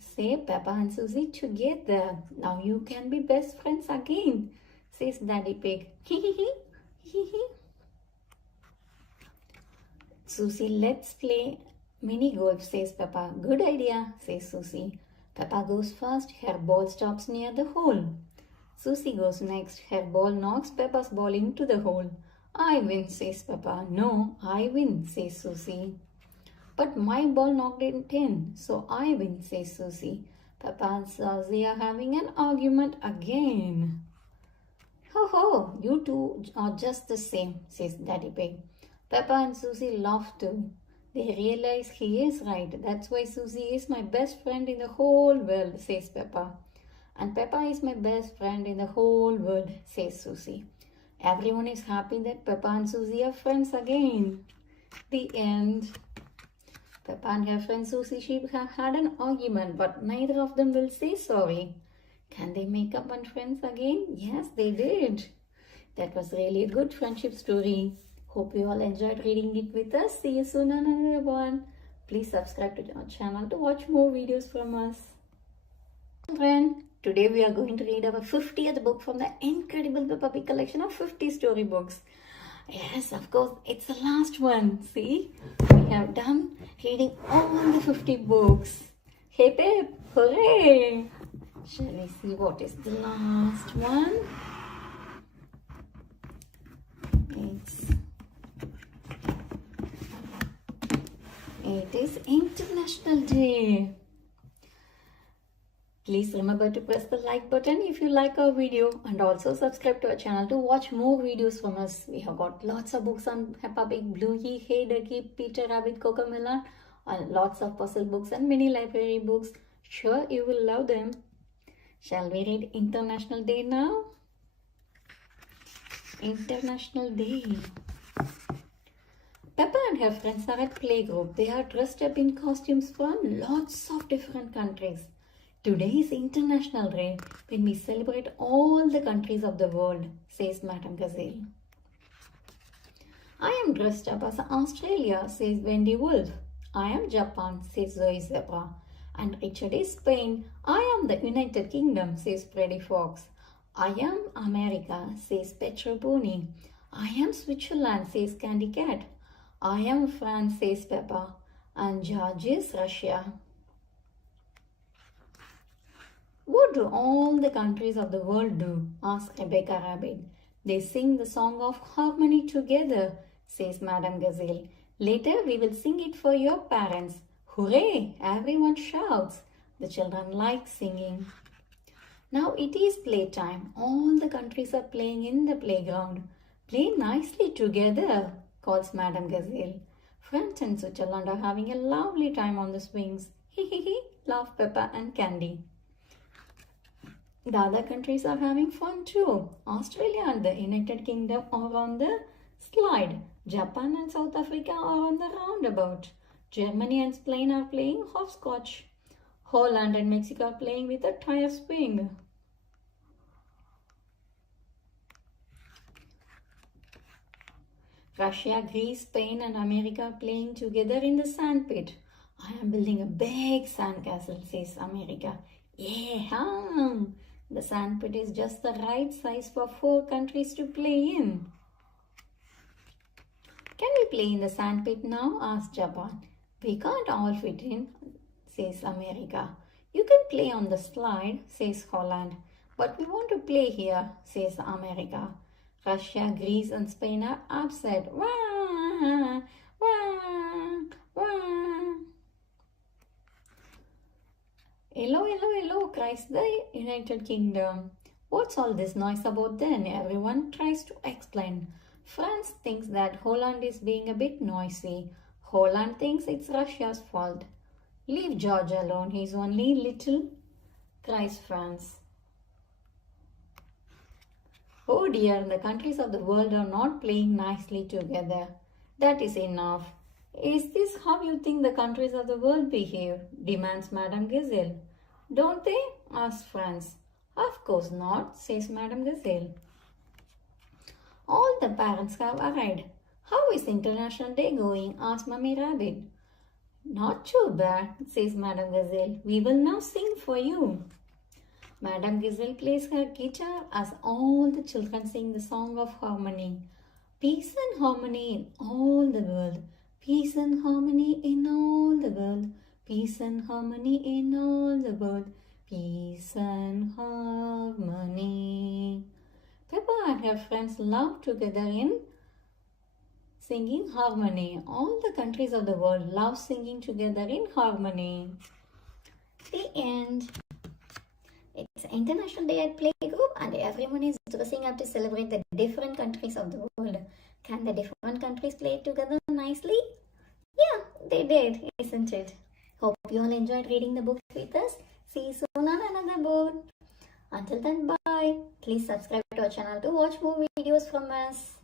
say Peppa and Susie together. Now you can be best friends again, says Daddy Pig. Hee hee hee, hee hee. Susie, let's play mini golf, says Peppa. Good idea, says Susie. Peppa goes first, her ball stops near the hole. Susie goes next, her ball knocks Peppa's ball into the hole. I win, says Peppa. No, I win, says Susie. But my ball knocked it in, so I win, says Susie. Peppa and Susie are having an argument again. Ho ho, you two are just the same, says Daddy Pig. Peppa and Susie laugh too. They realize he is right. That's why Susie is my best friend in the whole world, says Peppa. And Peppa is my best friend in the whole world, says Susie. Everyone is happy that Peppa and Susie are friends again. The end. Peppa and her friend Susie Sheep have had an argument, but neither of them will say sorry. Can they make up and friends again? Yes, they did. That was really a good friendship story. Hope you all enjoyed reading it with us. See you soon on another one. Please subscribe to our channel to watch more videos from us. Friend, today we are going to read our 50th book from the incredible Peppa Pig collection of 50 storybooks. Yes, of course, it's the last one. See, we have done reading all the 50 books. Hey Pep, hooray! Shall we see what is the last one? It is International Day. Please remember to press the like button if you like our video and also subscribe to our channel to watch more videos from us. We have got lots of books on Peppa Pig, Bluey, Hey Ducky, Peter Rabbit, Cocomelon, and lots of puzzle books and mini library books. Sure, you will love them. Shall we read International Day now? International Day. Peppa and her friends are at playgroup. They are dressed up in costumes from lots of different countries. Today is International Day when we celebrate all the countries of the world, says Madame Gazelle. I am dressed up as Australia, says Wendy Wolf. I am Japan, says Zoe Zebra. And Richard is Spain. I am the United Kingdom, says Freddy Fox. I am America, says Petro Pony. I am Switzerland, says Candy Cat. I am France, says Peppa. And George is Russia. What do all the countries of the world do? Asks Rebecca Rabbit. They sing the song of harmony together, says Madame Gazelle. Later we will sing it for your parents. Hooray! Everyone shouts. The children like singing. Now it is playtime. All the countries are playing in the playground. Play nicely together, calls Madame Gazelle. France and Switzerland are having a lovely time on the swings. Hee hee hee, laugh Peppa and Candy. The other countries are having fun too. Australia and the United Kingdom are on the slide. Japan and South Africa are on the roundabout. Germany and Spain are playing hopscotch. Holland and Mexico are playing with a tire swing. Russia, Greece, Spain and America are playing together in the sandpit. I am building a big sandcastle, says America. Yeah, the sandpit is just the right size for 4 countries to play in. Can we play in the sandpit now? Asks Japan. We can't all fit in, says America. You can play on the slide, says Holland. But we want to play here, says America. Russia, Greece and Spain are upset. Wah, wah, wah. Hello, hello, hello, cries the United Kingdom. What's all this noise about then? Everyone tries to explain. France thinks that Holland is being a bit noisy. Holland thinks it's Russia's fault. Leave George alone, he's only little, cries France. Oh dear, the countries of the world are not playing nicely together. That is enough. Is this how you think the countries of the world behave? Demands Madame Gazelle. Don't they? Asks France. Of course not, says Madame Gazelle. All the parents have arrived. How is International Day going? Asks Mummy Rabbit. Not too bad, says Madame Gazelle. We will now sing for you. Madame Gazelle plays her guitar as all the children sing the song of harmony. Peace and harmony in all the world. Peace and harmony in all the world. Peace and harmony in all the world. Peace and harmony. Peppa and her friends laughed together in singing harmony. All the countries of the world love singing together in harmony. The end. It's International Day at Playgroup and everyone is dressing up to celebrate the different countries of the world. Can the different countries play together nicely? Yeah, they did, isn't it? Hope you all enjoyed reading the book with us. See you soon on another book. Until then, bye. Please subscribe to our channel to watch more videos from us.